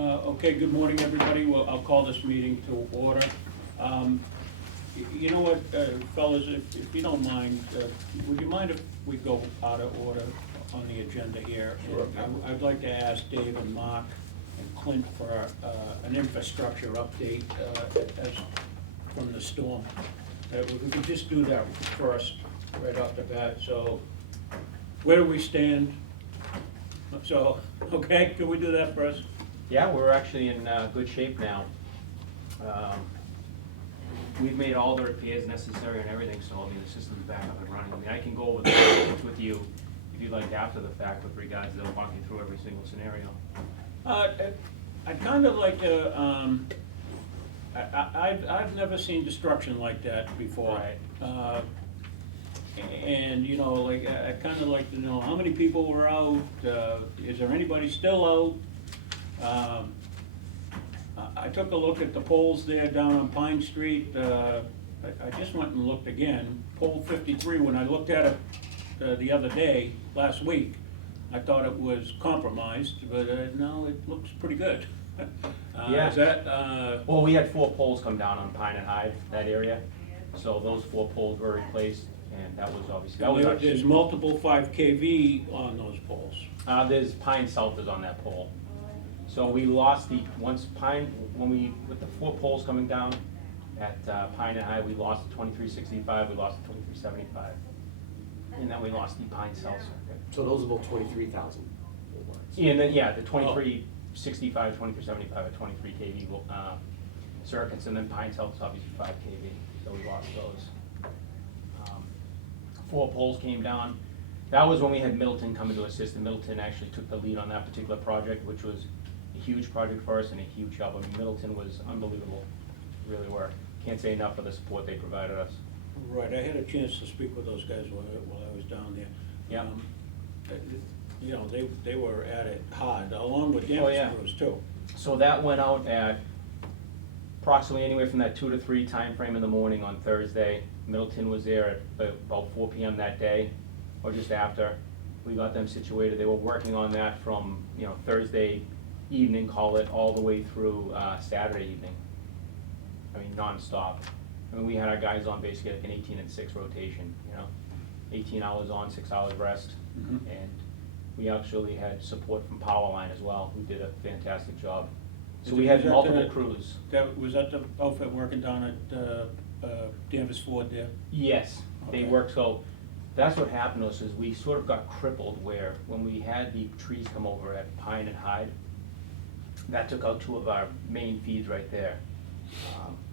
Okay, good morning, everybody. Well, I'll call this meeting to order. You know what, fellas, if you don't mind, would you mind if we go out of order on the agenda here? Sure. And I'd like to ask Dave and Mark and Clint for an infrastructure update as from the storm. If we could just do that first, right off the bat. So, where do we stand? So, okay, can we do that first? Yeah, we're actually in good shape now. We've made all the repairs necessary and everything, so I mean, the system's back up and running. I mean, I can go over the details with you if you'd like after the fact with regards to walking through every single scenario. I'd kind of like to, I've never seen destruction like that before. Right. And, you know, like, I'd kind of like to know how many people were out, is there anybody still out? I took a look at the poles there down on Pine Street. I just went and looked again. Pole 53, when I looked at it the other day, last week, I thought it was compromised, but no, it looks pretty good. Yeah. Is that, Well, we had 4 poles come down on Pine and Hyde, that area. So those 4 poles were replaced, and that was obviously, that was our there's multiple 5 kV on those poles. There's Pine South is on that pole. So we lost once Pine, with the 4 poles coming down at Pine and High, we lost the 2365, we lost the 2375. And then we lost the Pine South circuit. So those are about 23,000. And then, yeah, the 2365, 2375, and 23 kV circuits, and then Pine South is obviously 5 kV, so we lost those. 4 poles came down. That was when we had Middleton come to assist, and Middleton actually took the lead on that particular project, which was a huge project for us and a huge help. I mean, Middleton was unbelievable, really were. Can't say enough for the support they provided us. Right, I had a chance to speak with those guys while I was down there. Yeah. You know, they were at it hard, along with Oh, yeah. damage crews too. So that went out at approximately anywhere from that 2 to 3 time frame in the morning on Thursday. Middleton was there at about 4 p.m. that day, or just after. We got them situated. They were working on that from, you know, Thursday evening, call it, all the way through Saturday evening. I mean, nonstop. I mean, we had our guys on basically like an 18 and 6 rotation, you know, 18 hours on, 6 hours rest. Mhm. And we actually had support from Powerline as well, who did a fantastic job. So we Was had that multiple the- crews. Was that the outfit working down at Danvers Ford there? Yes, they Okay. worked, so that's what happened to us, is we sort of got crippled where when we had the trees come over at Pine and Hyde, that took out 2 of our main feeds right there.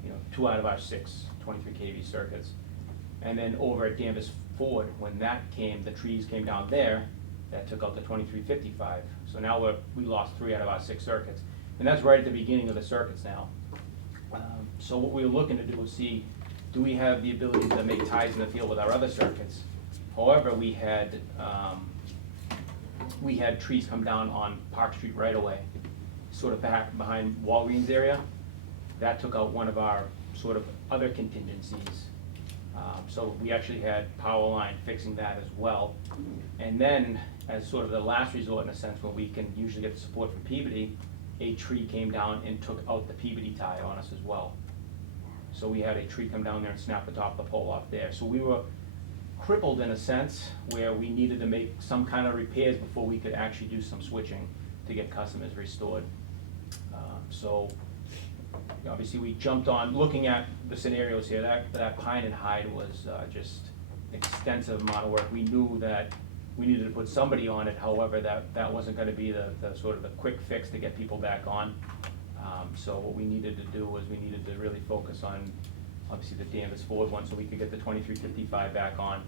You know, 2 out of our 6 23 kV circuits. And then over at Danvers Ford, when that came, the trees came down there, that took out the 2355. So now we lost 3 out of our 6 circuits. And that's right at the beginning of the circuits now. So what we were looking to do was see, do we have the ability to make ties in the field with our other circuits? However, we had trees come down on Park Street right away, sort of back behind Walgreens area. That took out one of our sort of other contingencies. So we actually had Powerline fixing that as well. And then, as sort of the last resort in a sense, when we can usually get the support from Peabody, a tree came down and took out the Peabody tie on us as well. So we had a tree come down there and snap the top of the pole off there. So we were crippled in a sense where we needed to make some kind of repairs before we could actually do some switching to get customers restored. So obviously we jumped on, looking at the scenarios here, that Pine and Hyde was just extensive amount of work. We knew that we needed to put somebody on it, however, that wasn't gonna be the sort of the quick fix to get people back on. So what we needed to do was we needed to really focus on, obviously, the Danvers Ford one, so we could get the 2355 back on.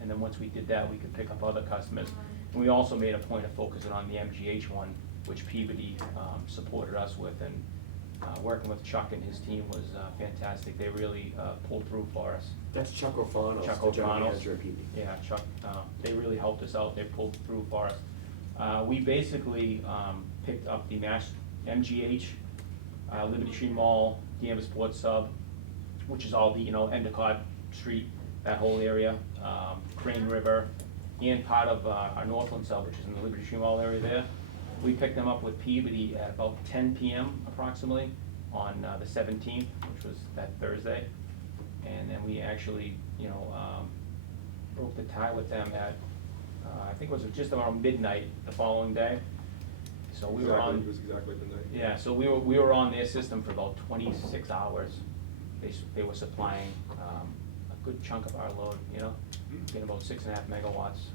And then once we did that, we could pick up other customers. And we also made a point of focusing on the MGH one, which Peabody supported us with, and working with Chuck and his team was fantastic. They really pulled through for us. That's Chuck O'Farnell, Chuck the general O'Farnell. manager of Peabody. Yeah, Chuck, they really helped us out, they pulled through for us. We basically picked up the MGH, Liberty Street Mall, Danvers Port Sub, which is all the, you know, Endicott Street, that whole area, Crane River, and part of our Northland sub, which is in the Liberty Street Mall area there. We picked them up with Peabody at about 10 PM approximately on the 17th, which was that Thursday. And then we actually, broke the tie with them at, I think it was just around midnight the following day. So we were on. It was exactly the night. Yeah, so we were on their system for about 26 hours. They were supplying a good chunk of our load, getting about 6.5 megawatts.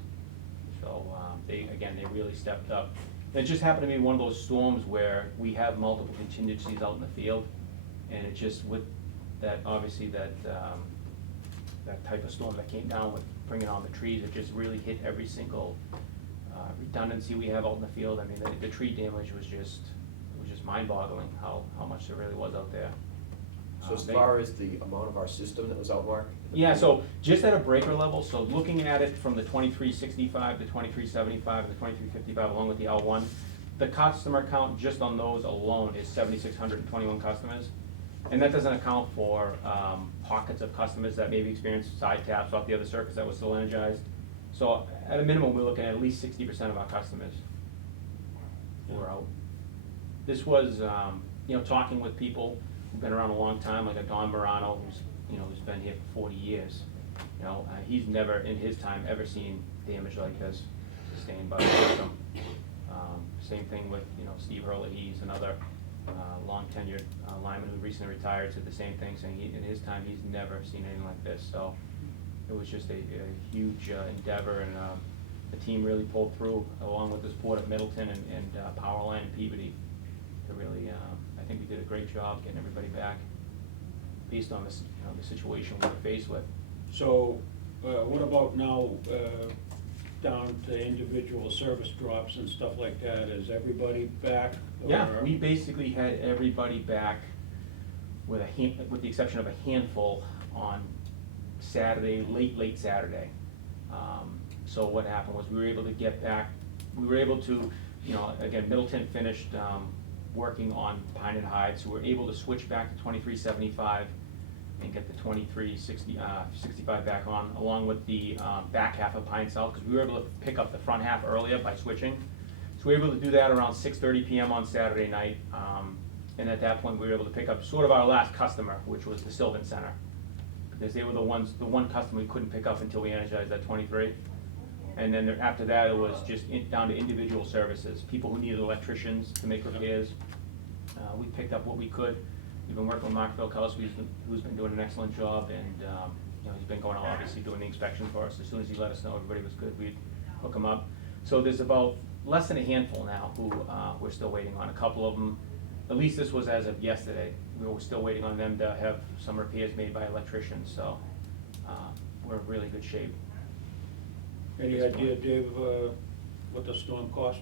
So they really stepped up. It just happened to be one of those storms where we have multiple contingencies out in the field, and it just with that, obviously that type of storm that came down with bringing on the trees, it just really hit every single redundancy we have out in the field. I mean, the tree damage was just mind-boggling how much there really was out there. So as far as the amount of our system that was out, Mark? Yeah, so just at a breaker level, so looking at it from the 2365, the 2375, and the 2355, along with the L1, the customer count just on those alone is 7,621 customers. And that doesn't account for pockets of customers that maybe experienced side taps off the other circuits that was still energized. So at a minimum, we're looking at least 60% of our customers who are out. This was, talking with people who've been around a long time, like a Don Morano, who's been here for 40 years. He's never in his time ever seen damage like this sustained by the system. Same thing with, Steve Hurley. He's another long tenured lineman who recently retired, said the same thing, saying in his time he's never seen anything like this. So it was just a huge endeavor, and the team really pulled through along with the support of Middleton and Powerline and Peabody to really, I think we did a great job getting everybody back based on this, the situation we were faced with. So, what about now, down to individual service drops and stuff like that? Is everybody back? Yeah, or- we basically had everybody back with with the exception of a handful on Saturday, late Saturday. So what happened was we were able to get back, again, Middleton finished working on Pine and Hyde, so we're able to switch back to 2375 and get the 2365 back on, along with the back half of Pine South, because we were able to pick up the front half earlier by switching. So we were able to do that around 6:30 PM on Saturday night, and at that point we were able to pick up sort of our last customer, which was the Sylvan Center, because they were the one customer we couldn't pick up until we energized that 23. And then after that, it was just down to individual services, people who needed electricians to make repairs. We picked up what we could. We've been working with Mark Zuberek, who's been doing an excellent job, and he's been going out, obviously doing the inspections for us. As soon as he let us know everybody was good, we'd hook them up. So there's about less than a handful now who we're still waiting on. A couple of them, at least this was as of yesterday, we were still waiting on them to have some repairs made by electricians. So we're in really good shape. Any idea, Dave, what the storm cost?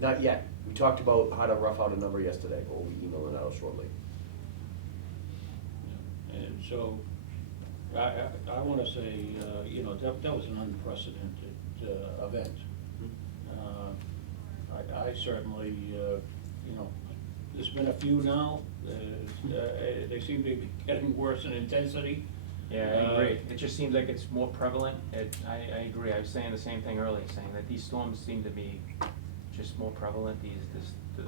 Not yet. We talked about how to rough out a number yesterday, or we email it out shortly. And so, I wanna say, that was an unprecedented event. I certainly, there's been a few now, they seem to be getting worse in intensity. Yeah, I agree. It just seems like it's more prevalent. I agree. I was saying the same thing earlier, saying that these storms seem to be just more prevalent. The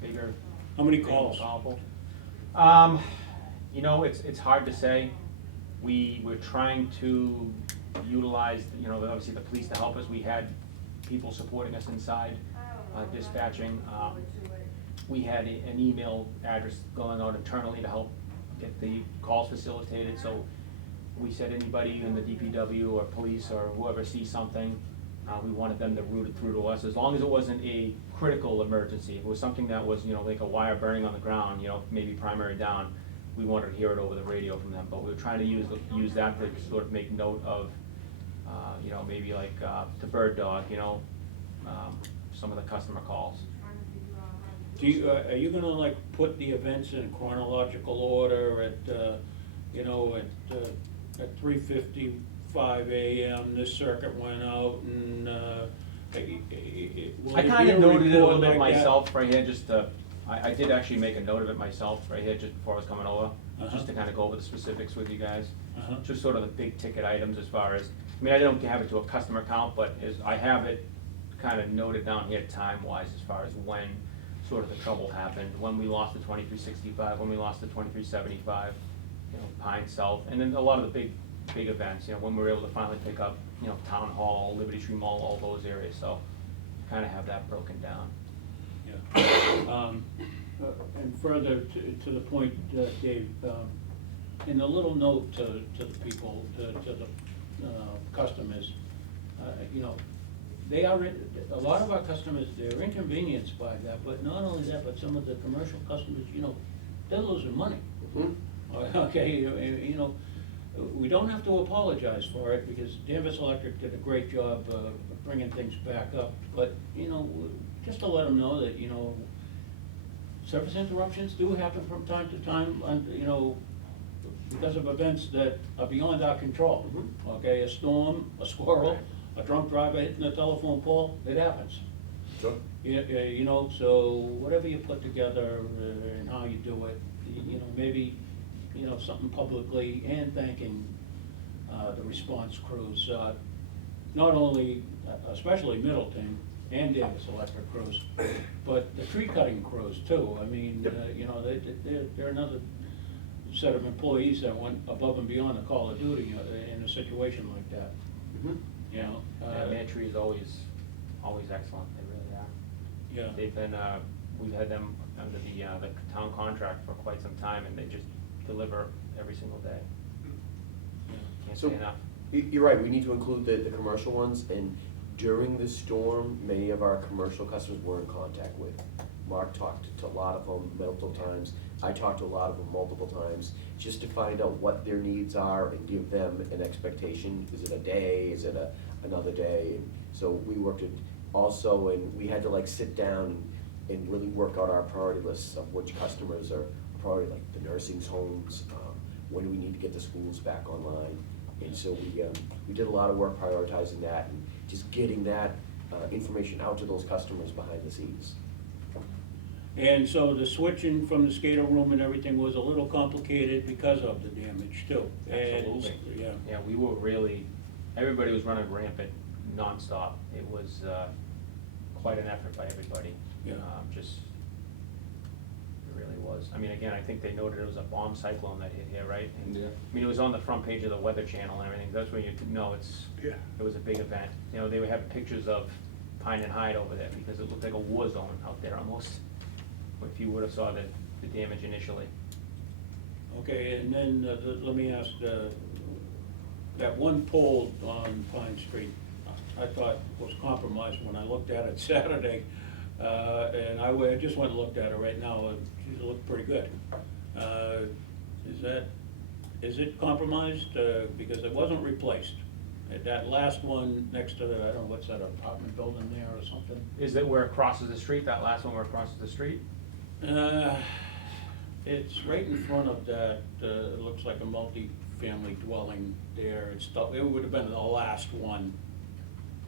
bigger. How many bigger, more calls? powerful. It's hard to say. We're trying to utilize, obviously the police to help us. We had people supporting us inside, dispatching. We had an email address going out internally to help get the calls facilitated. So we said anybody in the DPW or police or whoever sees something, we wanted them to route it through to us, as long as it wasn't a critical emergency. If it was something that was, like a wire burning on the ground, maybe primary down, we wanted to hear it over the radio from them. But we were trying to use that to sort of make note of, maybe like the bird dog, some of the customer calls. Are you gonna like put the events in chronological order at 3:55 AM, this circuit went out, and will I there kind be of noted it a little report bit like that? myself right here, just to, I did actually make a note of it myself right here just before I was coming over, just to kind of go over the specifics with you guys. Just sort of the big ticket items as far as, I don't have it to a customer count, but I have it kind of noted down here time-wise as far as when sort of the trouble happened, when we lost the 2365, when we lost the 2375, Pine South, and then a lot of the big events, when we were able to finally pick up, Town Hall, Liberty Tree Mall, all those areas, so kind of have that broken down. Yeah. And further to the point, Dave, in the little note to the people, to the customers, they are, a lot of our customers, they're inconvenienced by that, but not only that, but some of the commercial customers, they're losing money. Okay, we don't have to apologize for it, because Danvers Electric did a great job bringing things back up, but, just to let them know that, service interruptions do happen from time to time, because of events that are beyond our control. Okay, a storm, a squirrel, a drunk driver hitting a telephone pole, it happens. Sure. So whatever you put together and how you do it, maybe, something publicly, and thanking the response crews, not only, especially Middleton and Danvers Electric crews, but the tree cutting crews too. I mean, they're another set of employees that went above and beyond the call of duty in a situation like that. And their tree is always excellent, they really are. Yeah. They've been, we've had them under the town contract for quite some time, and they just deliver every single day. Can't So, say enough. You're right, we need to include the commercial ones, and during the storm, many of our commercial customers we're in contact with. Mark talked to a lot of them multiple times, I talked to a lot of them multiple times, just to find out what their needs are and give them an expectation. Is it a day, is it another day? And so we worked it also, and we had to sit down and really work out our priority lists of which customers are priority, like the nursing homes, when do we need to get the schools back online. And so we did a lot of work prioritizing that and just getting that information out to those customers behind the scenes. And so the switching from the skater room and everything was a little complicated because of the damage too. Absolutely. Yeah. Yeah, we were really, everybody was running rampant nonstop. It was quite an effort by everybody. Yeah. Just, it really was. I mean, again, I think they noted it was a bomb cyclone that hit here, right? And, Yeah. I mean, it was on the front page of the Weather Channel and everything. That's where you could know it was a big event. They would have pictures of Pine and Hyde over there because it looked like a war zone out there almost, if you would have saw the damage initially. Okay, and then let me ask, that one pole on Pine Street, I thought was compromised when I looked at it Saturday. And I just went and looked at it right now, and it looked pretty good. Is it compromised? Because it wasn't replaced. That last one next to the, I don't know, what's that, apartment building there or something? Is it where it crosses the street, that last one where it crosses the street? It's right in front of that, it looks like a multi-family dwelling there. It would have been the last one.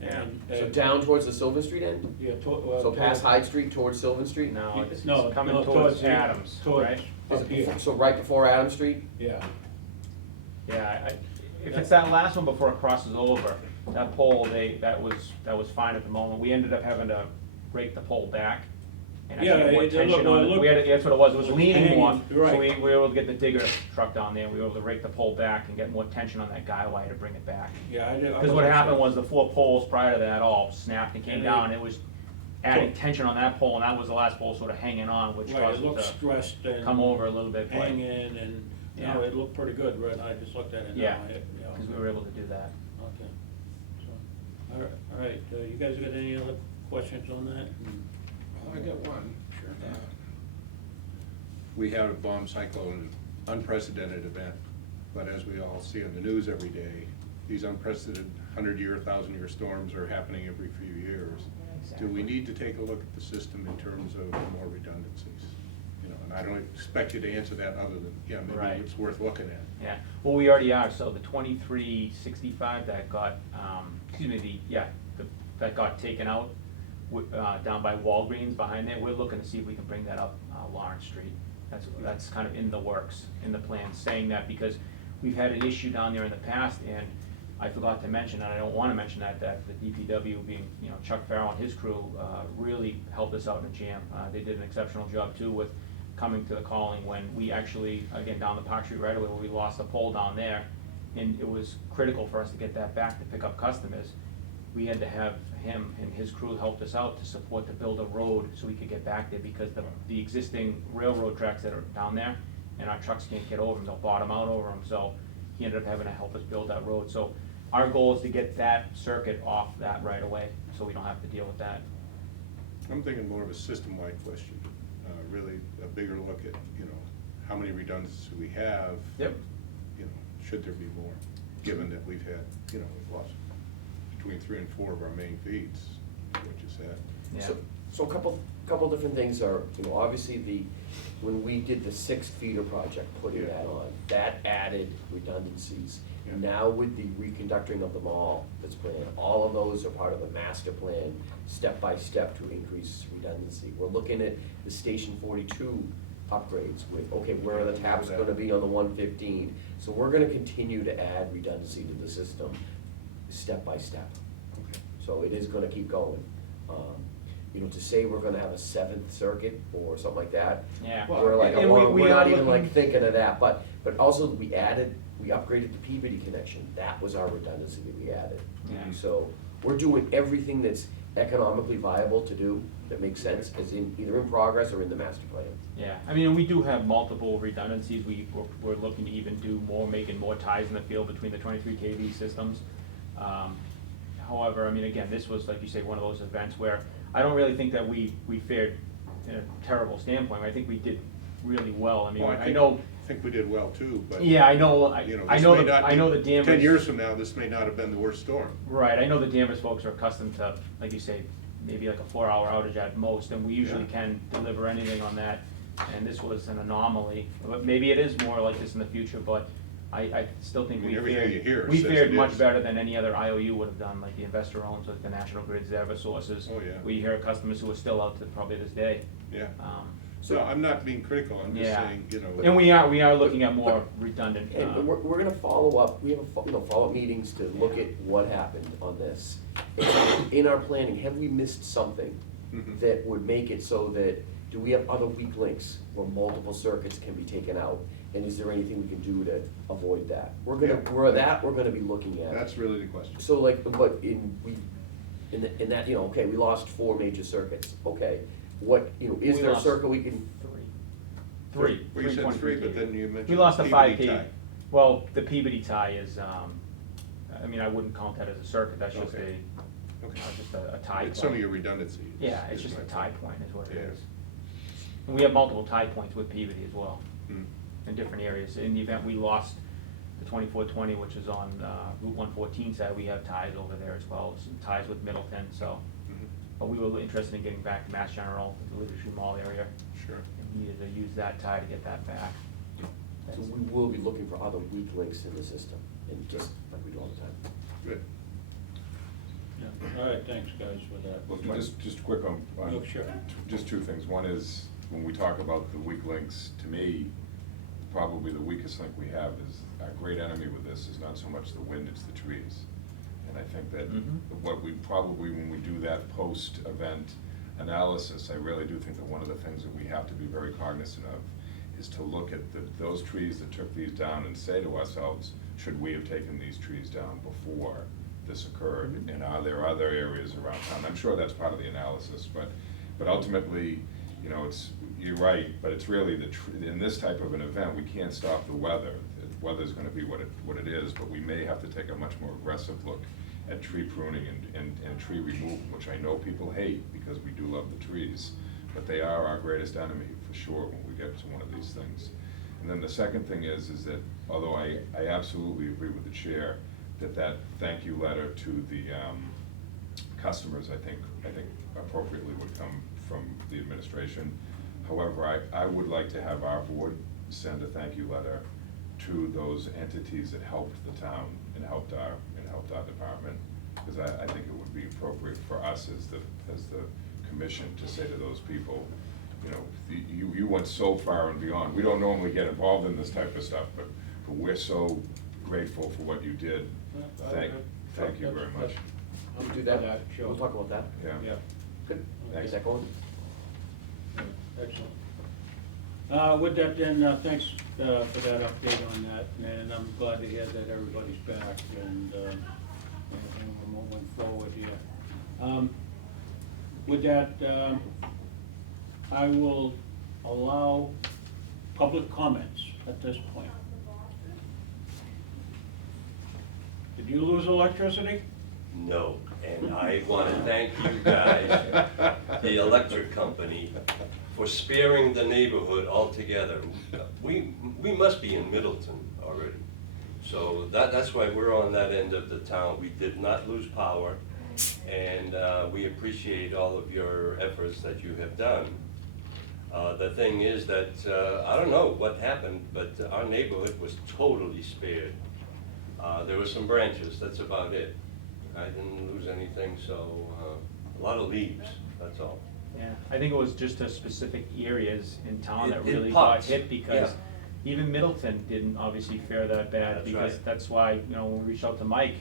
And, So down towards the Sylvan Street end? Yeah. So past Hyde Street towards Sylvan Street? No, it's No, coming no, towards the- Adams, towards- right? Is Up it here. before- So right before Adams Street? Yeah. Yeah, if it's that last one before it crosses over, that pole, that was fine at the moment. We ended up having to rake the pole back. And Yeah, actually more it tension looked- on it it. looked- We had, that's what it was leaning hanging, more. So right. we were able to get the digger truck down there, we were able to rake the pole back and get more tension on that guy wire to bring it back. Yeah, I did. Because what happened was the 4 poles prior to that all snapped and came And down, they- it was adding tension on that pole, and that was the last pole sort of hanging on, which Right, caused it it looked to stressed and. come over a little bit, but, Hanging, and, Yeah. it looked pretty good, right, I just looked at it now. Yeah, Yeah. because we were able to do that. Okay. So, all right, you guys got any other questions on that? I got one. We had a bomb cyclone, unprecedented event, but as we all see on the news every day, these unprecedented 100-year, 1,000-year storms are happening every few years. Do we need to take a look at the system in terms of more redundancies? And I don't expect you to answer that other than, Right. maybe it's worth looking at. Yeah, well, we already are, so the 2365 that got, that got taken out down by Walgreens behind there, we're looking to see if we can bring that up Lawrence Street. That's kind of in the works, in the plan, saying that because we've had an issue down there in the past, and I forgot to mention, and I don't wanna mention that the DPW being, you know, Chuck Farrell and his crew, really helped us out in a jam. They did an exceptional job too with coming to the calling when we actually, again, down the Park Street right away, where we lost a pole down there. And it was critical for us to get that back to pick up customers. We had to have him and his crew helped us out to support to build a road so we could get back there, because the existing railroad tracks that are down there, and our trucks can't get over them, they'll bottom out over them, so he ended up having to help us build that road. So our goal is to get that circuit off that right away, so we don't have to deal with that. I'm thinking more of a system-wide question, really a bigger look at, you know, how many redundancies we have. Yep. You know, should there be more, given that we've had, you know, we've lost between 3 and 4 of our main feeds, what you said. Yeah. So a couple different things are, you know, obviously when we did the 6 feeder project, putting Yeah. that on, that added redundancies. Yeah. Now with the reconductoring of the mall that's planned, all of those are part of the master plan, step by step to increase redundancy. We're looking at the Station 42 upgrades with, okay, where are the taps gonna be on the 115? So we're gonna continue to add redundancy to the system, step by step. Okay. So it is gonna keep going. You know, to say we're gonna have a 7th circuit or something like that, Yeah. we're like, And we're we not are even like looking- thinking of that, but also we upgraded the Peabody connection, that was our redundancy that we added. Yeah. So, we're doing everything that's economically viable to do, that makes sense, is either in progress or in the master plan. Yeah, I mean, we do have multiple redundancies, we're looking to even do more, making more ties in the field between the 23 kV systems. However, I mean, again, this was, like you say, one of those events where I don't really think that we fared in a terrible standpoint. I think we did really well. I mean, Well, I know. I think we did well too, but. Yeah, I know, You know, I this know may the, not I be- know the Danvers. 10 years from now, this may not have been the worst storm. Right, I know the Danvers folks are accustomed to, like you say, maybe like a 4-hour outage at most, and we usually Yeah. can deliver anything on that. And this was an anomaly, but maybe it is more like this in the future, but I still think I mean, we everything you hear fared, we says fared it much is. better than any other IOU would have done, like the investor owns, like the National Grid's, the Eversources. Oh, yeah. We hear customers who are still out to probably this day. Yeah. So- So I'm not being critical, I'm just Yeah. saying, you know. And we are looking at more redundant, And we're gonna follow up, we have, follow-up meetings to look at what happened on this. In our planning, have we missed something Mhm. that would make it so that, do we have other weak links where multiple circuits can be taken out? And is there anything we can do to avoid that? We're gonna be looking at. That's really the question. So like, but in that, you know, okay, we lost 4 major circuits, okay, what, you know, is We there a lost circle we can? Three. Well, you said 23 3, but kV. then you mentioned. We lost a Peabody 5K. tie. Well, the Peabody tie is, I mean, I wouldn't count that as a circuit, that's just Okay. just a tie point. It's some of your redundancy. Yeah, it's is just my a tie point. point is what it Yeah. is. And we have multiple tie points with Peabody as well, Hmm. in different areas. In the event we lost the 2420, which is on Route 114 side, we have ties over there as well, some ties with Middleton, so. Mhm. But we were interested in getting back to Mass General, the Liberty Mall area, Sure. and needed to use that tie to get that back. So we will be looking for other weak links in the system, and just like we do all the time. Good. Yeah. All right, thanks, guys, for that. Well, just quick on, Oh, sure. just 2 things. One is, when we talk about the weak links, to me, probably the weakest link we have is, our great enemy with this is not so much the wind, it's the trees. And I think that Mhm. what we probably, when we do that post-event analysis, I really do think that one of the things that we have to be very cognizant of is to look at those trees that took these down and say to ourselves, should we have taken these trees down before this occurred? Mhm. And are there other areas around town? I'm sure that's part of the analysis, but ultimately, you know, you're right, but it's really in this type of an event, we can't stop the weather. The weather's gonna be what it is, but we may have to take a much more aggressive look at tree pruning and tree removal, which I know people hate because we do love the trees, but they are our greatest enemy for sure when we get to one of these things. And then the second thing is that, although I absolutely agree with the chair, that thank you letter to the customers, I think appropriately would come from the administration. However, I would like to have our board send a thank you letter to those entities that helped the town and helped our department, because I think it would be appropriate for us as the commission to say to those people, you know, you went so far and beyond. We don't normally get involved in this type of stuff, but we're so grateful for what you did. Thank you very much. We'll do that, Sure. we'll talk about that. Yeah. Yeah. Good, Thanks. get that going. Excellent. With that then, thanks for that update on that, and I'm glad to hear that everybody's back and we're moving forward here. With that, I will allow public comments at this point. Did you lose electricity? No, and I want to thank you guys, the electric company, for sparing the neighborhood altogether. We must be in Middleton already, so that's why we're on that end of the town. We did not lose power, and we appreciate all of your efforts that you have done. The thing is that, I don't know what happened, but our neighborhood was totally spared. There were some branches, that's about it. I didn't lose anything, so a lot of leaves, that's all. Yeah, I think it was just the specific areas in town that It really got pops. hit, because Yeah. even Middleton didn't obviously fare that bad. That's Because right. that's why, when we reached out to Mike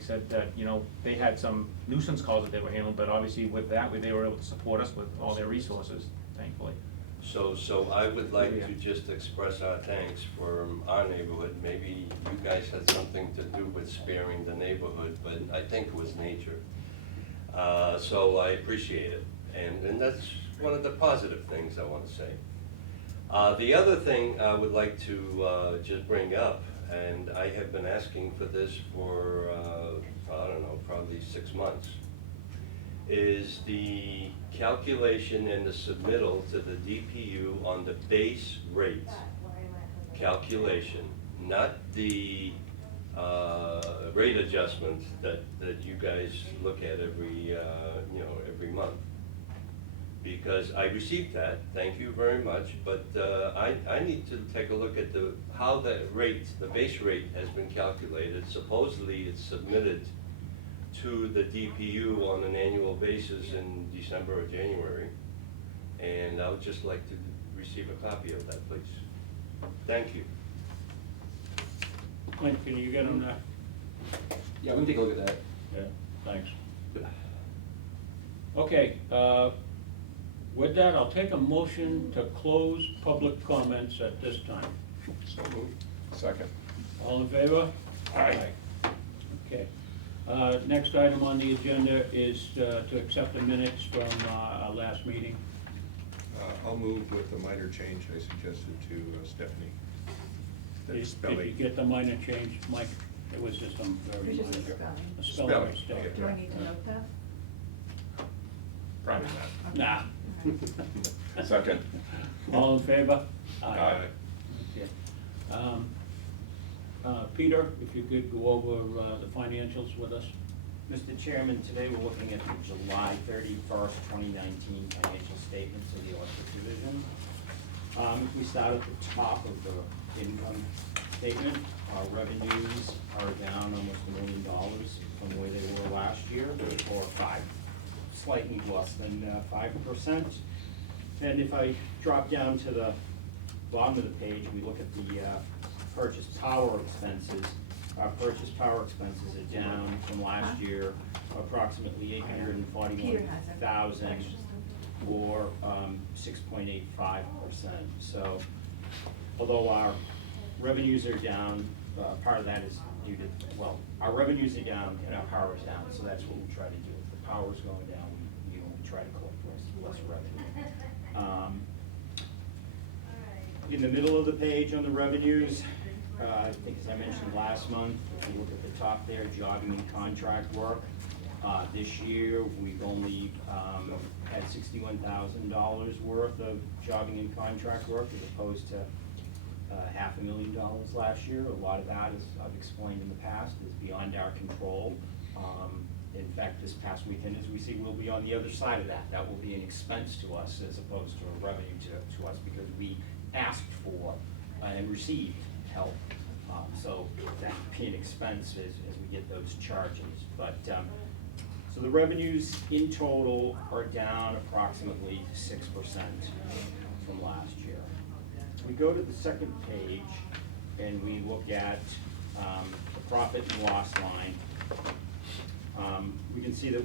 said that, they had some nuisance calls that they were handling, but obviously with that, they were able to support us with all their resources, thankfully. So I would like to just express our thanks for our neighborhood. Maybe you guys had something to do with sparing the neighborhood, but I think it was nature. So I appreciate it, and that's one of the positive things I want to say. The other thing I would like to just bring up, and I have been asking for this for, I don't know, probably 6 months, is the calculation and the submittal to the DPU on the base rate calculation, not the rate adjustment that you guys look at every month. Because I received that, thank you very much, but I need to take a look at how the base rate has been calculated. Supposedly it's submitted to the DPU on an annual basis in December or January, and I would just like to receive a copy of that, please. Thank you. Clint, can you get on that? Yeah, we can take a look at that. Yeah, thanks. Okay, with that, I'll take a motion to close public comments at this time. So moved. Second. All in favor? Aye. Okay. Next item on the agenda is to accept the minutes from our last meeting. I'll move with the minor change I suggested to Stephanie. The Did you spelling. get the minor change, Mike? It was just some very It minor. was just a spelling. A spelling Spelling, mistake. okay. Do I need to note that? Probably not. Nah. Second. All in favor? Aye. Okay. Peter, if you could go over the financials with us. Mr. Chairman, today we're looking at the July 31st, 2019 financial statements of the electric division. If we start at the top of the income statement, our revenues are down almost $1 million from the way they were last year, or slightly less than 5%. And if I drop down to the bottom of the page, we look at the purchase power expenses. Our purchase power expenses are down from last year approximately $841,000 or 6.85%. So although our revenues are down, part of that is due to, our revenues are down and our power is down, so that's what we try to do. If the power's going down, we try to collect less revenue. In the middle of the page on the revenues, I think as I mentioned last month, if you look at the top there, jobbing and contract work. This year, we've only had $61,000 worth of jobbing and contract work as opposed to $500,000 last year. A lot of that, as I've explained in the past, is beyond our control. In fact, this past weekend, as we see, we'll be on the other side of that. That will be an expense to us as opposed to a revenue to us because we asked for and received help. So that would be an expense as we get those charges. But so the revenues in total are down approximately 6% from last year. We go to the second page and we look at the profit and loss line, we can see that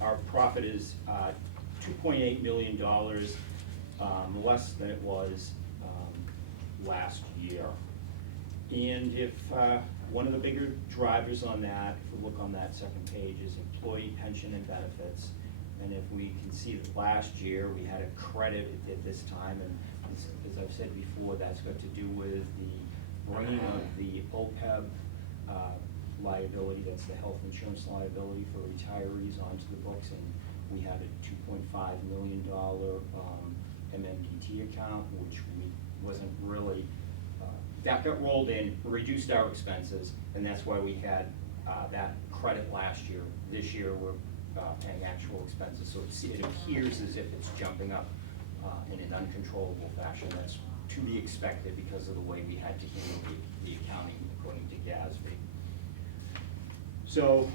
our profit is $2.8 million less than it was last year. And if, one of the bigger drivers on that, if we look on that second page, is employee pension and benefits. And if we can see that last year, we had a credit at this time, and as I've said before, that's got to do with the bringing of the OPEB liability, that's the health insurance liability for retirees onto the books, and we had a $2.5 million MMDT account, which wasn't really, that got rolled in, reduced our expenses, and that's why we had that credit last year. This year, we're paying actual expenses, so it appears as if it's jumping up in an uncontrollable fashion. That's to be expected because of the way we had to handle the accounting according to GASB. So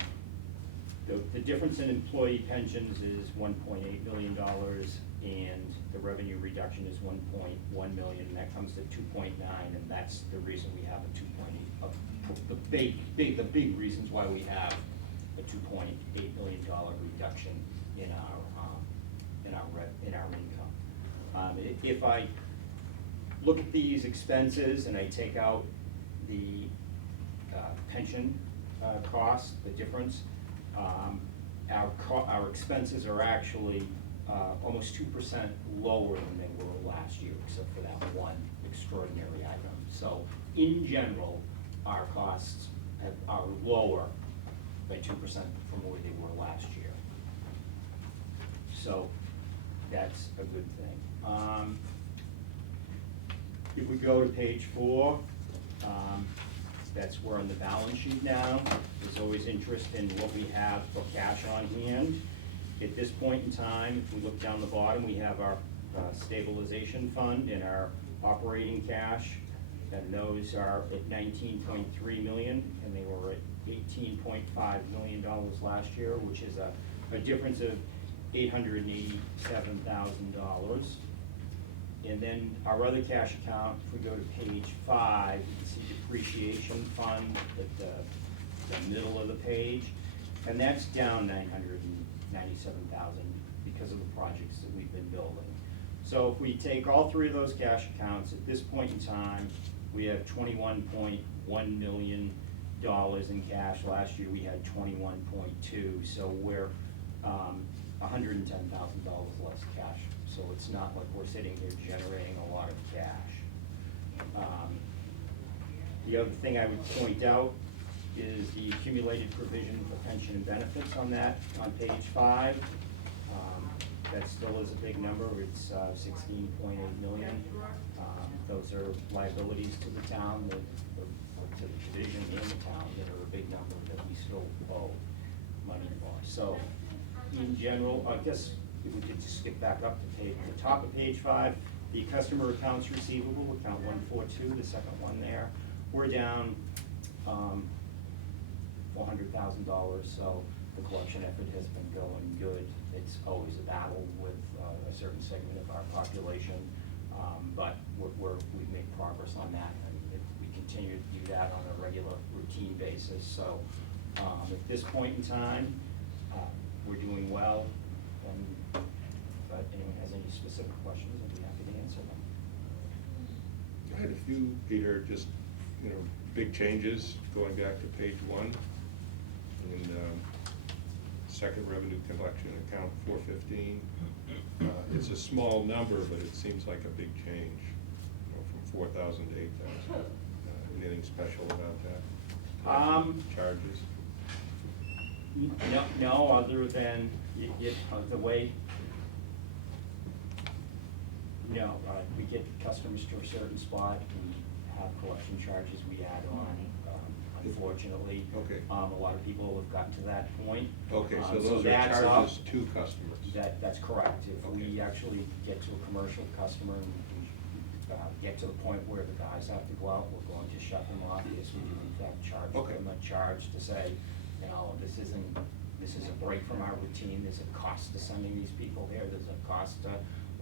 the difference in employee pensions is $1.8 million, and the revenue reduction is $1.1 million, and that comes to 2.9, and that's the reason we have a 2.8. The big reasons why we have a $2.8 million reduction in our income. If I look at these expenses and I take out the pension costs, the difference, our expenses are actually almost 2% lower than they were last year, except for that one extraordinary item. So in general, our costs are lower by 2% from where they were last year. So that's a good thing. If we go to page 4, that's where on the balance sheet now, there's always interest in what we have for cash on hand. At this point in time, if we look down the bottom, we have our stabilization fund and our operating cash, and those are at $19.3 million, and they were at $18.5 million last year, which is a difference of $887,000. And then our other cash account, if we go to page 5, you can see depreciation fund at the middle of the page, and that's down $997,000 because of the projects that we've been building. So if we take all three of those cash accounts, at this point in time, we have $21.1 million in cash. Last year, we had 21.2, so we're $110,000 less cash. So it's not like we're sitting here generating a lot of cash. The other thing I would point out is the accumulated provision for pension and benefits on page 5. That still is a big number. It's $16.8 million. Those are liabilities to the town, or to the division in the town, that are a big number that we still owe money for. So in general, I guess if we could just skip back up to the top of page 5, the customer accounts receivable, account 142, the second one there, we're down $400,000, so the collection effort has been going good. It's always a battle with a certain segment of our population, but we've made progress on that, and we continue to do that on a regular routine basis. So at this point in time, we're doing well, and if anyone has any specific questions, I'd be happy to answer them. I had a few, Peter, just, big changes going back to page 1 in second revenue collection account 415. It's a small number, but it seems like a big change, from 4,000 to 8,000. Anything special about that? Charges? No, other than the way. No, we get customers to a certain spot, we have collection charges we add on, unfortunately. Okay. A lot of people have gotten to that point. Okay, so those are that's charges up. to customers. That's correct. If we Okay. actually get to a commercial customer and we get to the point where the guys have to go out, we're going to shut them off. Yes, we do in fact charge Okay. them a charge to say, this is a break from our routine. There's a cost to sending these people here. There's a cost to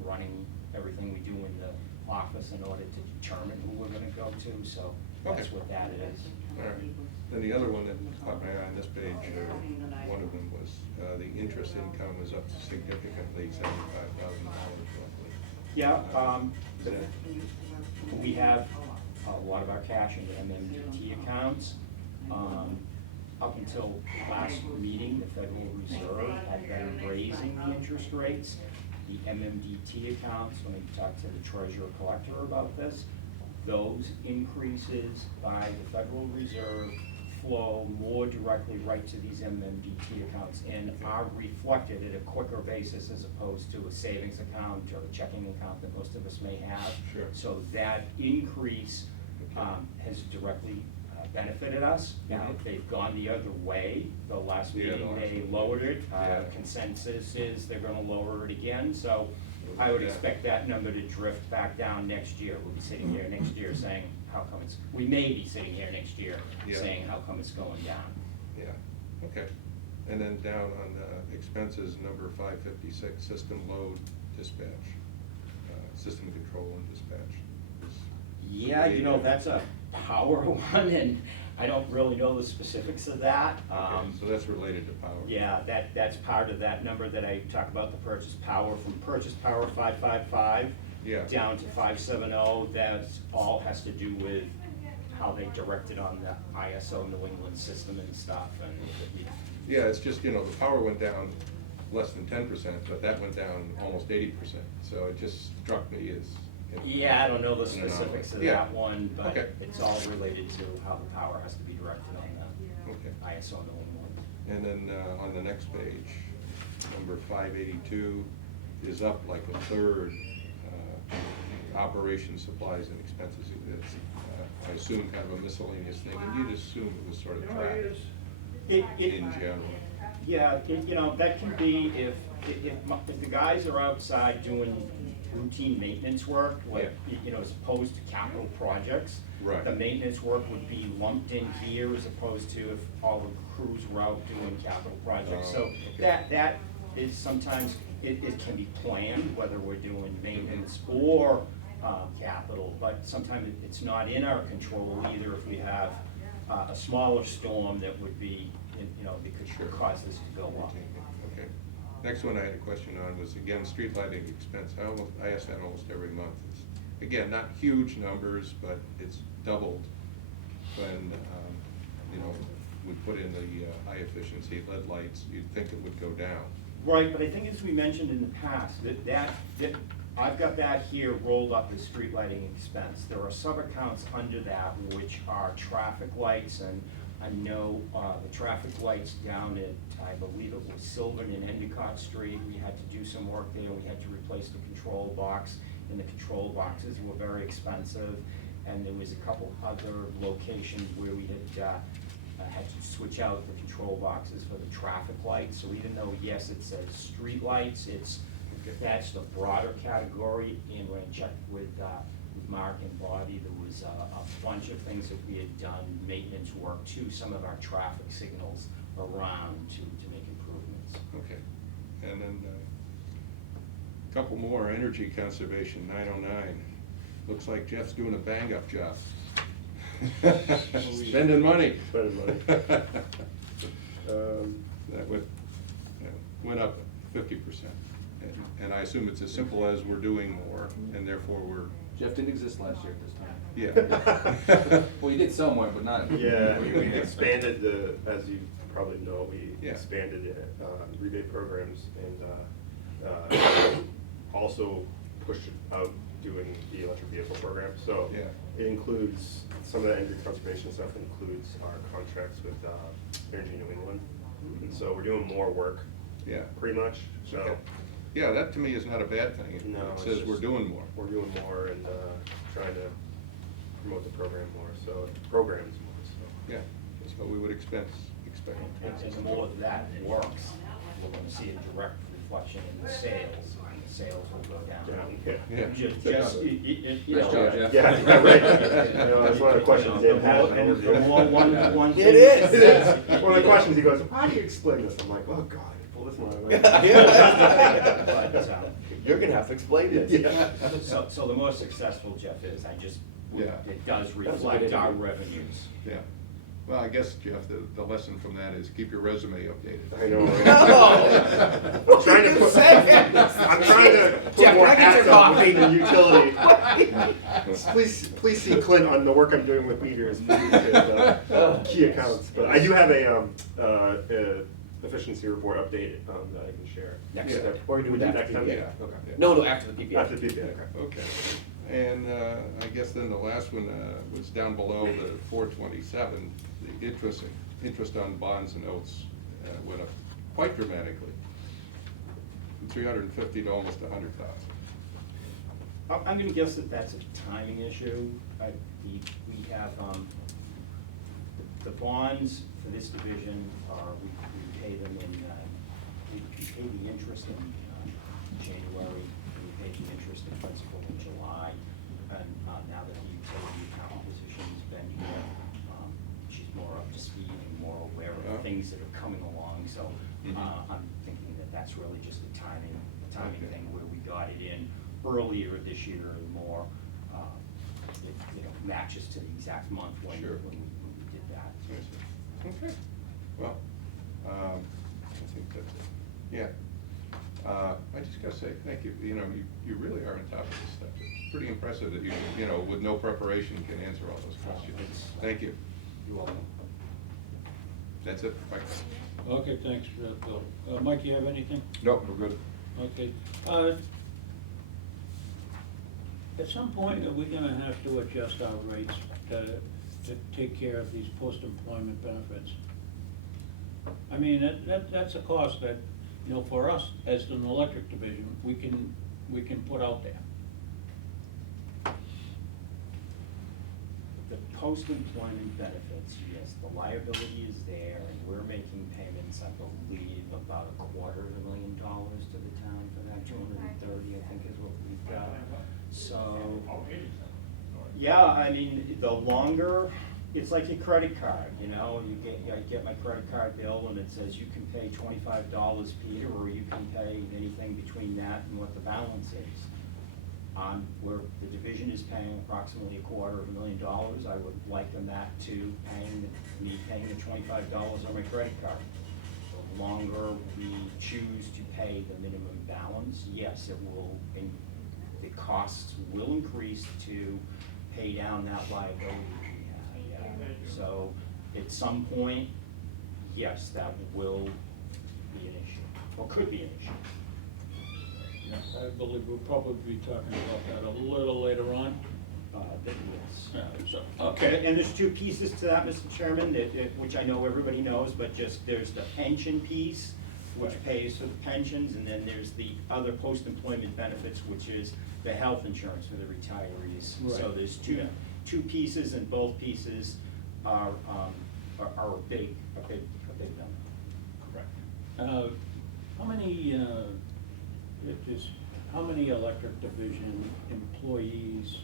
running everything we do in the office in order to determine who we're gonna go to. So that's Okay. what that is. All right. Then the other one that caught my eye on this page, one of them was, the interest income was up significantly, $75,000 roughly. Yeah, Is that- we have a lot of our cash in MMDT accounts. Up until last meeting, the Federal Reserve had been raising the interest rates. The MMDT accounts, when I talked to the treasurer collector about this, those increases by the Federal Reserve flow more directly right to these MMDT accounts and are reflected at a quicker basis as opposed to a savings account or a checking account that most of us may have. Sure. So that increase has directly benefited us. Now, if they've gone the other way, the last Yeah, meeting, the they last- lowered it. Yeah. Consensus is they're gonna lower it again, so I would Yeah. expect that number to drift back down next year. We'll be sitting here next year saying, how come it's, we may be sitting here next year Yeah. saying, how come it's going down? Yeah, okay. And then down on expenses, number 556, system load dispatch, system control and dispatch. Yeah, you know, that's a power one, and I don't really know the specifics of that. Okay, so that's related to power. Yeah, that's part of that number that I talk about, the purchase power, from purchase power 555 Yeah. down to 570, that's all has to do with how they directed on the ISO New England system and stuff, and Yeah, it's just, the power went down less than 10%, but that went down almost 80%. So it just struck me as. yeah, I don't know the I don't know. specifics of Yeah. that one, but Okay. it's all related to how the power has to be directed on the Okay. ISO New England. And then on the next page, number 582 is up like a third, operation supplies and expenses. It's, I assume kind of a miscellaneous thing, and you'd assume it was sort of tracked in general. Yeah, that can be if the guys are outside doing routine maintenance work, like, as opposed to capital projects. Right. The maintenance work would be lumped in here as opposed to if all the crews were out doing capital projects. Oh, So okay. that is sometimes, it can be planned, whether we're doing maintenance or capital, but sometimes it's not in our control either if we have a smaller storm that would be, that could cause this to go up. Okay. Next one I had a question on was, again, street lighting expense. I ask that almost every month. It's, again, not huge numbers, but it's doubled when, we put in the high efficiency LED lights. You'd think it would go down. Right, but I think as we mentioned in the past, that I've got that here rolled up as street lighting expense. There are sub-accounts under that which are traffic lights, and I know the traffic lights down at, I believe it was Sylvan and Endicott Street, we had to do some work there. We had to replace the control box, and the control boxes were very expensive. And there was a couple other locations where we had to switch out the control boxes for the traffic lights. So even though, yes, it says street lights, that's the broader category. And when I checked with Mark and Bobby, there was a bunch of things that we had done, maintenance work to some of our traffic signals around to make improvements. Okay. And then a couple more, energy conservation, 909. Looks like Jeff's doing a bang-up job. Spending money. Spending money. That went up 50%. And I assume it's as simple as we're doing more, and therefore we're, Jeff didn't exist last year at this time. yeah. Well, he did somewhat, but not. Yeah, we expanded as you probably know, we Yeah. expanded rebate programs and also pushed out doing the electric vehicle program. So Yeah. it includes, some of the energy conservation stuff includes our contracts with Energy New England. And so we're doing more work, Yeah. pretty much, so. Okay. Yeah, that to me is not a bad thing. No, It it's says we're just- doing more. We're doing more and trying to promote the program more, so, programs more, so. Yeah, that's what we would expect. And the more that works, we're gonna see a direct reflection in the sales, and the sales will go down. Yeah. Just, Nice know. job, Jeff. Yeah, right. That's one of the questions The Dave had. more- and the more one thing. It is. One of the questions, he goes, how do you explain this? I'm like, oh, God, pull this one. But, You're gonna have to explain this. Yeah. So the more successful Jeff is, Yeah. it does That's a good reflect our interview. revenues. Yeah. Well, I guess, Jeff, the lesson from that is keep your resume updated. I know. No! I'm trying to put, I'm trying to put Jeff, more can I get hats your on coffee? within the utility. Please see Clint on the work I'm doing with meters, key accounts. But I do have a efficiency report update that I can share. Next Yeah. step, or do it Next after time? the Yeah. PPA. Okay. No, after the PPA. After the PPA, okay. Okay. And I guess then the last one was down below the 427, the interest on bonds and notes went up quite dramatically, from 350 to almost 100,000. I'm gonna guess that that's a timing issue. We have, the bonds for this division, we pay them in, we pay the interest in January, and we pay the interest in principal in July. And now that the utility account position's been here, she's more up to speed and more aware of Yeah. things that are coming along, so Mhm. I'm thinking that that's really just a timing Okay. thing where we got it in earlier this year and more, it, matches to the exact month when Sure. we did that. Okay. Well, I think that's it. Yeah. I just gotta say, thank you. You know, you really are on top of this stuff. It's pretty impressive that you know, with no preparation can answer all those questions. Thank you. You're welcome. That's it. Mike. Okay, thanks, Bill. Mike, you have anything? Nope, we're good. Okay. At some point, are we gonna have to adjust our rates to take care of these post-employment benefits? I mean, that's a cost that, you know, for us, as an electric division, we can put out there. The post-employment benefits, yes, the liability is there, and we're making payments, I believe, about $250,000 to the town for that, 230, I think is what we've got. So, yeah, I mean, the longer, it's like your credit card, you know, I get my credit card bill and it says you can pay $25, Peter, or you can pay anything between that and what the balance is. Where the division is paying approximately $250,000, I would liken that to me paying the $25 on my credit card. The longer we choose to pay the minimum balance, yes, the costs will increase to pay down that liability we have. So at some point, yes, that will be an issue, or could be an issue. I believe we'll probably be talking about that a little later on. Yes. So, okay. And there's two pieces to that, Mr. Chairman, which I know everybody knows, but just there's the pension piece, which pays for the pensions, and then there's the other post-employment benefits, which is the health insurance for the retirees. So Right. there's two pieces, and both pieces are a big number. Correct. How many electric division employees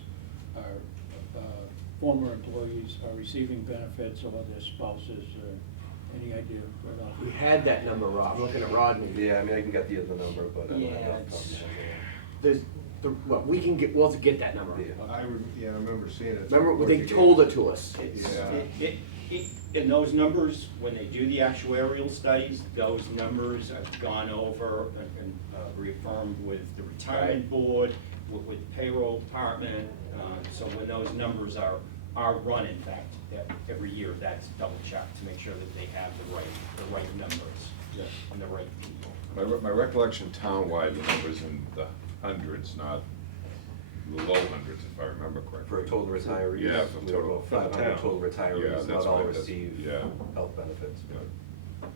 former employees are receiving benefits or their spouses, any idea? We had that number, Rob, I'm looking at Rodney. Yeah, I mean, I can get the number, but I don't Yeah, have it off the top it's- of my head. There's, we'll have to get that number. Yeah. I remember seeing it. Remember, they told it to us. And those numbers, when they do the actuarial studies, those numbers have gone over and reaffirmed with the retirement board, with the payroll department. So when those numbers are run, in fact, every year, that's double checked to make sure that they have the right numbers and the right people. My recollection town-wide, the number's in the hundreds, not the low hundreds, if I remember correctly. For total retirees? Yeah, for we have total. about 500 total Yeah, retirees, that's not all right, that's- receive yeah. health benefits. Yeah.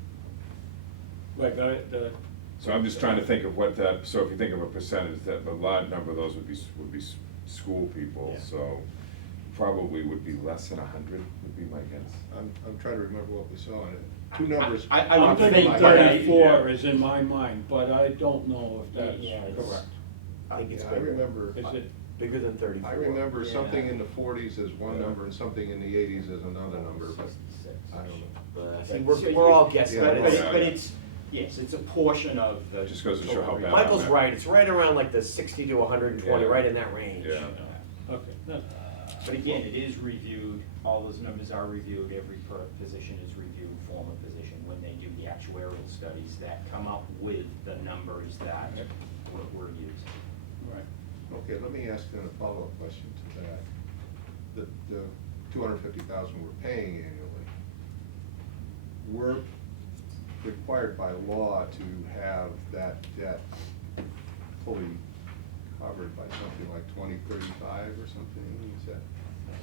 Right, got it, So I'm just trying to think of what that, so if you think of a percentage, that a large number of those would be school people, Yeah. so probably would be less than 100, would be my guess. I'm trying to remember what we saw in it. Two numbers. I I'm would thinking think 34 is in my mind, but I don't know if that's Yeah, it's- correct. I think it's Yeah, I bigger. remember, Is it? Bigger than 34. I remember Yeah. something in the 40s as one Yeah. number and something in the 80s as another number, but I don't know. See, we're all guessing. Yeah. But it's, yes, it's a portion of the. Just goes to show how bad- Michael's right, it's right around like the 60 to 120, Yeah. right in that range. Yeah. Okay. No. But again, it is reviewed, all those numbers are reviewed, every position is reviewed, former position, when they do the actuarial studies that come up with the numbers that were used. Right. Okay, let me ask then a follow-up question to that. The $250,000 we're paying annually, we're required by law to have that debt fully covered by something like 2035 or something, is that?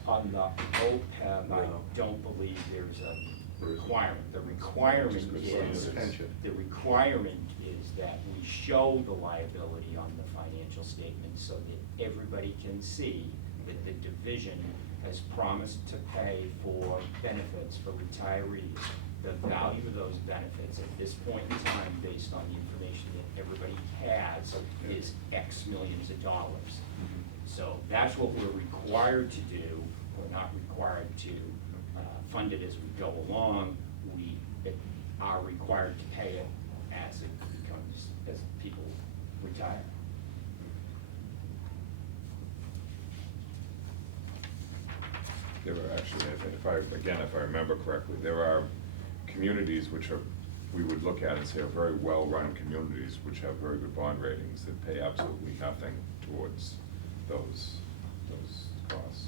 On the OPEB, I don't believe there's a requirement. The requirement is, Pension. the requirement is that we show the liability on the financial statement so that everybody can see that the division has promised to pay for benefits for retirees. The value of those benefits at this point in time, based on the information that everybody has, is X millions of dollars. So that's what we're required to do. We're not required to fund it as we go along. We are required to pay it as it becomes, as people retire. There are actually, if I remember correctly, there are communities which are, we would look at and say are very well-run communities which have very good bond ratings that pay absolutely nothing towards those costs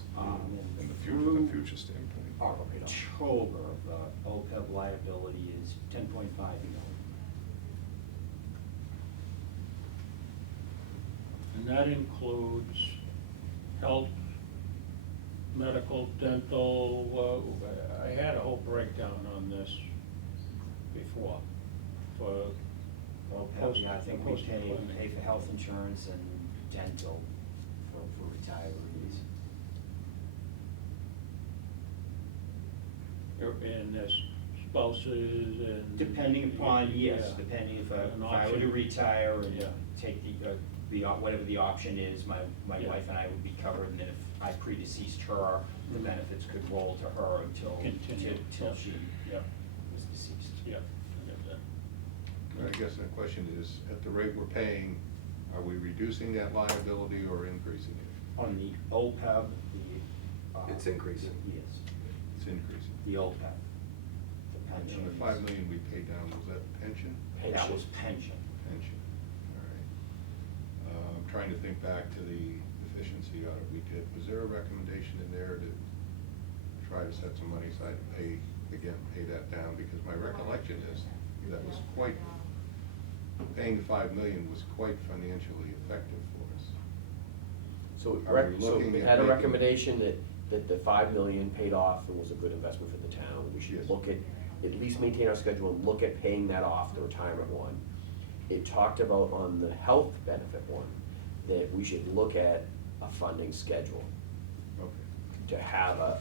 in the future standpoint. October, the OPEB liability is 10.5 million. And that includes health, medical, dental, I had a whole breakdown on this before, for OPEB, yeah, I think we post-employment. pay for health insurance and dental for retirees. And there's spouses and. Depending upon, yes, Yeah. depending if An I were to option. retire and Yeah. take whatever the option is, my Yeah. wife and I would be covered, and then if I predeceased her, the benefits could roll to her until Continue. she Yeah, was deceased. yeah, I get that. I guess the question is, at the rate we're paying, are we reducing that liability or increasing it? On the OPEB, It's increasing. Yes, It's increasing. the OPEB, the pension. And the $5 million we paid down, was that pension? That was pension. Pension, all right. I'm trying to think back to the efficiency audit we did. Was there a recommendation in there to try to set some money aside to pay that down? Because my recollection is that was paying the $5 million was quite financially effective for us. So, Are we so looking we at had a making- recommendation that the 5 million paid off and was a good investment for the town. We should Yes. look at least maintain our schedule and look at paying that off, the retirement one. It talked about on the health benefit one, that we should look at a funding schedule Okay, to have a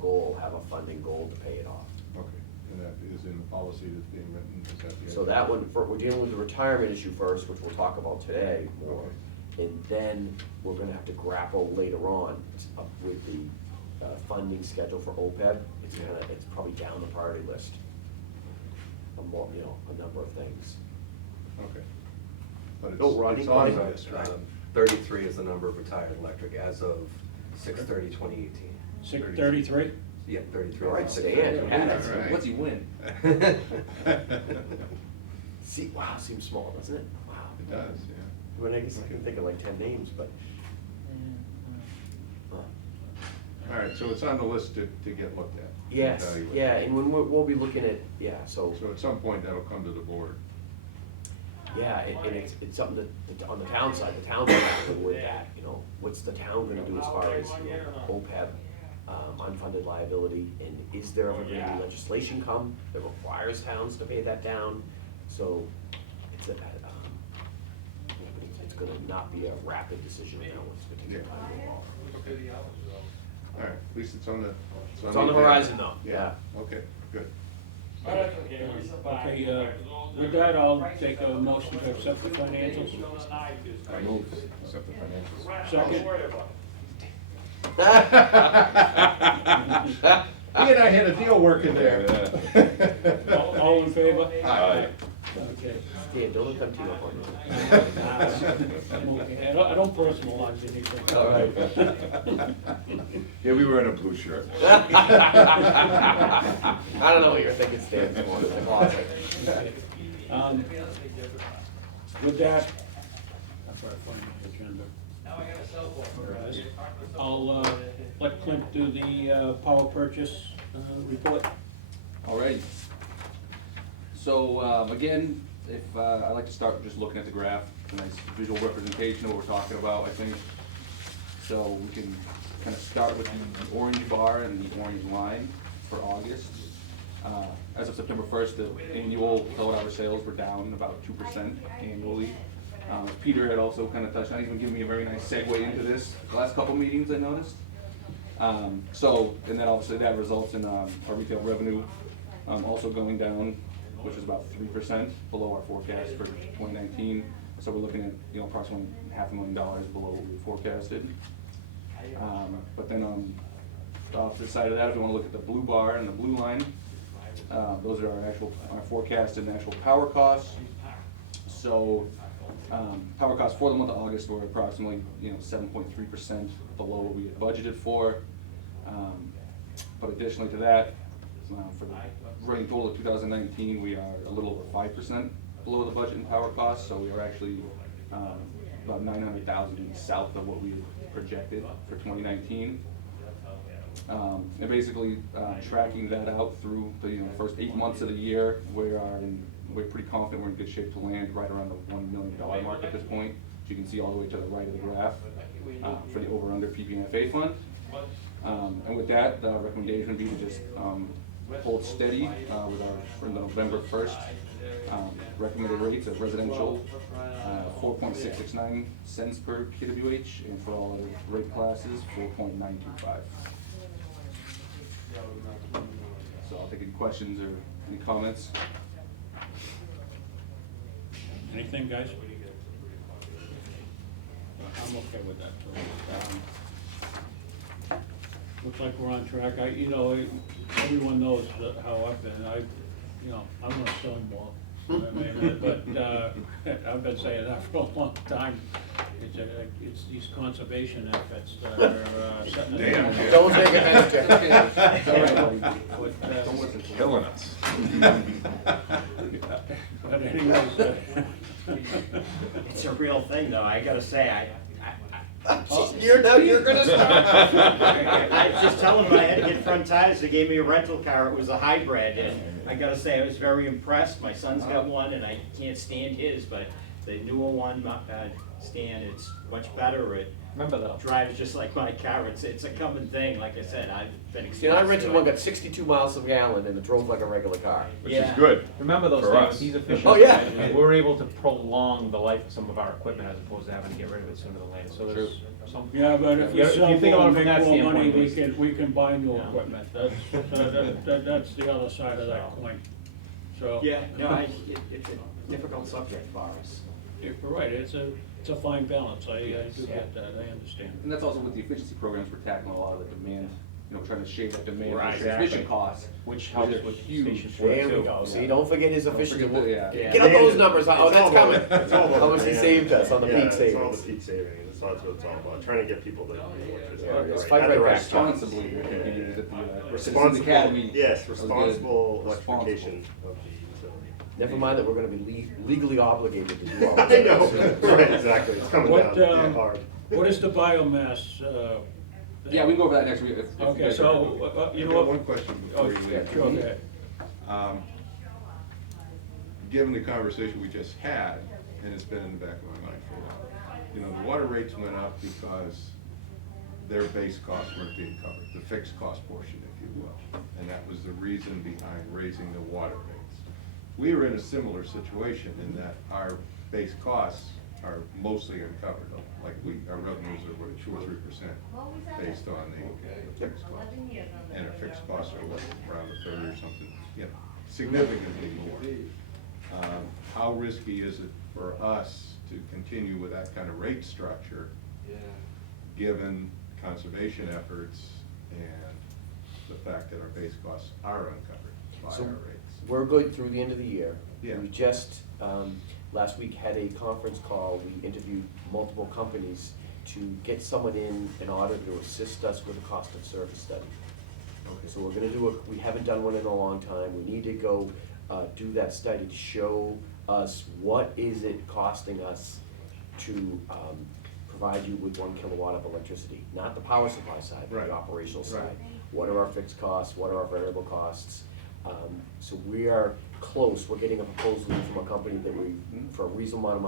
goal, have a funding goal to pay it off. okay. And that is in the policy that's being written, is that the? So idea? that one, we're dealing with the retirement issue first, which we'll talk about today more. And then we're gonna have to grapple later on with the funding schedule for OPEB. It's probably down the priority list. A number of things. Okay. But No, Rodney, it's on the Rodney. list, right? 33 is the number of retired electric as of 6/30/2018. 633? Yeah, 33. All right, as of Stan, 6/30. yeah. Right. What's he win? See, wow, seems small, doesn't it? Wow. It does, yeah. Well, I guess I can think of like 10 names, but. All right, so it's on the list to get looked at. Yes, evaluated. yeah, and when we'll be looking at, so, So at some point, that'll come to the board. yeah, and it's something that, on the town side, the town's gonna with that, what's the town gonna do as far as, OPEB, unfunded liability, and is there ever gonna be legislation come that requires towns to pay that down? So, it's gonna not be a rapid decision now, it's gonna take some time to evolve. All right, at least it's on the. It's on the agenda. horizon though, Yeah, okay, good. Okay, with that, I'll take a motion to accept the financials. I move, accept the financials. Second? He and I had a deal working there. All in favor? Aye. Okay. Dan, don't let them team up on you. I'm okay. I don't personalize anything. All right. Yeah, we were in a blue shirt. I don't know what you're thinking, Stan, come on, in the closet. Okay. With that, I've got to find my agenda. There it is. I'll let Clint do the power purchase report. All right. So, again, if, I'd like to start just looking at the graph, it's a nice visual representation of what we're talking about, I think. So we can kind of start with the orange bar and the orange line for August. As of September 1st, the annual kilowatt hour sales were down about 2% annually. Peter had also kind of touched on, he's been giving me a very nice segue into this the last couple meetings, I noticed. And then obviously that results in our retail revenue also going down, which is about 3% below our forecast for 2019. So we're looking at approximately $500,000 below what we forecasted. But then on the opposite side of that, if we want to look at the blue bar and the blue line, those are our forecasted and actual power costs. So power costs for the month of August were approximately 7.3% below what we had budgeted for. But additionally to that, for the running total of 2019, we are a little over 5% below the budget in power costs. So we are actually about $900,000 south of what we had projected for 2019. And basically tracking that out through the first 8 months of the year, we're pretty confident we're in good shape to land right around the $1 million mark at this point. As you can see all the way to the right of the graph for the over-under PPNFA fund. And with that, the recommendation would be to just hold steady with for the November 1st recommended rates of residential 4.669 cents per kWh, and for all other rate classes 4.925. So I'll take any questions or any comments. Anything, guys? I'm okay with that. Looks like we're on track. Everyone knows how I've been. I'm gonna sell more. But I've been saying that for a long time. It's these conservation efforts that are setting us Damn, back. yeah. Don't take offense, Jeff. Don't listen, killing us. But anyways, It's a real thing, though, I gotta say, You're gonna start. I was just telling them I had to get front tires, they gave me a rental car, it was a hybrid, and I gotta say, I was very impressed. My son's got one, and I can't stand his, but the newer one, Stan, it's much better, it Remember though, drives just like my car, it's a common thing, like I said, I've been exposed See, I to rented it. one, got 62 miles a gallon, and it drove like a regular car. Which is Yeah. good. remember those For things, us. he's efficient. Oh, yeah. And we're able to prolong the life of some of our equipment as opposed to having to get rid of it sooner than later, so there's some. yeah, but if we Yeah, if sell you think more about and it from make that more money, standpoint, we can buy new Yeah. equipment. That's the other side of that coin. So. Yeah, no, it's a difficult subject for us. You're right, it's a fine balance, I do get that, I understand. And that's also with the efficiency programs, we're tackling a lot of the demand, trying to shave that demand Right, and transmission exactly. costs. Which helps are with huge. Station 4 There we too. go. See, don't forget his Don't efficiency. forget that, yeah. Get up those numbers. Oh, It's all that's about- coming. it's all about How much he demand. saved us on the Yeah, peak it's all savings. the peak savings, that's what it's all about, trying to get people to use electricity. Yeah, it's right, fight at right the back. right time. Responsibly, we're competing with the Citizens Responsible, Academy. yes, That was good. responsible Responsible. electrification of the utility. Never mind that we're gonna be legally obligated to do all I this. know, right, exactly, it's coming What, down hard. What is the biomass? Yeah, we can go over that next week. if you Okay, guys are- so, you I know got what? one question Oh, before you yeah, leave. sure, go ahead. Given the conversation we just had, and it's been in the back of my mind for a while, the water rates went up because their base costs weren't being covered, the fixed cost portion, if you will. And that was the reason behind raising the water rates. We are in a similar situation in that our base costs are mostly uncovered, like our revenues are what, 2 or 3% based on the fixed costs. And our fixed costs are what, around a third or something, significantly more. How risky is it for us to continue with that kind of rate structure, given conservation efforts and the fact that our base costs are uncovered by So- our rates? we're good through the end of the year. Yeah. We just, last week had a conference call, we interviewed multiple companies to get someone in order to assist us with a cost of service study. Okay. So we're gonna do we haven't done one in a long time, we need to go, do that study to show us what is it costing us to, provide you with 1 kilowatt of electricity, not the power supply side, but Right. the operational Right. side. What are our fixed costs, what are our variable costs? So we are close, we're getting a proposal in from a company that for a reasonable amount of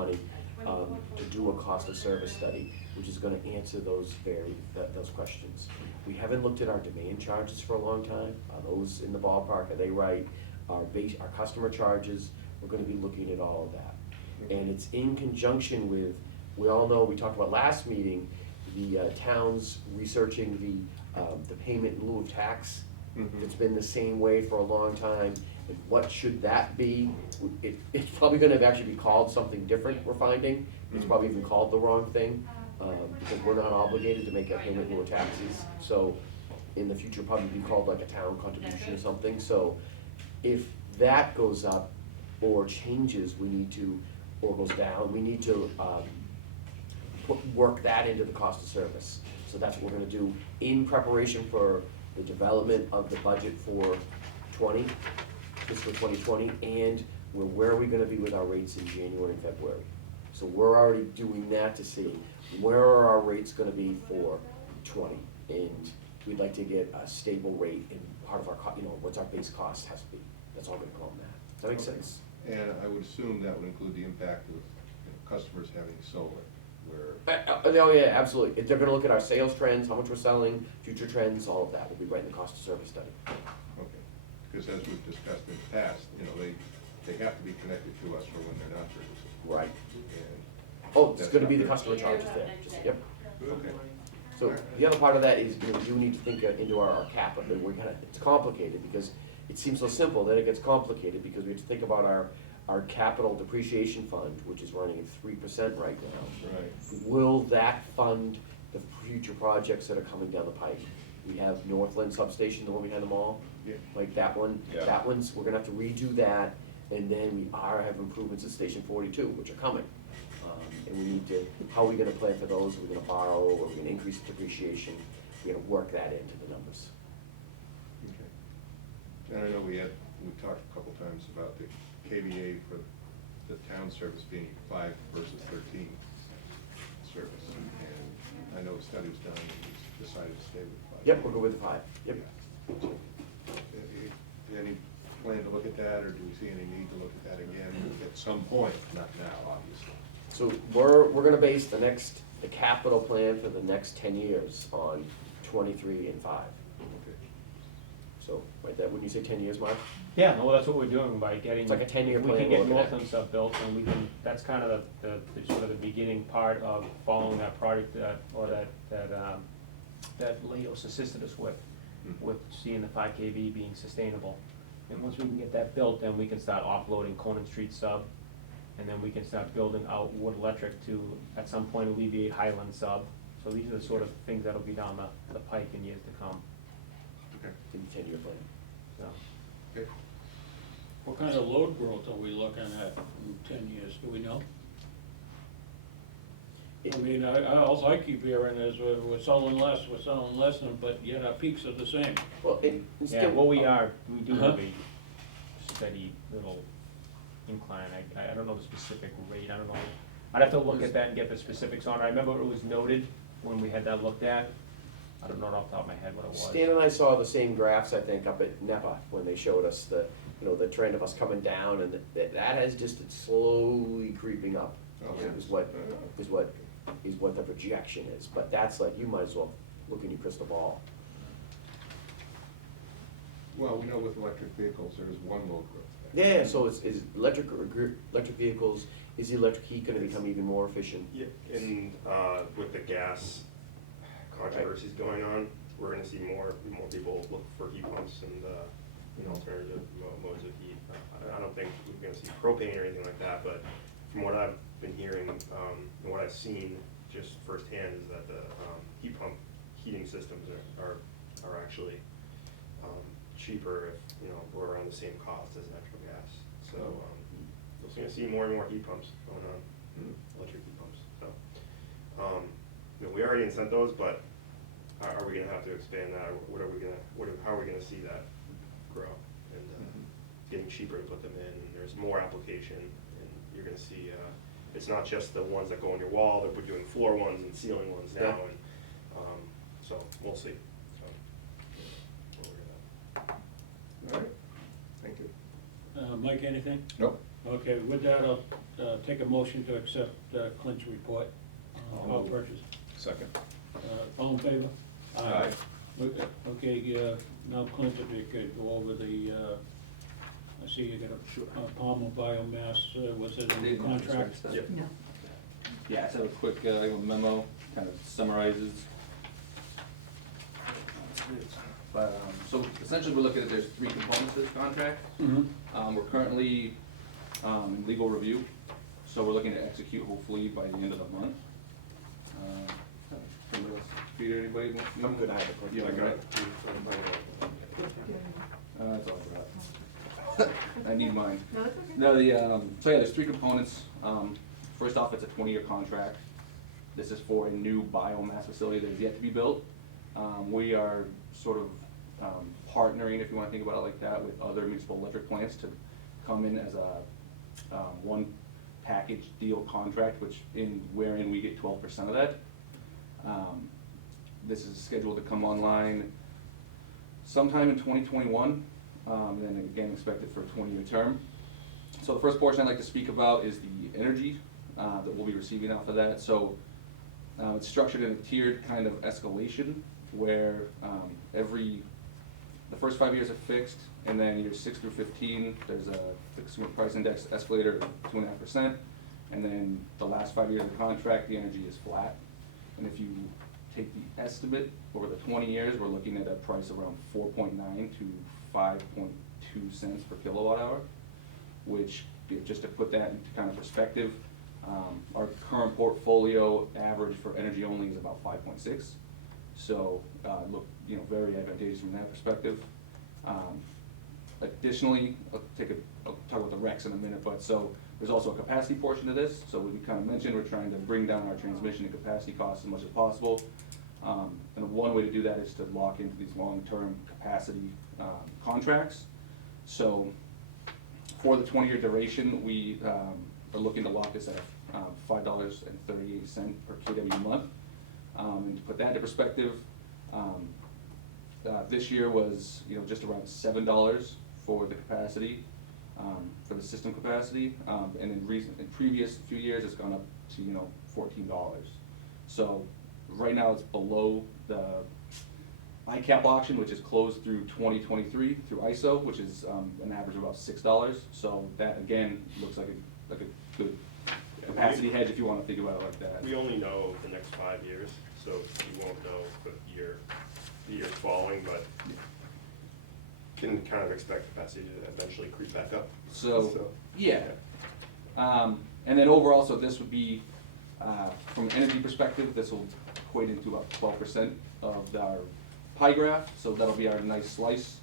money, to do a cost of service study, which is gonna answer those those questions. We haven't looked at our demand charges for a long time, are those in the ballpark, are they right? Our customer charges, we're gonna be looking at all of that. And it's in conjunction with, we all know, we talked about last meeting, the towns researching the payment in lieu of tax. Mhm. It's been the same way for a long time, and what should that be? It's probably gonna actually be called something different, we're finding, it's probably even called the wrong thing, because we're not obligated to make a payment in lieu of taxes, so in the future, probably be called like a town contribution or something, so if that goes up or changes, we need to, or goes down, we need to, work that into the cost of service. So that's what we're gonna do in preparation for the development of the budget for fiscal 2020, and where are we gonna be with our rates in January and February. So we're already doing that to see where are our rates gonna be for 20, and we'd like to get a stable rate in part of our, what's our base cost has to be. That's all gonna go on that. Does that make Okay. sense? And I would assume that would include the impact of customers having solar, where, Oh, yeah, absolutely. If they're gonna look at our sales trends, how much we're selling, future trends, all of that will be right in the cost of service study. okay, because as we've discussed in the past, they have to be connected to us for when they're not producing. Right. And Oh, it's that's gonna not be the good. customer charges there, yep. Okay. So the other part of that is, we do need to think into our capital, that it's complicated, because it seems so simple, then it gets complicated, because we have to think about our capital depreciation fund, which is running at 3% right now. Right. Will that fund the future projects that are coming down the pike? We have Northland Substation, the one behind the mall, Yeah. like that one, Yeah. that one's, we're gonna have to redo that, and then we have improvements at Station 42, which are coming. And we need to, how are we gonna plan for those? Are we gonna borrow, or are we gonna increase the depreciation? We're gonna work that into the numbers. Okay. And I know we talked a couple times about the KVA for the town service being 5 versus 13 service. And I know a study was done and we decided to stay with 5. Yep, we'll go with the 5, yep. Any plan to look at that, or do we see any need to look at that again at some point? Not now, obviously. So we're gonna base the capital plan for the next 10 years on 23 and 5. Okay. So, right, that, when you say 10 years, Mark? Yeah, well, that's what we're doing by getting. It's like a 10-year We plan can we're get looking at. Northland sub built, and we can, that's kind of the sort of the beginning part of following that project, that Leos assisted us with seeing the 5 kV being sustainable. And once we can get that built, then we can start offloading Conan Street sub, and then we can start building out Wood Electric to, at some point, alleviate Highland sub. So these are the sort of things that'll be down the pike in years to come, Okay. In the 10-year plan. so. Okay. What kind of load growth are we looking at in 10 years, do we know? I mean, all I keep hearing is we're selling less, but yet our peaks are the same. Well, it's Yeah, still. well, we do Uh-huh. have a steady little incline. I don't know the specific rate, I don't know. I'd have to look at that and get the specifics on it. I remember it was noted when we had that looked at. I don't know off the top of my head what it was. Stan and I saw the same graphs, I think, up at NEPA, when they showed us the trend of us coming down, and that has just, it's slowly creeping up. Okay. Is what the projection is, but that's like, you might as well look in your crystal ball. Well, we know with electric vehicles, there's one load growth. Yeah, so is electric vehicles, is the electric heat gonna become even more efficient? Yeah, and with the gas controversies going on, we're gonna see more people look for heat pumps and alternative modes of heat. I don't think we're gonna see propane or anything like that, but from what I've been hearing, and what I've seen just firsthand, is that the heat pump heating systems are actually cheaper if, you know, we're around the same cost as natural gas. So, you're gonna see more and more heat pumps going on, electric heat pumps, so. You know, we already incent those, but are we gonna have to expand that, or what are we gonna, how are we gonna see that grow? And, getting cheaper to put them in, and there's more application, and you're gonna see, it's not just the ones that go on your wall, that we're doing floor ones and ceiling ones now, Yeah. and, so, we'll see, so. we'll work it out. All right, thank you. Mike, anything? Nope. Okay, with that, I'll take a motion to accept Clint's report on all purchase. Second. All in favor? Aye. Okay, now Clint, if you could go over the, I see you got a Palmer Biomass, was it a new contract? Yep. Yeah, so a quick memo, kind of summarizes. But, so essentially we're looking at, there's 3 components to this contract. We're currently in legal review, so we're looking to execute hopefully by the end of the month. Peter, anybody? I'm good, I have a question. Yeah, I got it. That's all I got. I need mine. No, that's okay. No, so yeah, there's 3 components. First off, it's a 20-year contract. This is for a new biomass facility that is yet to be built. We are sort of partnering, if you want to think about it like that, with other municipal electric plants to come in as a one package deal contract, wherein we get 12% of that. This is scheduled to come online sometime in 2021, and then again expected for a 20-year term. So the first portion I'd like to speak about is the energy that we'll be receiving off of that. So it's structured in a tiered kind of escalation where the first 5 years are fixed, and then years 6 through 15, there's a consumer price index escalator of 2.5%, and then the last 5 years of the contract, the energy is flat. And if you take the estimate over the 20 years, we're looking at a price around 4.9 to 5.2 cents per kilowatt hour, which, just to put that into kind of perspective, our current portfolio average for energy only is about 5.6. So, look, very advantageous from that perspective. Additionally, I'll talk about the RECs in a minute, but so there's also a capacity portion to this. So we kind of mentioned we're trying to bring down our transmission and capacity costs as much as possible. And one way to do that is to lock into these long-term capacity contracts. So for the 20-year duration, we are looking to lock this at $5.38 per kW a month. And to put that into perspective, this year was just around $7 for the capacity, for the system capacity, and in previous few years it's gone up to $14. So right now it's below the ICAP auction, which is closed through 2023 through ISO, which is an average of about $6. So that again looks like a good capacity hedge if you want to think about it like that. We only know the next 5 years, so we won't know for the years following, but can kind of expect capacity to eventually creep back up. So yeah. And then overall, so this would be, from an energy perspective, this will equate into about 12% of our pie graph, so that'll be our nice slice.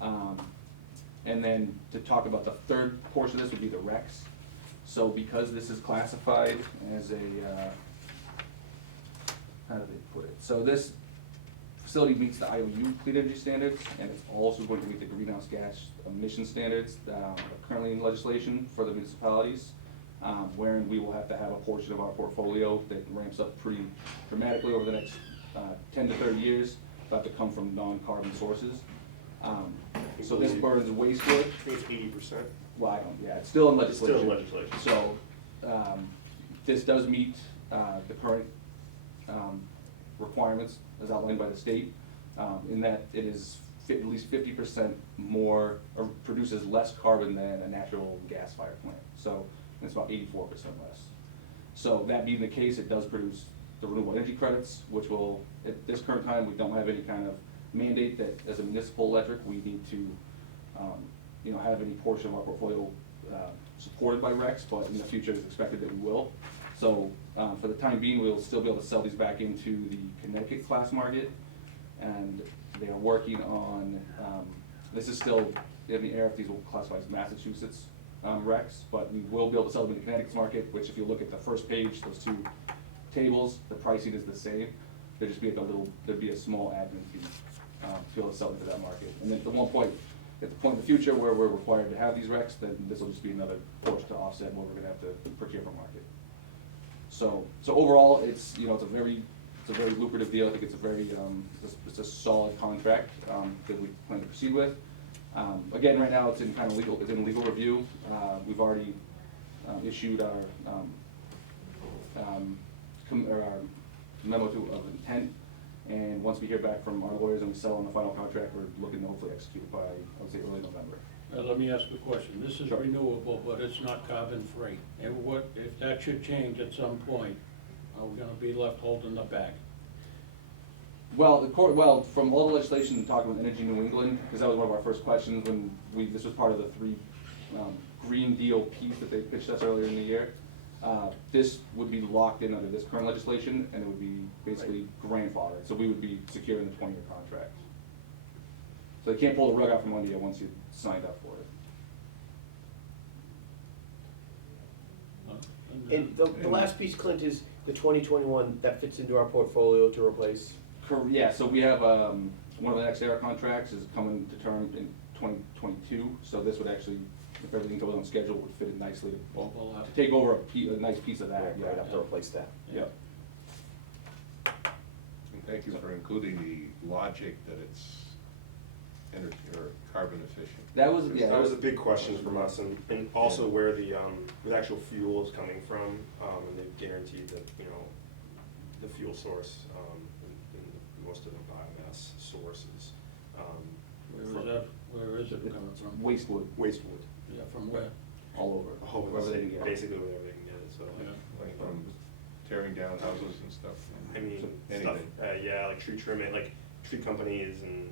And then to talk about the third portion of this would be the RECs. So because this is classified as a, how do they put it? So this facility meets the IOU clean energy standards, and it's also going to meet the greenhouse gas emission standards that are currently in legislation for the municipalities, wherein we will have to have a portion of our portfolio that ramps up pretty dramatically over the next 10 to 30 years, that to come from non-carbon sources. So this burns waste wood. I think it's 80%. Well, I don't, yeah, it's still in legislation. Still in legislation. So, this does meet the current requirements as outlined by the state, in that it is at least 50% more, or produces less carbon than a natural gas-fired plant. So, it's about 84% less. So, that being the case, it does produce the renewable energy credits, which will, at this current time, we don't have any kind of mandate that as a municipal electric, we need to have any portion of our portfolio supported by RECs, but in the future it's expected that we will. So for the time being, we'll still be able to sell these back into the Connecticut class market, and they are working on This is still in the air if these will classify as Massachusetts recs, but we will be able to sell them in the Connecticut's market, which if you look at the first page, those two tables, the pricing is the same. There'd just be there'd be a small admin fee to be able to sell into that market. And then at the point in the future where we're required to have these recs, then this will just be another push to offset what we're gonna have to procure from market. So overall, it's, you know, it's a very lucrative deal. I think it's a very, it's a solid contract, that we plan to proceed with. Again, right now, it's in legal review. We've already, issued our memo of intent. And once we hear back from our lawyers and we settle on the final contract, we're looking to hopefully execute by, I would say, early November. Let me ask a question. This is Sure. renewable, but it's not carbon free. And what, if that should change at some point, are we gonna be left holding the bag? Well, from all the legislation talking with Energy New England, because that was one of our first questions when this was part of the Green Deal piece that they pitched us earlier in the year. This would be locked in under this current legislation, and it would be basically grandfathered, so we would be secure in the 20-year contract. So they can't pull the rug out from under you once you signed up for it. And the last piece, Clint, is the 2021, that fits into our portfolio to replace? Yeah, so we have, one of the next air contracts is coming to term in 2022, so this would actually, if everything goes on schedule, would fit in nicely to take over a nice piece of that. Right up to replace that. Yep. And thank you for including the logic that it's energy or carbon efficient. That was, yeah. That was a big question from us, and also where the actual fuel is coming from, and they've guaranteed that, you know, the fuel source, in most of the biomass sources. Where is it coming from? Wastewood, Wastewood. Yeah, from where? all over, All over the wherever they city, can get. basically wherever they can get it, so. Yeah. Like tearing down houses and stuff. I mean, stuff, yeah, like tree trimming, like tree companies and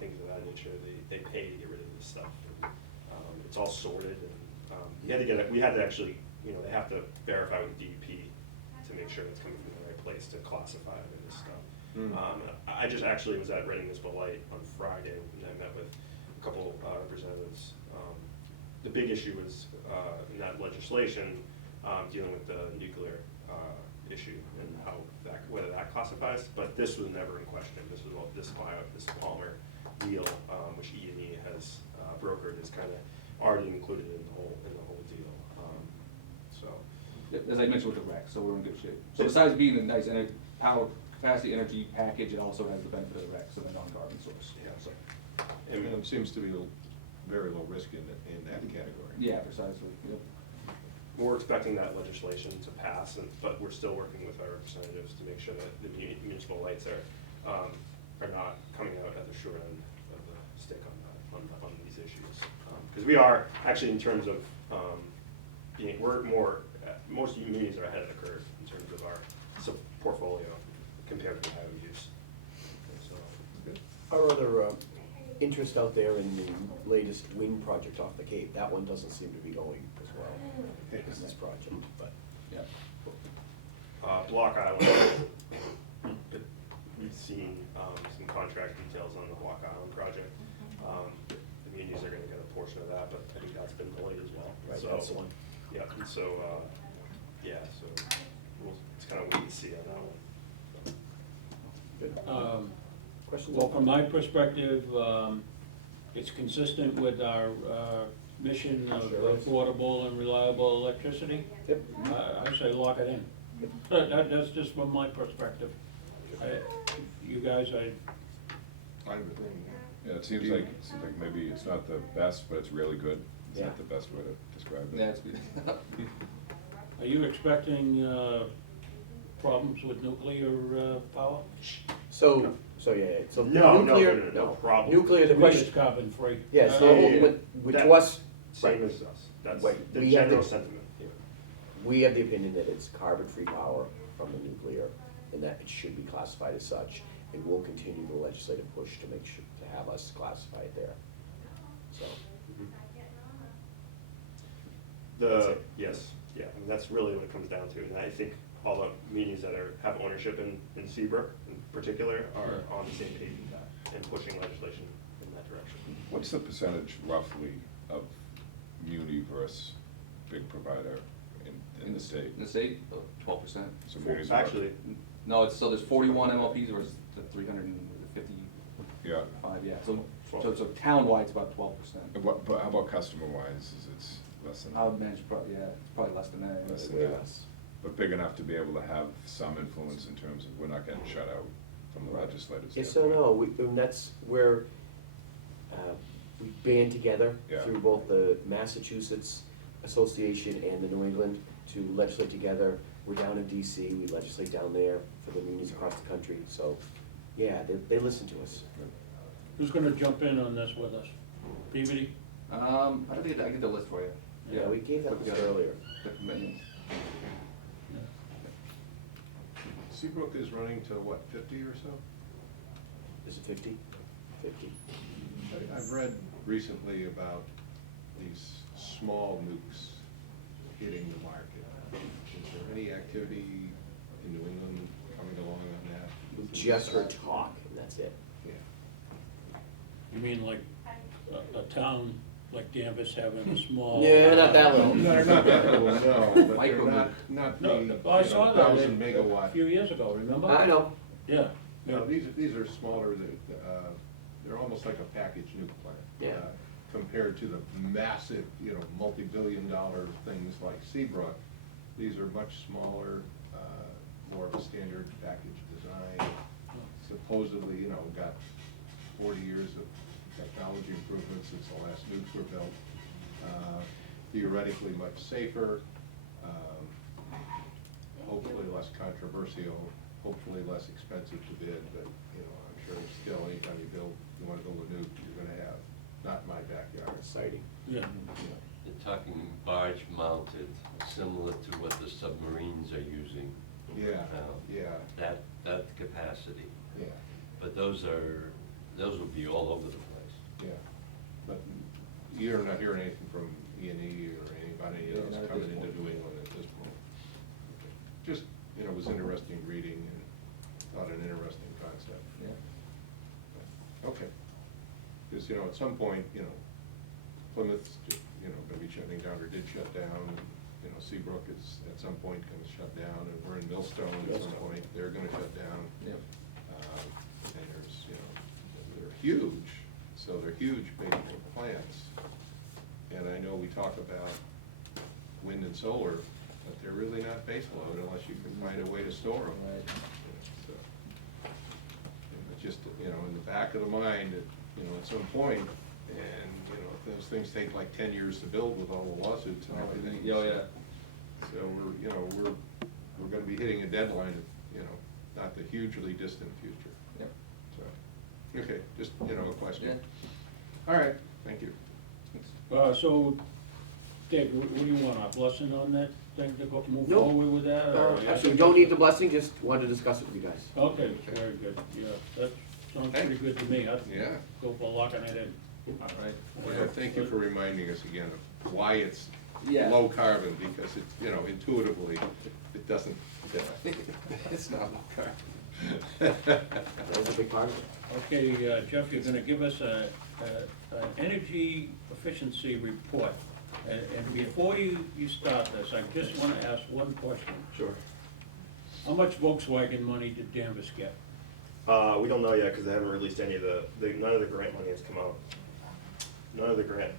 things of that nature, they pay to get rid of this stuff. It's all sorted, and we had to actually, you know, they have to verify with DEP to make sure it's coming from the right place to classify it as this stuff. I just actually was at Reading Municipal Light on Friday, and I met with a couple representatives. The big issue is in that legislation dealing with the nuclear issue and whether that classifies, but this was never in question. This Palmer deal, which E&E has brokered, is kind of already included in the whole deal. As I mentioned with the rec, so we're in good shape. So besides being a nice power capacity energy package, it also has the benefit of the rec, so the non-carbon source. Yeah. So, And it seems to be very low risk in that category. yeah, precisely, yep. We're expecting that legislation to pass, but we're still working with our representatives to make sure that the municipal lights are not coming out at the short end of the stick on these issues. Because we are, actually, in terms of most communities are ahead of the curve in terms of our portfolio compared to how we use. So, Our other interest out there in the latest wind project off the Cape, that one doesn't seem to be going as well as this project, but. Yeah. Block Island, we've seen some contract details on the Block Island project. The communities are gonna get a portion of that, but I think that's been delayed as well. Right, So, that's the one. yeah, and so, so it's kind of wait and see on that one. Questions? Well, from my perspective, it's consistent with our mission of Sure is. affordable and reliable electricity. Yep. I say lock it in. That's just from my perspective. You guys, Yeah, it seems like maybe it's not the best, but it's really good. Is Yeah. that the best way to describe it? Yeah, it's good. are you expecting problems with nuclear power? So No, nuclear, no problem. Nuclear, the To me, it's question, carbon free. yes, Yeah. with That- to us, Same right. as us, that's Right. the We have general the- sentiment here. We have the opinion that it's carbon-free power from the nuclear, and that it should be classified as such, and we'll continue the legislative push to make sure, to have us classify it there, so. That's it. Yes, yeah, I mean, that's really what it comes down to, and I think all the meetings that have ownership in Seabrook in particular are on the same page with that, and pushing legislation in that that direction. What's the percentage roughly of muni versus big provider in the state? In the state, 12%. So muni's about- Actually, No, it's, so there's 41 MLPs versus the 355, Yeah. yeah, so town-wide, it's about 12%. But how about customer-wise, is it's less than? I would manage, yeah, it's probably less than that. Less than Way that. less. But big enough to be able to have some influence in terms of, we're not getting shut out from the legislative Yes, standpoint. so no, and that's where we band together Yeah. through both the Massachusetts Association and the New England to legislate together. We're down in DC, we legislate down there for the munis across the country, so, yeah, they listen to us. Who's gonna jump in on this with us? Peabody? I don't think I get the list for you. Yeah, we gave that Put list together earlier. The commitments. Seabrook is running to what, 50 or so? Is it 50? 50. I've read recently about these small nukes hitting the market. Is there any activity in New England coming along on that? We just heard talk, and that's it. Yeah. You mean like a town like Danvers having a small? Yeah, not that little. No, they're not that little, no, but they're Micro not No, the, I saw that 1,000 a megawatt. few years ago, remember? I know. Yeah. No, these are smaller, they're almost like a package nuke plant. Yeah. Compared to the massive, multi-billion-dollar things like Seabrook, these are much smaller, more of a standard package design. Supposedly, got 40 years of technology improvements since the last nukes were built. Theoretically much safer, hopefully less controversial, hopefully less expensive to bid, but, I'm sure still, anytime you want to build a nuke, you're gonna have, not in my backyard. Exciting. Yeah. You're talking barge mounted, similar to what the submarines are using Yeah, now. yeah, That capacity. yeah, But those will be all over the place. yeah. But you're not hearing anything from E&E or anybody Yeah, else not at coming this into point. New England at this point. Just, it was interesting reading and thought an interesting concept. Yeah. Okay. Because, at some point, Plymouth's just, gonna be shutting down or did shut down. Seabrook is at some point gonna shut down, and we're in Millstone at some point, they're gonna shut down. Yep. And there's, they're huge, so they're huge big plants. And I know we talk about wind and solar, but they're really not base load unless you can find a way to store them. Right. So, and it's just, in the back of the mind, at some point, and, those things take like 10 years to build with all the lawsuits and everything. Oh, yeah. So we're gonna be hitting a deadline, not the hugely distant future. Yep. So, okay, just, a question. Yeah. All right, thank you. So, Dave, what do you want, a blessing on that thing to move No. forward with that? or- Actually, we don't need the blessing, just wanted to discuss it with you guys. Okay, very good, yeah, that sounds pretty good to me, I'd Yeah. go for locking it in. All right. Yeah, thank you for reminding us again of why it's Yeah. low carbon, because it's, intuitively, it doesn't, it's not low carbon. That was a big part of it. Okay, Jeff, you're gonna give us an energy efficiency report. And before you start this, I just wanna ask one question. sure. How much Volkswagen money did Danvers get? We don't know yet because they haven't released any of none of the grant money has come out. None of the grant,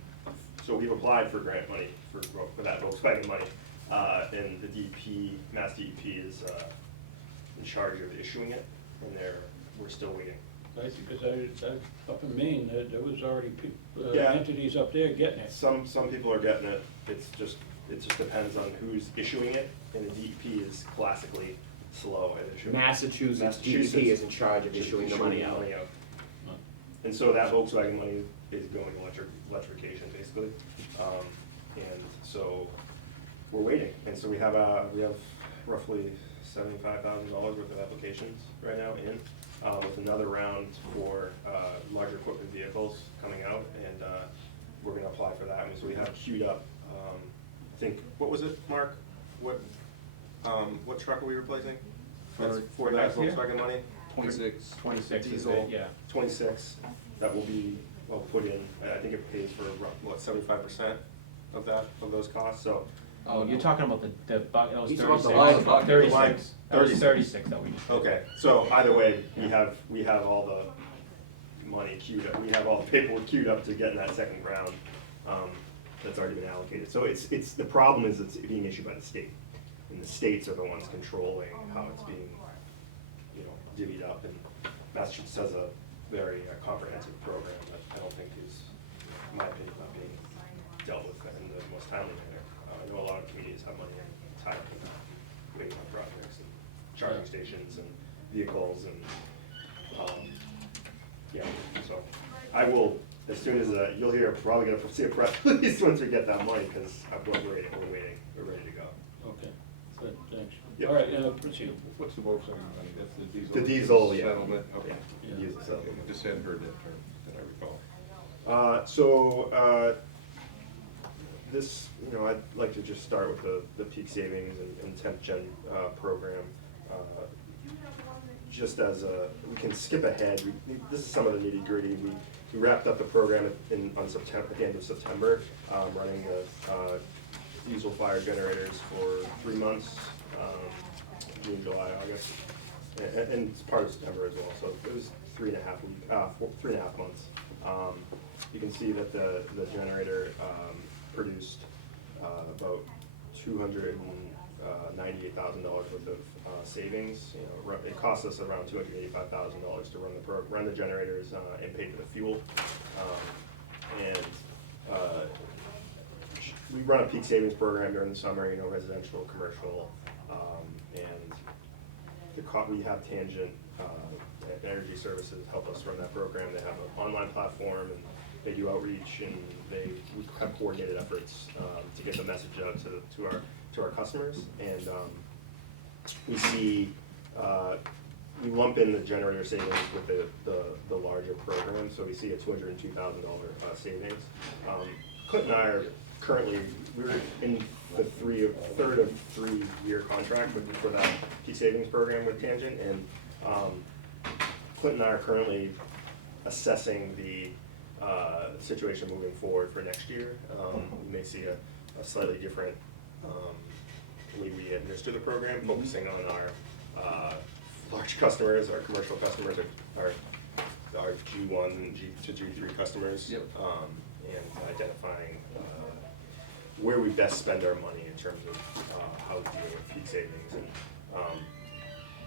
so we've applied for grant money for that Volkswagen money. And the DEP, Mass DEP is in charge of issuing it, and we're still waiting. Right, because up in Maine, there was already Yeah. entities up there getting it. Some people are getting it, it just depends on who's issuing it, and the DEP is classically slow at issuing. Massachusetts DEP is in charge of issuing the money out. And so that Volkswagen money is going electrification, basically. And so we're waiting, and so we have roughly $75,000 worth of applications right now in, with another round for larger equipment vehicles coming out, and we're gonna apply for that. And so we have queued up, I think, what was it, Mark? What truck are we replacing? For that right here? Volkswagen money? 26. 26 is Diesel. it, yeah. 26, that will be I'll put in, I think it pays for, what, 75% of that, of those costs, so. Oh, you're talking about the buck, that was He's talking 36. about the line, the line, 36. That was 36. 36 that we just. Okay, so either way, we have all the money queued up, we have all the paperwork queued up to get in that second round, that's already been allocated. So it's, the problem is it's being issued by the state, and the states are the ones controlling how it's being, you know, divvied up, and Massachusetts has a very comprehensive program that I don't think is, in my opinion, not being dealt with in the most timely manner. I know a lot of communities have money tied up in that, waiting on projects and charging stations and vehicles and, yeah, so I will, as soon as, you'll hear, probably gonna see a press release once we get that money, because we're waiting, we're ready to go. Okay, good, thanks. Yep. All right, proceed. What's the Volkswagen money? That's the diesel? The diesel, yeah. Settlement, okay. Yeah. Diesel settlement. I just hadn't heard that term, that I recall. This, you know, I'd like to just start with the peak savings and temp gen program. Just as we can skip ahead, this is some of the nitty gritty. We wrapped up the program on September, at the end of September, running the diesel fire generators for 3 months, June, July, August, and it's part of September as well. So it was 3.5 months. You can see that the generator produced about $298,000 worth of savings. You know, it cost us around $285,000 to run the generators and pay for the fuel. We run a peak savings program during the summer, you know, residential, commercial, and we have Tangent Energy Services help us run that program. They have an online platform, and they do outreach, and we have coordinated efforts to get the message out to our customers. And we see we lump in the generator savings with the larger program, so we see a $202,000 savings. Clint and I are currently, we're in the third of 3-year contract for that peak savings program with Tangent, and Clint and I are currently assessing the situation moving forward for next year. We may see a slightly different way we administer the program, focusing on our large customers, our commercial customers, our G1 and G3 customers, Yep. And identifying where we best spend our money in terms of how to deal with peak savings. And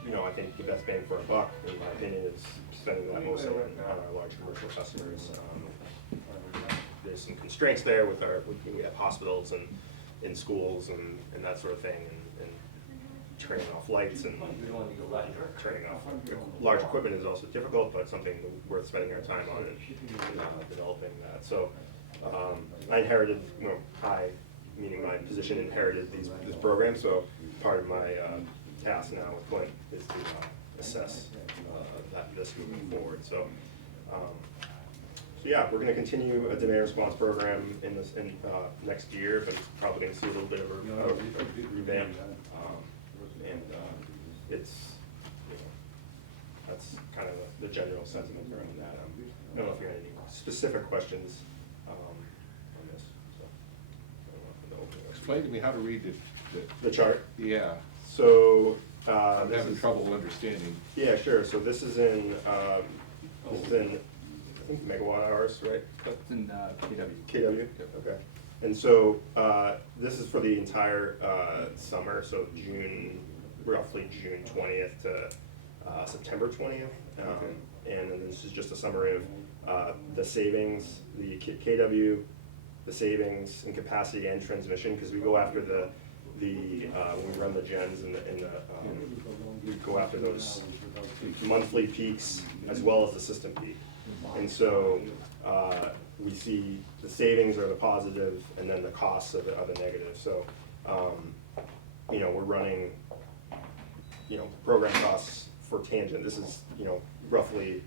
you know, I think the best bang for our buck, in my opinion, is spending that mostly on our large commercial customers. There's some constraints there with we have hospitals and in schools and that sort of thing, and turning off lights and turning off large equipment is also difficult, but something worth spending our time on and developing that. So I inherited, you know, meaning my position inherited this program, so part of my task now with Clint is to assess this moving forward. So yeah, we're going to continue a demand response program in next year, but it's probably going to see a little bit of a revamp. It's, you know, that's kind of the general sentiment around that. I don't know if you had any specific questions on this. So, I don't know if the opening was- Explain to me how to read The chart. yeah, So I'm this having is, trouble understanding. yeah, sure. So this is in I think megawatt hours, right? It's in KW. KW? Okay. And so this is for the entire summer, so roughly June 20th to September 20th. And then this is just a summary of the savings, the KW, the savings in capacity and transmission, because we go after when we run the gens and we go after those monthly peaks as well as the system peak. And so we see the savings are the positive, and then the costs are the negative. So you know, we're running, you know, program costs for Tangent. This is, you know, roughly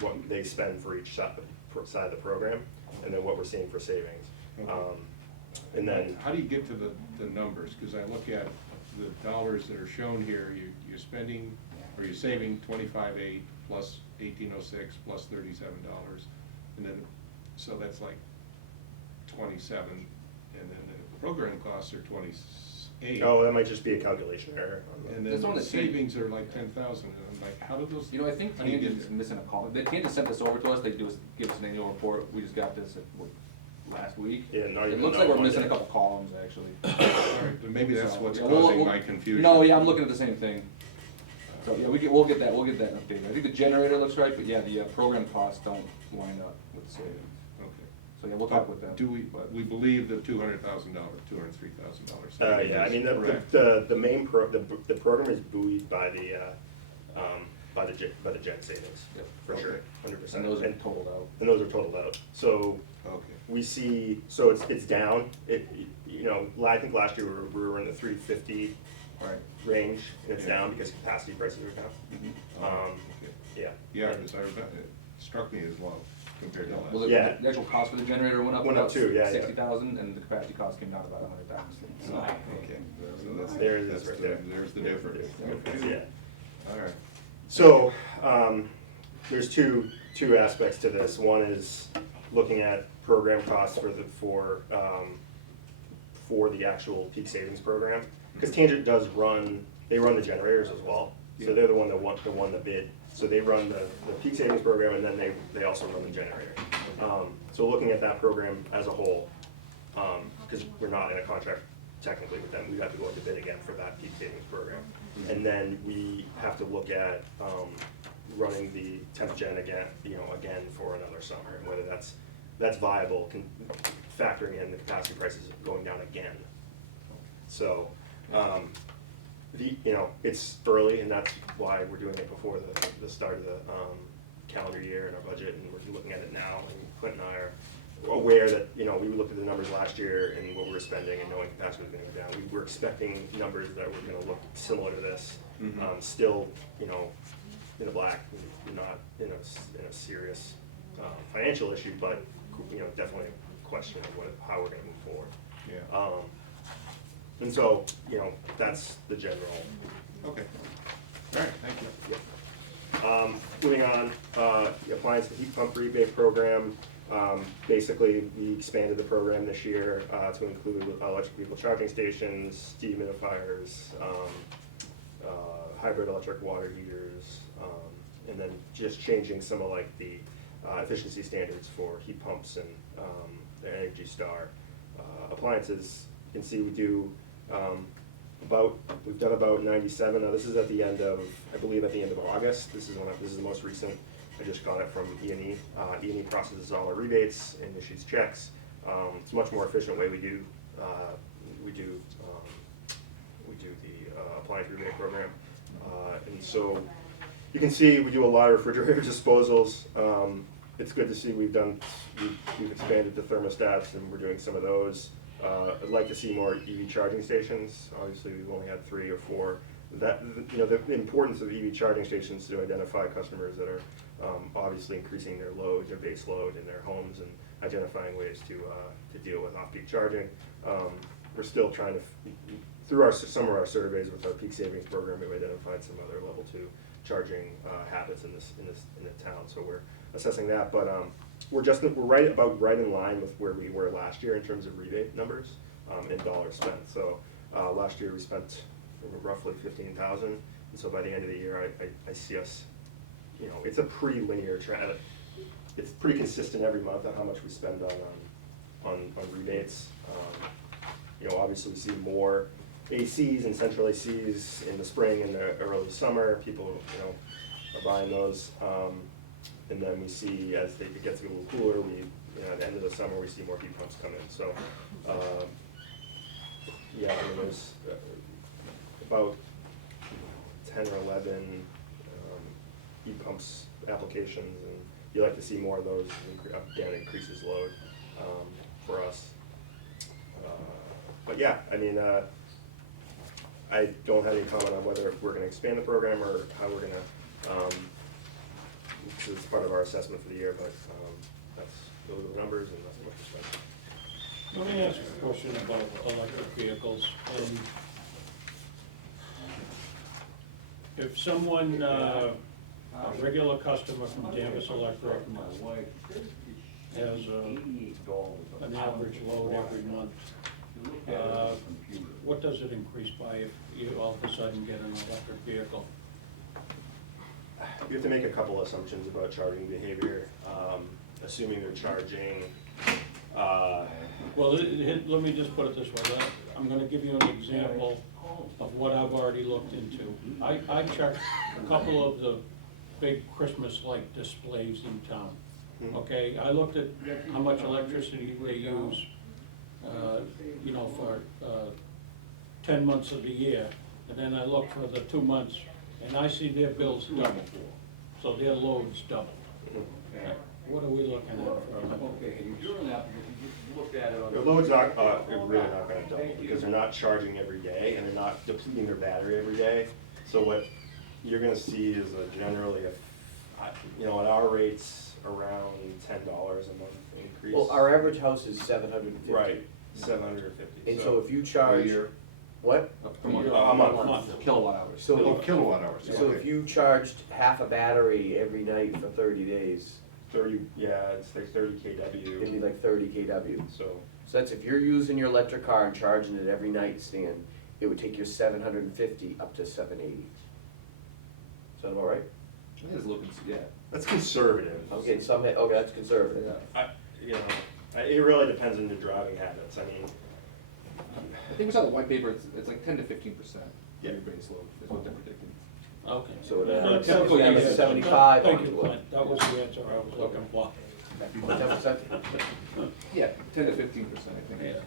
what they spend for each side of the program, and then what we're seeing for savings. And then How do you get to the numbers? Because I look at the dollars that are shown here, you're spending, or you're saving 25.8 plus 1806 plus $37. And then, so that's like 27, and then the program costs are 28. Oh, that might just be a calculation error. And This then one the that changed. savings are like 10,000, and I'm like, how do those? You know, I think how do you get Tangent's there? missing a column. Tangent sent this over to us, they give us an annual report, we just got this last week. Yeah, not It even looks like we're missing a Monday. couple columns, actually. All right, but maybe that's So, what's yeah, causing my confusion. No, yeah, I'm looking at the same thing. So, yeah, we'll get that updated. I think the generator looks right, but yeah, the program costs don't line up with the savings. Okay. So, yeah, we'll talk with them. Do we believe the $200,000, $203,000? Yeah, I mean, Correct. the main the program is buoyed by the gen savings, Yep. for sure, Okay. 100%. And those are totaled out. And those are totaled out. So Okay. we see, so it's down. You know, I think last year we were in the 350 Right. range, and it's Yeah. down because capacity prices are down. Okay. Yeah. Yeah, because it struck me as low compared to last. Well, Yeah. the actual cost for the generator went up Went up about too, yeah, 60,000, and the capacity cost came down about 100,000. So, Okay, so that's, There it is that's right the- there. There's the difference. There's the difference, Okay. yeah. All right. So, there's two aspects to this. One is looking at program costs for the actual peak savings program. Because Tangent does they run the generators as well. So Yeah. they're the one that won the bid. So they run the peak savings program, and then they also run the generator. So looking at that program as a whole, because we're not in a contract technically with them, we have to go into bid again for that peak savings program. And then we have to look at running the 10th gen again for another summer, and whether that's viable, factoring in the capacity prices going down again. So, it's early, and that's why we're doing it before the start of the calendar year in our budget, and we're looking at it now. And Clint and I are aware that, we looked at the numbers last year and what we were spending, and knowing capacity was gonna go down. We were expecting numbers that were gonna look similar to this. Still, in the black, not in a serious financial issue, but, definitely a question of how we're gonna move forward. Yeah. And so, that's the general. Okay. All right, thank you. Moving on, the appliance heat pump rebate program. Basically, we expanded the program this year to include electric vehicle charging stations, dehumidifiers, hybrid electric water heaters, and then just changing some of the efficiency standards for heat pumps and the Energy Star appliances. You can see we do we've done about 97. Now this is at the end of, I believe, at the end of August. This is the most recent. I just got it from E&E. E&E processes all our rebates and issues checks. It's a much more efficient way we do the appliance rebate program. And so you can see we do a lot of refrigerator disposals. It's good to see we've expanded the thermostats, and we're doing some of those. I'd like to see more EV charging stations. Obviously, we've only had 3 or 4. The importance of EV charging stations to identify customers that are obviously increasing their load, their base load in their homes, and identifying ways to deal with off-peak charging. We're still trying to, through some of our surveys with our peak savings program, we've identified some other level 2 charging habits in the town. So we're assessing that, but we're right in line with where we were last year in terms of rebate numbers and dollars spent. So last year we spent roughly 15,000, and so by the end of the year, I see us. It's a pretty linear trend. It's pretty consistent every month on how much we spend on rebates. Obviously we see more ACs and central ACs in the spring and the early summer. People, are buying those. And then we see, as it gets a little cooler, at the end of the summer, we see more heat pumps come in. So, there's about 10 or 11 heat pumps applications, and you like to see more of those. Again, increases load for us. But yeah, I don't have any comment on whether we're going to expand the program or how we're going to. It's part of our assessment for the year, but those are the numbers, and that's what we're spending. Let me ask a question about electric vehicles. If someone, a regular customer from Danvers Electric, has an average load every month, what does it increase by if you all of a sudden get an electric vehicle? You have to make a couple assumptions about charging behavior, assuming they're charging, Well, let me just put it this way, I'm gonna give you an example of what I've already looked into. I checked a couple of the big Christmas light displays in town. Okay, I looked at how much electricity they use, you know, for 10 months of the year, and then I look for the 2 months, and I see their bills double, so their load's double. What are we looking at for electric? their load's not, really not gonna double, because they're not charging every day, and they're not depleting their battery every day. So what you're gonna see is generally you know, at our rates, around $10 a month increase. Well, our average house is 750. Right, 750. And so if you charge, year? what? A month. Month. Kilowatt hours. So, Oh, kilowatt hours, so okay. if you charged half a battery every night for 30 days, 30, yeah, it's like 30 it'd be kW, like 30 kW. so. So that's if you're using your electric car and charging it every night, Stan, it would take your 750 up to 780. Sound about right? I think it's looking, yeah. That's conservative. Okay, okay, that's conservative. You know, it really depends on your driving habits. I mean, I think we saw the white paper, it's like 10 to 15% Yeah. of your base load is what they're predicting. Okay. So it That's typically the averages answer. 75 Thank you, onto it. Clint, that was the answer I was looking for. 10%? Yeah, 10 to 15%, I think. Yeah.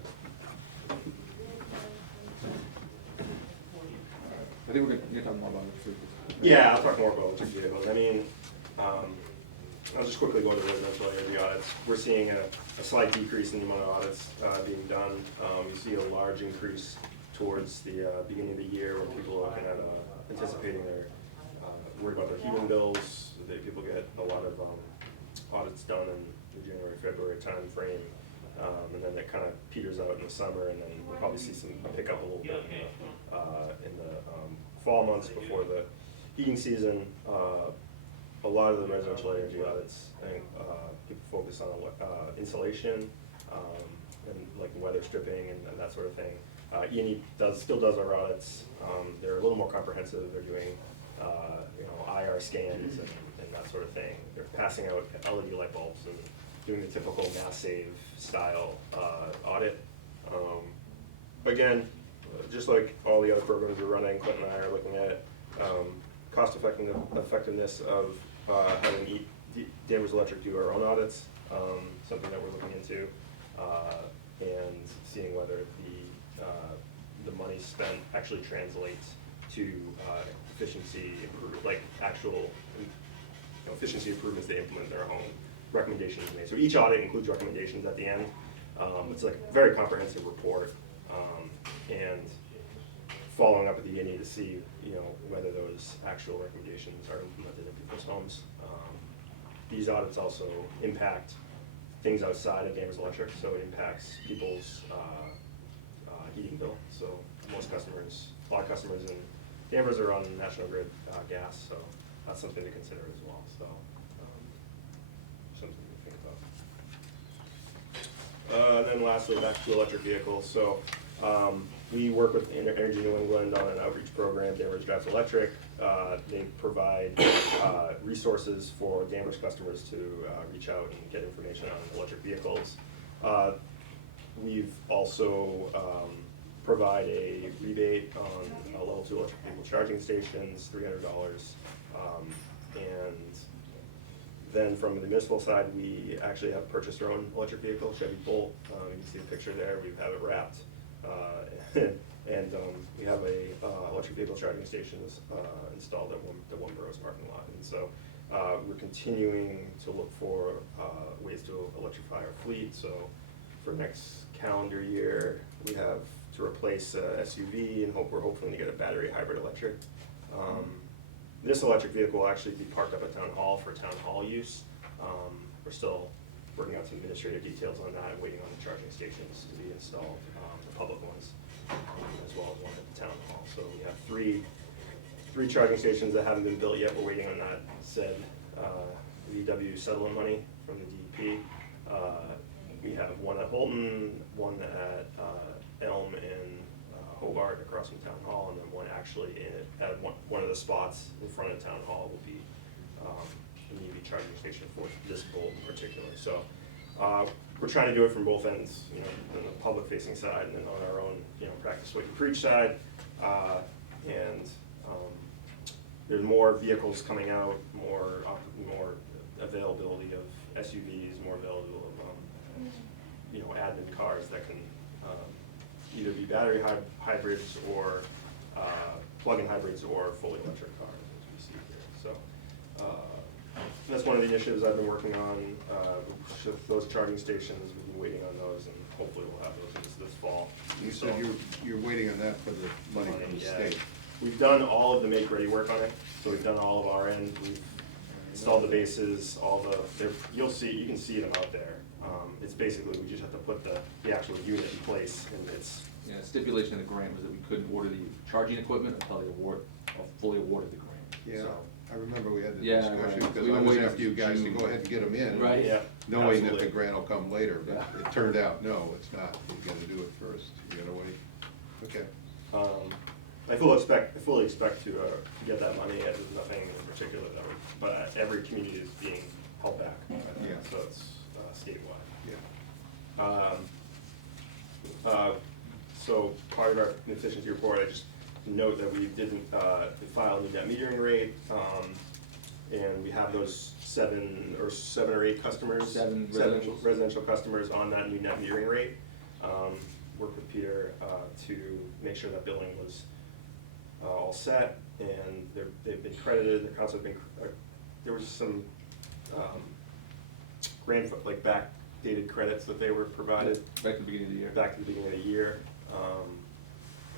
I think you're talking more about it too. yeah, I'll talk more about electric vehicles. I mean, I'll just quickly go to the residential area of the audits. We're seeing a slight decrease in the amount of audits being done. You see a large increase towards the beginning of the year when people are looking at anticipating their, worried about their heating bills. People get a lot of audits done in the January, February time frame. And then it kind of peters out in the summer, and then we'll probably see some pick up a little bit in the fall months before the heating season. A lot of the residential energy audits, I think, people focus on insulation and like weather stripping and that sort of thing. E&E still does our audits. They're a little more comprehensive. They're doing you know, IR scans and that sort of thing. They're passing out LED light bulbs and doing the typical mass save style audit. Again, just like all the other programs we're running, Clint and I are looking at cost effectiveness of having Danvers Electric do our own audits, something that we're looking into, and seeing whether the money spent actually translates to efficiency, like actual efficiency improvements they implement in their home. Recommendations made. So each audit includes recommendations at the end. It's like a very comprehensive report, and following up at the E&E to see, you know, whether those actual recommendations are implemented in people's homes. These audits also impact things outside of Danvers Electric, so it impacts people's heating bill. So most customers, a lot of customers in Danvers are on National Grid gas, so that's something to consider as well. So something to think about. And then lastly, back to electric vehicles. So we work with Energy New England on an outreach program, Danvers Drives Electric. They provide resources for Danvers customers to reach out and get information on electric vehicles. We've also provide a rebate on level 2 electric vehicle charging stations, $300. And then from the municipal side, we actually have purchased our own electric vehicle, Chevy Bolt. You can see the picture there. We have it wrapped. And we have a electric vehicle charging stations installed at the One Boroughs parking lot. And so we're continuing to look for ways to electrify our fleet. So for next calendar year, we have to replace SUV and we're hoping to get a battery hybrid electric. This electric vehicle will actually be parked up at Town Hall for Town Hall use. We're still working out some administrative details on that and waiting on the charging stations to be installed, the public ones, as well as one at the Town Hall. So we have three charging stations that haven't been built yet. We're waiting on that said VW settlement money from the DEP. We have one at Holton, one at Elm and Hobart across from Town Hall, and then one actually at one of the spots in front of Town Hall will be an EV charging station for this bolt in particular. So we're trying to do it from both ends, you know, on the public facing side and then on our own, you know, practice what you preach side. There's more vehicles coming out, more availability of SUVs, more availability of you know, admin cars that can either be battery hybrids or plug-in hybrids or fully electric cars, as we see here. So that's one of the initiatives I've been working on. Those charging stations, we've been waiting on those, and hopefully we'll have those this fall. You said you're waiting on that for the money from the Yeah. state. We've done all of the make-ready work on it, so we've done all of our end. We've installed the bases, you can see them out there. It's basically, we just have to put the actual unit in place, and it's, Yeah, stipulation of the grant was that we couldn't order the charging equipment until they fully awarded the grant. Yeah, So, I remember we had the Yeah, discussion, right. because We I were was waiting after you for guys to June. go ahead and get them in. Right. yeah. Knowing that the absolutely. grant will come later, but Yeah. it turned out, no, it's not. You gotta do it first. You gotta wait. Okay. I fully expect to get that money. There's nothing in particular that but every community is being held back. Yeah. So it's statewide. Yeah. So part of our efficiency report, I just note that we didn't file a new net metering rate, and we have those seven or eight customers. Seven residential customers on that new net metering rate. Worked with Peter to make sure that billing was all set, and they've been credited. The council have been. There was some backdated credits that they were provided. Back to the beginning of the year. Back to the beginning of the year.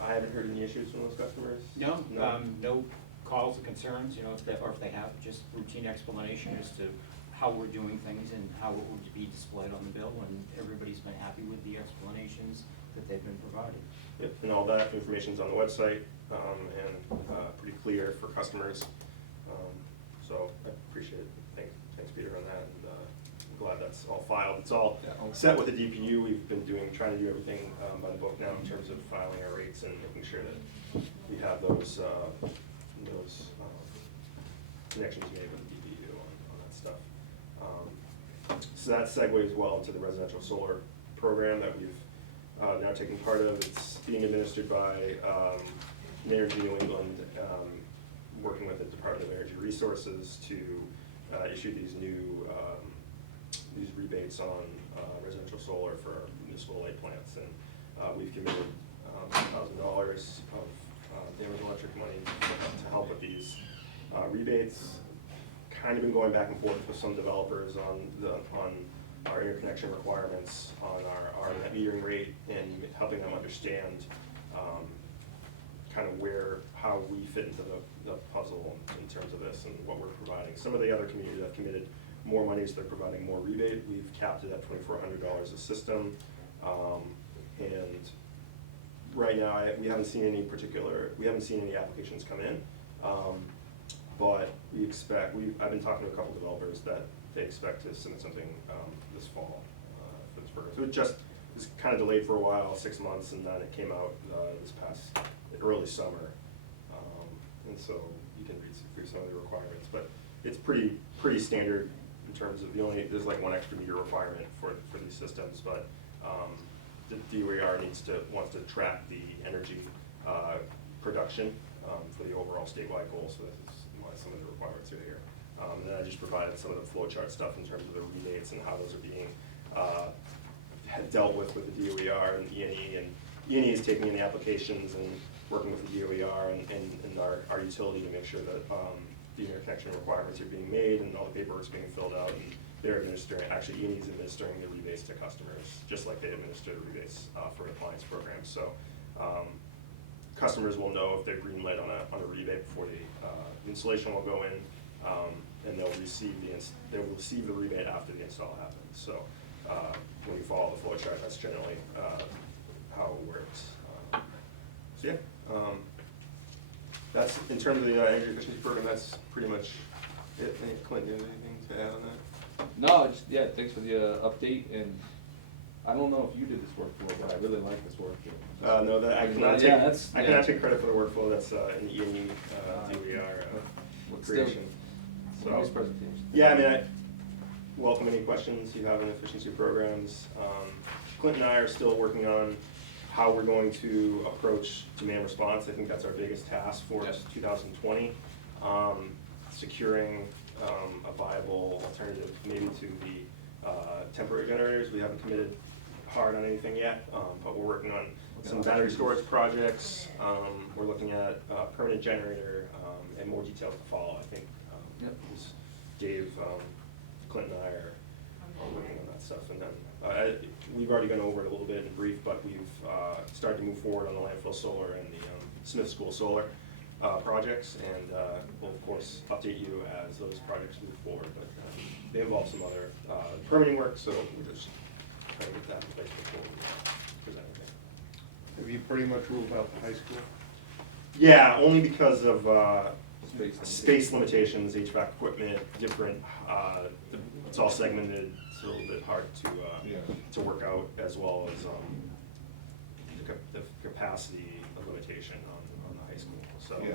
I haven't heard any issues from those customers. No, No. no calls or concerns, you know, if they have, just routine explanation as to how we're doing things and how it would be displayed on the bill, and everybody's been happy with the explanations that they've been provided. Yep, and all that information's on the website, and pretty clear for customers. So I appreciate it. Thanks Peter on that, and I'm glad that's all filed. It's all set with the DPU. We've been trying to do everything by the book now in terms of filing our rates and making sure that we have those connections made with the DPU on that stuff. So that segues well into the residential solar program that we've now taken part of. It's being administered by Energy New England, working with the Department of Energy Resources to issue these new these rebates on residential solar for municipal light plants, and we've committed $1,000 of damaged electric money to help with these rebates. Kind of been going back and forth with some developers on our interconnection requirements, on our net metering rate, and helping them understand kind of how we fit into the puzzle in terms of this and what we're providing. Some of the other communities have committed more money, so they're providing more rebate. We've capped it at $2,400 a system, and right now we haven't seen any applications come in, but I've been talking to a couple developers that they expect to submit something this fall for this program. So it just was kind of delayed for a while, 6 months, and then it came out this past early summer. And so you can read through some of the requirements, but it's pretty standard in terms of there's like one extra meter requirement for these systems, but the DOER wants to track the energy production for the overall statewide goal, so this is why some of the requirements are here. And then I just provided some of the flow chart stuff in terms of the rebates and how those are being dealt with the DOER and E&E, and E&E is taking in the applications and working with the DOER and our utility to make sure that the interconnection requirements are being made and all the paperwork's being filled out, and they're administering, actually E&E is administering the rebates to customers, just like they administer the rebates for appliance programs. So customers will know if they're green lit on a rebate before the installation will go in, and they'll receive the rebate after the install happens. So when you follow the flow chart, that's generally how it works. So yeah, that's in terms of the energy efficiency program. That's pretty much it. Clint, do you have anything to add on that? No, just, yeah, thanks for the update, and I don't know if you did this workflow, but I really like this workflow. No, that I cannot Yeah, take, that's- I yeah. cannot take credit for the workflow, that's an E&E DOER Still- creation. Nice So, presentation. yeah, I mean, I welcome any questions you have on efficiency programs. Clint and I are still working on how we're going to approach demand response. I think that's our biggest task for Yes. 2020. Securing a viable alternative maybe to the temporary generators. We haven't committed hard on anything yet, but we're working on some battery storage projects. We're looking at a permanent generator, and more details to follow. I think Yep. Dave, Clint and I are working on that stuff. And then we've already gone over it a little bit in brief, but we've started to move forward on the landfill solar and the Smith School solar projects. And we'll of course update you as those projects move forward. But they involve some other permitting work, so we're just trying to get that in place before we present anything. Have you pretty much ruled out the high school? Yeah, only because of Space space limitations, HVAC equipment, different, it's all segmented, it's a little bit hard Yeah. to work out, as well as the capacity limitation on the high school, so. Yeah.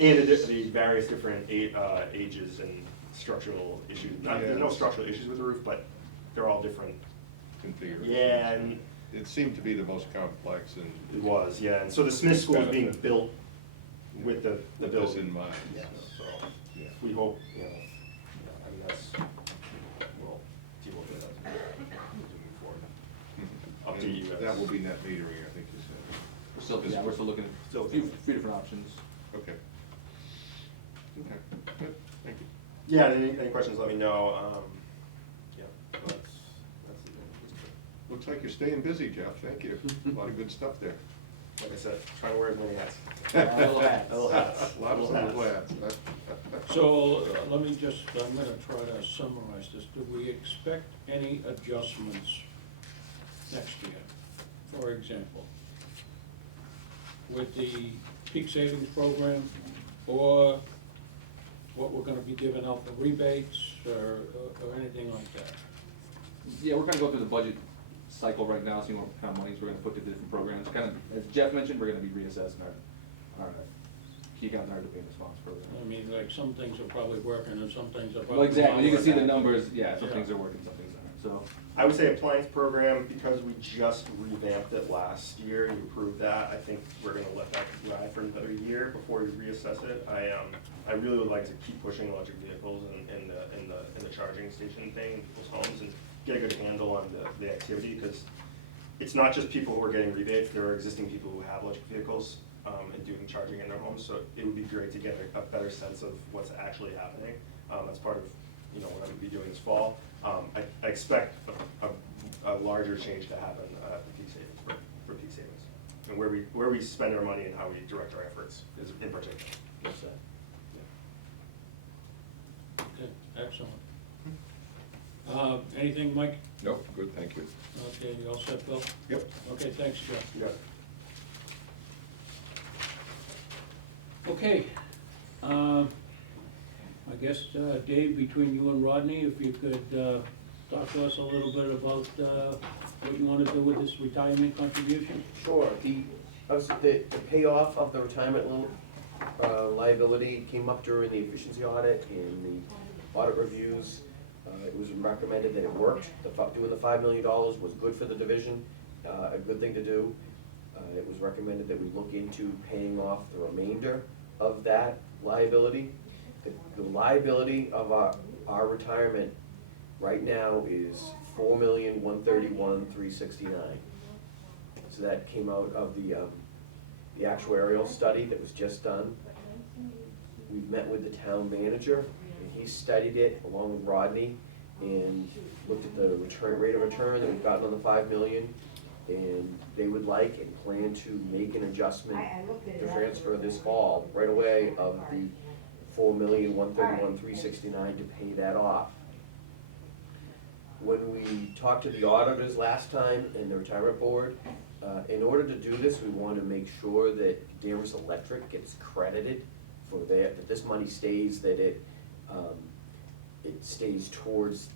And the various different ages and structural issues, there's no Yeah. structural issues with the roof, but they're all different. Configuration. Yeah, and It seemed to be the most complex and it was, yeah, and so the Smith School is being Benefit. built with the with building. this in mind. Yeah, so, Yeah. we hope, I mean, we'll deal with it as we move forward. Update you guys. That will be net metering, I think you said. We're still looking Still at a few different options. Okay. Okay, good, thank you. Yeah, any questions, let me know, yeah, that's it. Looks like you're staying busy, Jeff, thank you. A lot of good stuff there. Like I said, trying to wear as many hats. Little hats. Little hats. A lot of little ads. So, let me just, I'm gonna try to summarize this. Do we expect any adjustments next year? For example, with the peak savings program, or what we're gonna be giving out for rebates, or anything like that? Yeah, we're kind of going through the budget cycle right now, seeing what kind of monies we're gonna put to different programs. Kind of, as Jeff mentioned, we're gonna be reassessing our key account and our demand response program. I mean, like, some things are probably working and some things are probably. Well, exactly, you can see the not working. numbers, yeah, some Yeah. things are working, some things aren't, so. I would say appliance program, because we just revamped it last year, you approved that, I think we're gonna let that ride for another year before we reassess it. I really would like to keep pushing electric vehicles and the charging station thing in people's homes and get a good handle on the activity, because it's not just people who are getting rebates, there are existing people who have electric vehicles and doing charging in their homes, so it would be great to get a better sense of what's actually happening. That's part of, what I'm gonna be doing this fall. I expect a larger change to happen for peak savings, for peak savings. And where we spend our money and how we direct our efforts is in particular. So, yeah. Okay, excellent. Anything, Mike? Nope, good, thank you. Okay, you all set, Bill? Yep. Okay, thanks, Jeff. Yeah. Okay, I guess, Dave, between you and Rodney, if you could, talk to us a little bit about, what you wanna do with this retirement contribution? Sure, the payoff of the retirement liability came up during the efficiency audit and the audit reviews. It was recommended that it worked, doing the $5 million was good for the division, a good thing to do. It was recommended that we look into paying off the remainder of that liability. The liability of our retirement right now is $4,131,369. So that came out of the actuarial study that was just done. We've met with the town manager, and he studied it along with Rodney, and looked at the rate of return that we've gotten on the $5 million, and they would like and plan to make an adjustment to transfer this fall, right away, of the $4,131,369 to pay that off. When we talked to the auditors last time and the retirement board, in order to do this, we want to make sure that Danvers Electric gets credited for that this money stays, that it's stays towards,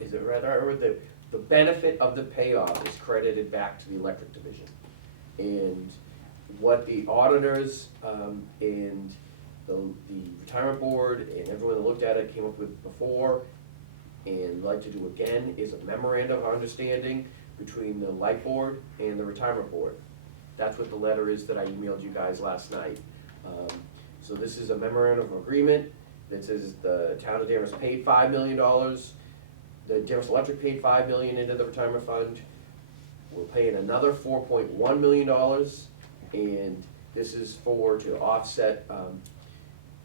is it rather, or the benefit of the payoff is credited back to the electric division. And what the auditors, and the retirement board and everyone that looked at it came up with before, and like to do again, is a memorandum of understanding between the light board and the retirement board. That's what the letter is that I emailed you guys last night. So this is a memorandum of agreement that says the town of Danvers paid $5 million, the Danvers Electric paid $5 million into the retirement fund. We're paying another $4.1 million, and this is to offset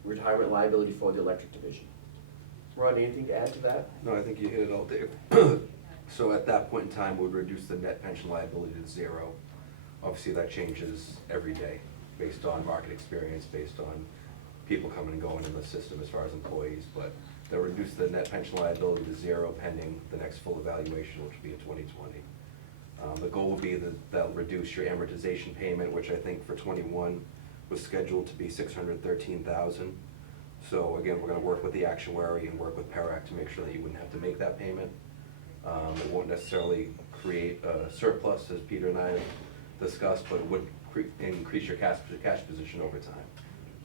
retirement liability for the electric division. Ron, anything to add to that? No, I think you hit it all, Dave. So at that point in time, we would reduce the net pension liability to zero. Obviously, that changes every day, based on market experience, based on people coming and going in the system as far as employees, but they'll reduce the net pension liability to zero pending the next full evaluation, which will be in 2020. The goal will be that that'll reduce your amortization payment, which I think for 21 was scheduled to be $613,000. So again, we're gonna work with the actuary and work with PERAC to make sure that you wouldn't have to make that payment. It won't necessarily create a surplus, as Peter and I have discussed, but it would increase your cash position over time.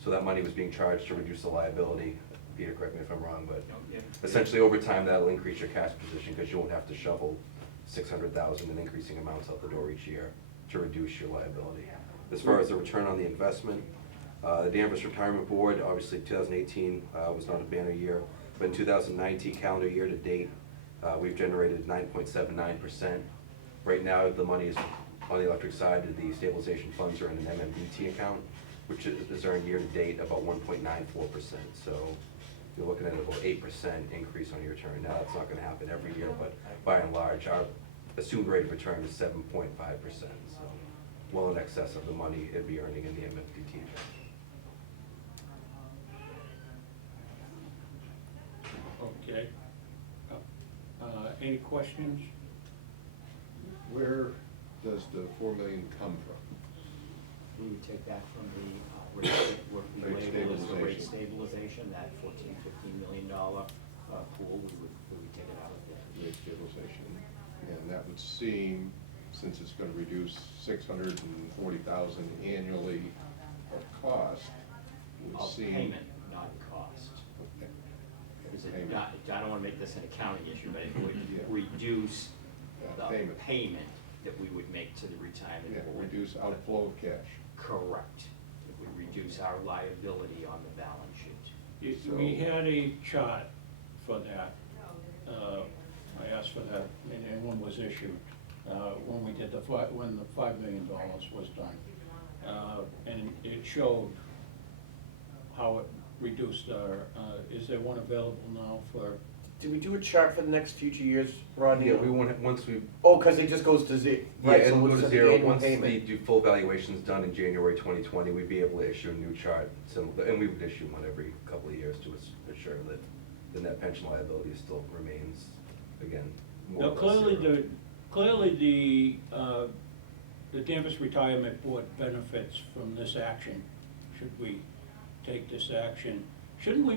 So that money was being charged to reduce the liability. Peter, correct me if I'm wrong, but essentially over time, that'll increase your cash position because you won't have to shovel $600,000 in increasing amounts out the door each year to reduce your liability. As far as the return on the investment, the Danvers Retirement Board, obviously 2018 was not a banner year, but in 2019 calendar year to date, we've generated 9.79%. Right now, the money is on the electric side, the stabilization funds are in an MMDT account, which is earned year to date about 1.94%. So you're looking at about 8% increase on your return. Now, that's not gonna happen every year, but by and large, our assumed rate of return is 7.5%. So well in excess of the money it'd be earning in the MMDT account. Okay. Any questions? Where does the $4 million come from? We would take that from the, what we Rate label as the rate stabilization. stabilization, that $14–15 million pool, we would take it out of there. Rate stabilization, and that would seem, since it's gonna reduce $640,000 annually of cost, would Of seem. payment, not cost. Okay. Is it Payment. not, I don't wanna make this an accounting issue, but it would Yeah. reduce Yeah, the payment. payment that we would make to the retirement Yeah, board. reduce outflow of cash. Correct. It would reduce our liability on the balance sheet. We had a chart for that. I asked for that, and one was issued when we did when the $5 million was done. And it showed how it reduced our, is there one available now for? Did we do a chart for the next future years, Rodney? Yeah, we want, once we, Oh, cause it just goes to zero, yeah, right, so it'll go what's to the zero, annual once the payment? full valuation's done in January 2020, we'd be able to issue a new chart, and we would issue one every couple of years to ensure that the net pension liability still remains, again, more Now, or less zero. clearly the Danvers Retirement Board benefits from this action, should we take this action. Shouldn't we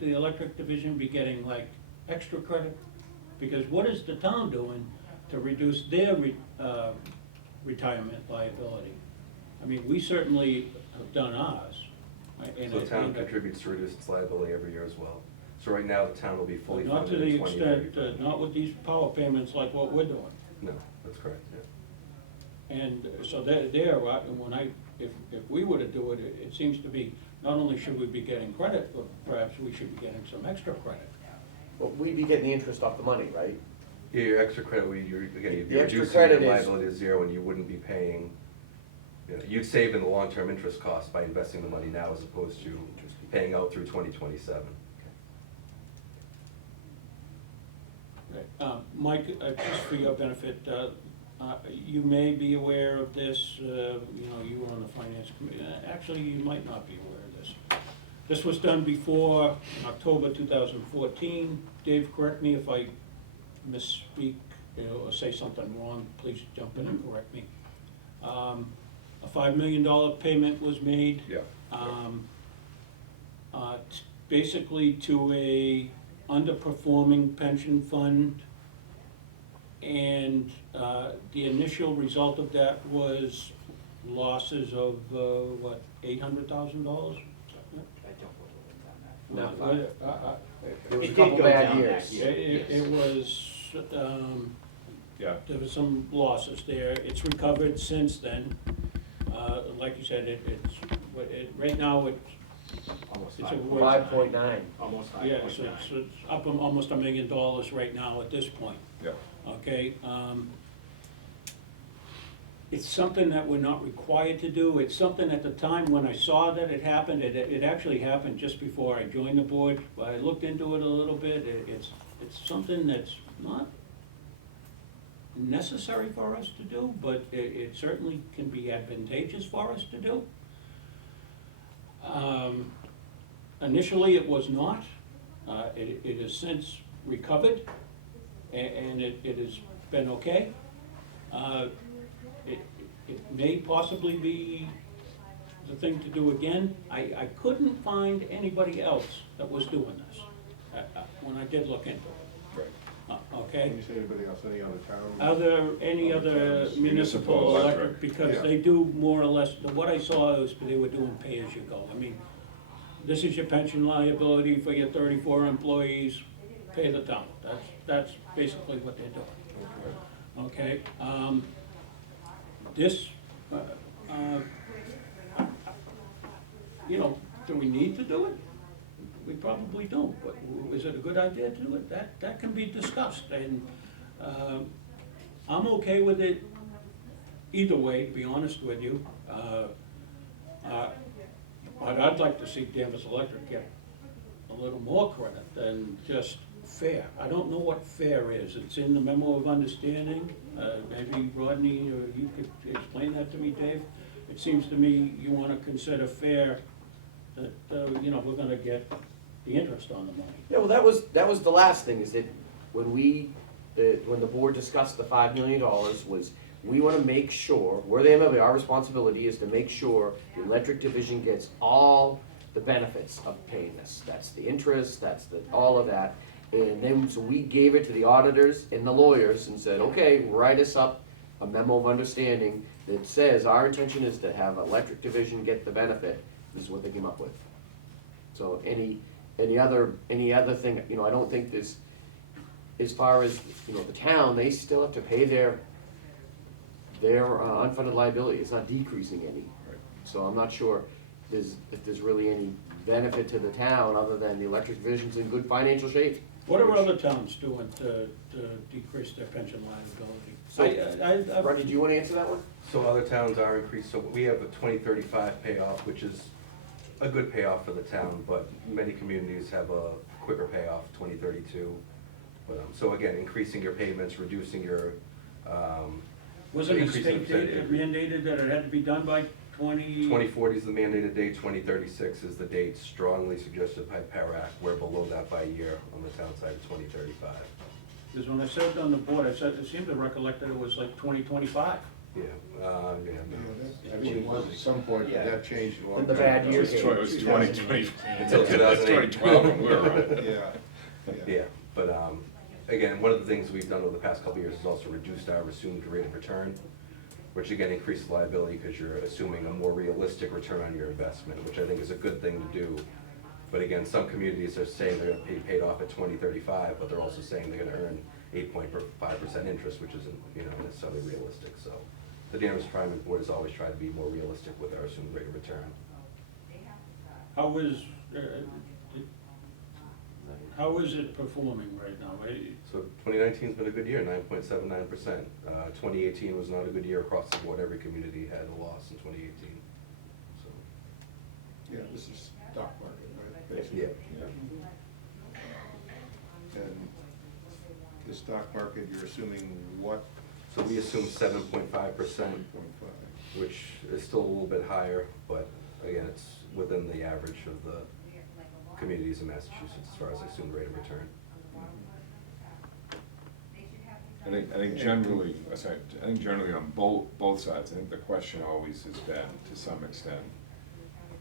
the electric division be getting like extra credit? Because what is the town doing to reduce their retirement liability? I mean, we certainly have done ours. and So I the town think that- contributes to reduce its liability every year as well. So right now, the town will be fully Not to funded the in 2035. extent, not with these power payments like what we're doing. No, that's correct, yeah. And so if we were to do it, it seems to be, not only should we be getting credit, but perhaps we should be getting some extra credit. But we'd be getting the interest off the money, right? Yeah, your extra credit, you'd be The extra reducing credit your is- liability to zero, and you wouldn't be paying, you'd save in the long-term interest cost by investing the money now as opposed to paying out through 2027. Mike, just for your benefit, you may be aware of this, you were on the finance committee, actually, you might not be aware of this. This was done before October 2014. Dave, correct me if I misspeak, or say something wrong, please jump in and correct me. A $5 million payment was made. Yeah. Basically to a underperforming pension fund. And the initial result of that was losses of, what, $800,000? I don't know No. what it There was It a did couple go bad down years. that year. It was, Yeah. there was some losses there. It's recovered since then. Like you said, right now, Almost it's a 5.9. Almost yeah, so it's up almost $1 million right now at this point. Yeah. Okay, it's something that we're not required to do. It's something at the time when I saw that it happened, it actually happened just before I joined the board. I looked into it a little bit. It's something that's not necessary for us to do, but it certainly can be advantageous for us to do. Initially, it was not. It has since recovered, and it has been okay. It may possibly be the thing to do again. I couldn't find anybody else that was doing this when I did look into it. Right. Okay? When you say anybody else, any other town? Any other Municipal municipal electric, electric. because Yeah. they do more or less, what I saw is they were doing pay-as-you-go. I mean, this is your pension liability for your 34 employees, pay the town. That's basically what they're doing. Okay? This, you know, do we need to do it? We probably don't, but is it a good idea to do it? That can be discussed, and I'm okay with it either way, to be honest with you. But I'd like to see Danvers Electric get a little more credit than just fair. I don't know what fair is. It's in the memo of understanding. Maybe Rodney, or you could explain that to me, Dave. It seems to me you want to consider fair that, you know, we're gonna get the interest on the money. Yeah, well, that was the last thing, is that when the board discussed the $5 million, was we wanna make sure, we're the MLB, our responsibility is to make sure the electric division gets all the benefits of paying this. That's the interest, that's all of that. And then, so we gave it to the auditors and the lawyers and said, okay, write us up a memo of understanding that says our intention is to have electric division get the benefit. This is what they came up with. So any other thing, you know, I don't think there's, as far as, you know, the town, they still have to pay their unfunded liability. It's not decreasing any. Right. So I'm not sure if there's really any benefit to the town other than the electric division's in good financial shape. What are other towns doing to decrease their pension liability? So, Rodney, do you wanna answer that one? So other towns are increased, so we have a 2035 payoff, which is a good payoff for the town, but many communities have a quicker payoff, 2032. But, so again, increasing your payments, reducing your, Wasn't the increasing state the- mandated that it had to be done by 2040 is the mandated date, 2036 is the date strongly suggested by PARAC. We're below that by a year on the town side of 2035. Because when I served on the board, I seemed to recollect that it was like 2025. Yeah, I mean, it was at some point, but that changed a long And time the bad ago. year It was 2020. Until 2008. 2012 when we were around. Yeah, but again, one of the things we've done over the past couple of years is also reduced our assumed rate of return, which again increases liability because you're assuming a more realistic return on your investment, which I think is a good thing to do. But again, some communities are saying they're gonna be paid off at 2035, but they're also saying they're gonna earn 8.5% interest, which isn't, you know, necessarily realistic. So the Danvers Triman Board has always tried to be more realistic with our assumed rate of return. How is it performing right now? So 2019's been a good year, 9.79%. 2018 was not a good year across the board. Every community had a loss in 2018. So, Yeah, this is stock market, right, basically. yeah. And the stock market, you're assuming what? So we assume 7.5%, 7.5. which is still a little bit higher, but again, it's within the average of the communities in Massachusetts as far as assumed rate of return. I think generally on both sides, I think the question always has been, to some extent,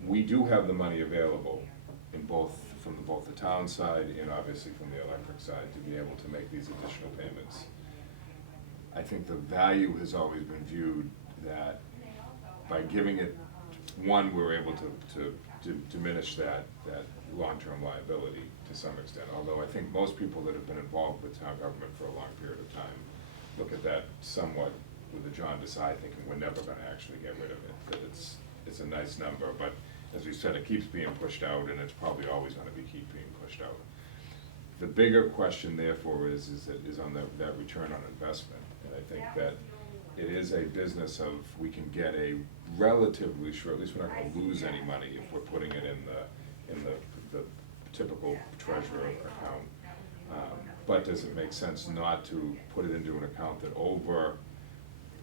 we do have the money available in both from both the town side and obviously from the electric side to be able to make these additional payments. I think the value has always been viewed that by giving it, one, we're able to diminish that long-term liability to some extent. Although I think most people that have been involved with town government for a long period of time look at that somewhat with a jaundiced eye, thinking we're never gonna actually get rid of it, that it's a nice number, but as we said, it keeps being pushed out, and it's probably always gonna keep being pushed out. The bigger question therefore is on that return on investment, and I think that it is a business of, we can get a relatively short, at least we're not gonna lose any money if we're putting it in the typical treasurer account. But does it make sense not to put it into an account that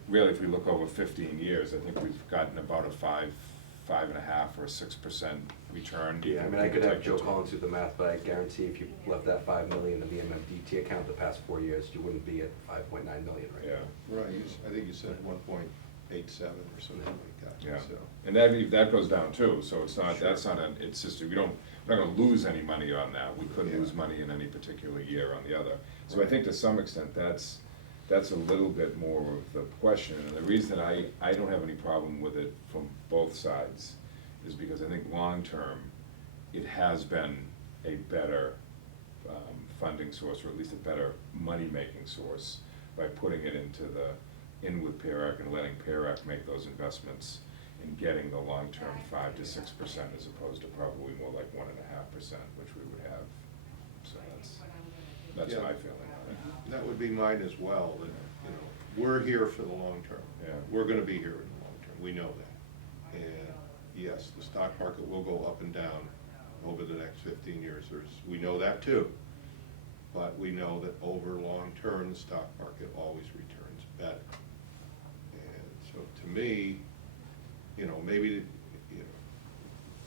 really, if we look over 15 years, I think we've gotten about a 5.5 or 6% return. Yeah, I mean, I could have Joe Collins do the math, but I guarantee if you left that 5 million in the MMDT account the past 4 years, you wouldn't be at 5.9 million right now. Yeah, Right, I think you said 1.87 or something like that, yeah, so. and that goes down too, so it's not, that's not it's just, we're not gonna lose any money on that, we couldn't Yeah. lose money in any particular year on the other. So I think to some extent, that's a little bit more of the question, and the reason I don't have any problem with it from both sides is because I think long-term, it has been a better funding source, or at least a better money-making source, by putting it in with PARAC and letting PARAC make those investments and getting the long-term 5 to 6% as opposed to probably more like 1.5%, which we would have. So that's Yeah. my feeling on it. That would be mine as well, that, you know, we're here for the long term. Yeah. We're gonna be here in the long term, we know that. And yes, the stock market will go up and down over the next 15 years, we know that too. But we know that over long term, the stock market always returns better. And so to me, you know, maybe,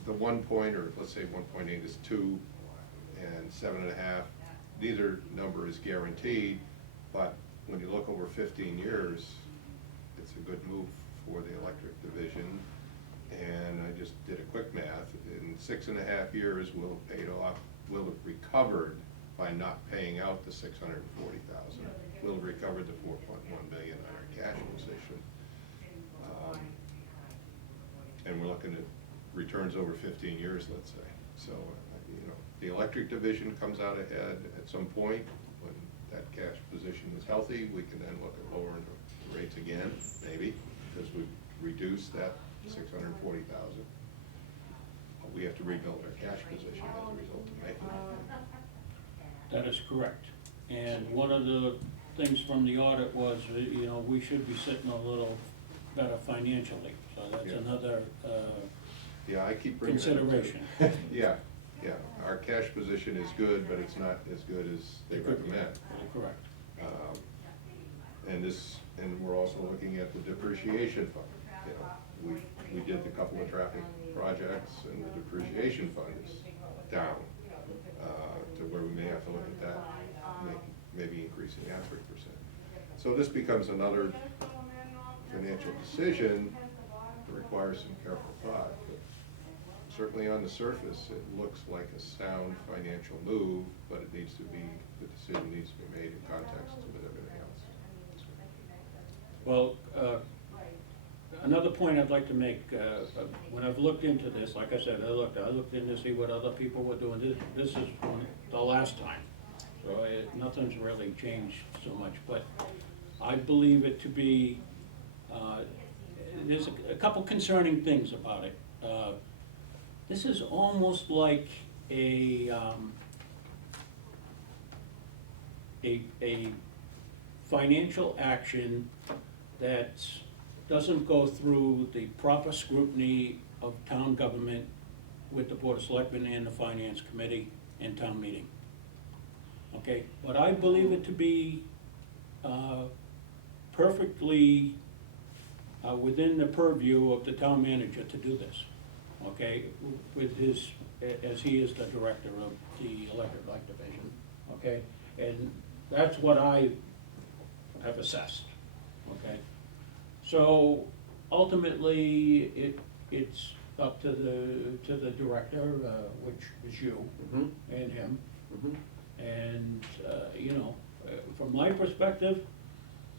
the 1 point, or let's say 1.8 is 2 and 7.5, neither number is guaranteed, but when you look over 15 years, it's a good move for the electric division. And I just did a quick math, in 6.5 years, we'll have paid off, we'll have recovered by not paying out the $640,000. We'll have recovered the $4.1 million on our cash position. And we're looking at returns over 15 years, let's say. So, you know, the electric division comes out ahead at some point. When that cash position is healthy, we can then look at lowering the rates again, maybe, because we've reduced that $640,000. But we have to rebuild our cash position as a result of making it. That is correct. And one of the things from the audit was, you know, we should be sitting a little better financially. So that's Yeah. another Yeah, I keep bringing that up, too. consideration. Yeah, our cash position is good, but it's not as good as they recommend. Correct. And we're also looking at the depreciation fund. You know, we did a couple of traffic projects, and the depreciation fund is down, to where we may have to look at that, maybe increasing that 3%. So this becomes another financial decision that requires some careful thought. But certainly on the surface, it looks like a sound financial move, but the decision needs to be made in context with everything else. Well, another point I'd like to make, when I've looked into this, like I said, I looked in to see what other people were doing. This is the last time. So nothing's really changed so much, but I believe it to be, there's a couple concerning things about it. This is almost like a financial action that doesn't go through the proper scrutiny of town government with the Board of Selectmen and the Finance Committee and town meeting. Okay, but I believe it to be perfectly within the purview of the town manager to do this, okay, with his, as he is the director of the electric light division, okay? And that's what I have assessed, okay? So ultimately, it's up to the director, which is you Mhm. and him. Mhm. And, you know, from my perspective,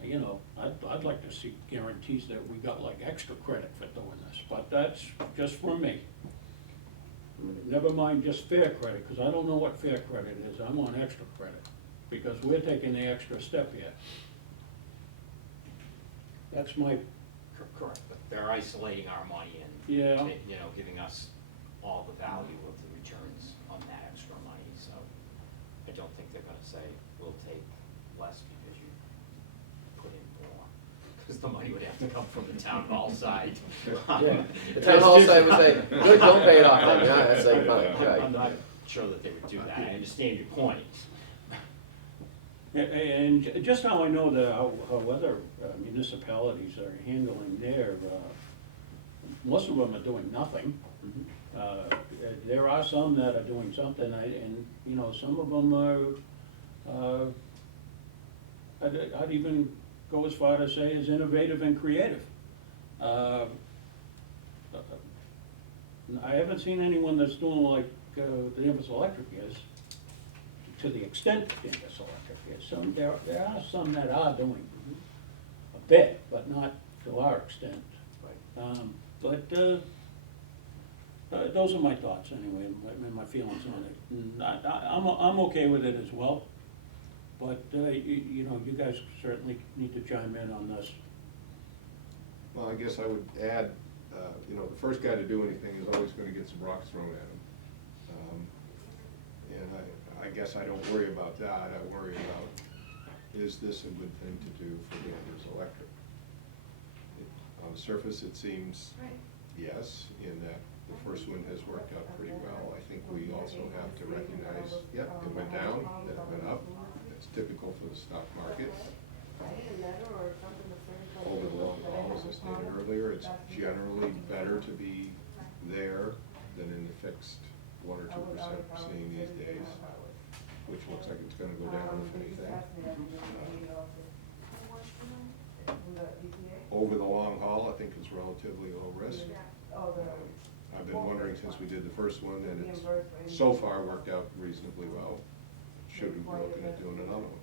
you know, I'd like to see guarantees that we got like extra credit for doing this, but that's just for me. Never mind just fair credit, because I don't know what fair credit is, I'm on extra credit, because we're taking the extra step here. That's my, Correct, but they're isolating our money and, Yeah. you know, giving us all the value of the returns on that extra money, so I don't think they're gonna say, we'll take less because you put in more, because the money would have to come from the town hall side. Yeah. The town hall side would say, good, don't pay it off then, yeah, that's like, fine, right. I'm not sure that they would do that, I understand your point. and just how I know how other municipalities are handling their, most of them are doing nothing. There are some that are doing something, and, you know, some of them are, I'd even go as far to say is innovative and creative. I haven't seen anyone that's doing like Danvers Electric is, to the extent Danvers Electric is. There are some that are doing a bit, but not to our extent. But those are my thoughts anyway, my feelings on it. And I'm okay with it as well, but you know, you guys certainly need to chime in on this. Well, I guess I would add, you know, the first guy to do anything is always gonna get some rocks thrown at him. And I guess I don't worry about that, I worry about, is this a good thing to do for Danvers Electric? On the surface, it seems yes, in that the first one has worked out pretty well. I think we also have to recognize, yep, it went down, it went up, it's typical for the stock market. Over the long haul, as I stated earlier, it's generally better to be there than in the fixed 1 or 2% we're seeing these days, which looks like it's gonna go down if anything. Over the long haul, I think it's relatively low risk. I've been wondering since we did the first one, and it's so far worked out reasonably well, should we be looking at doing another one?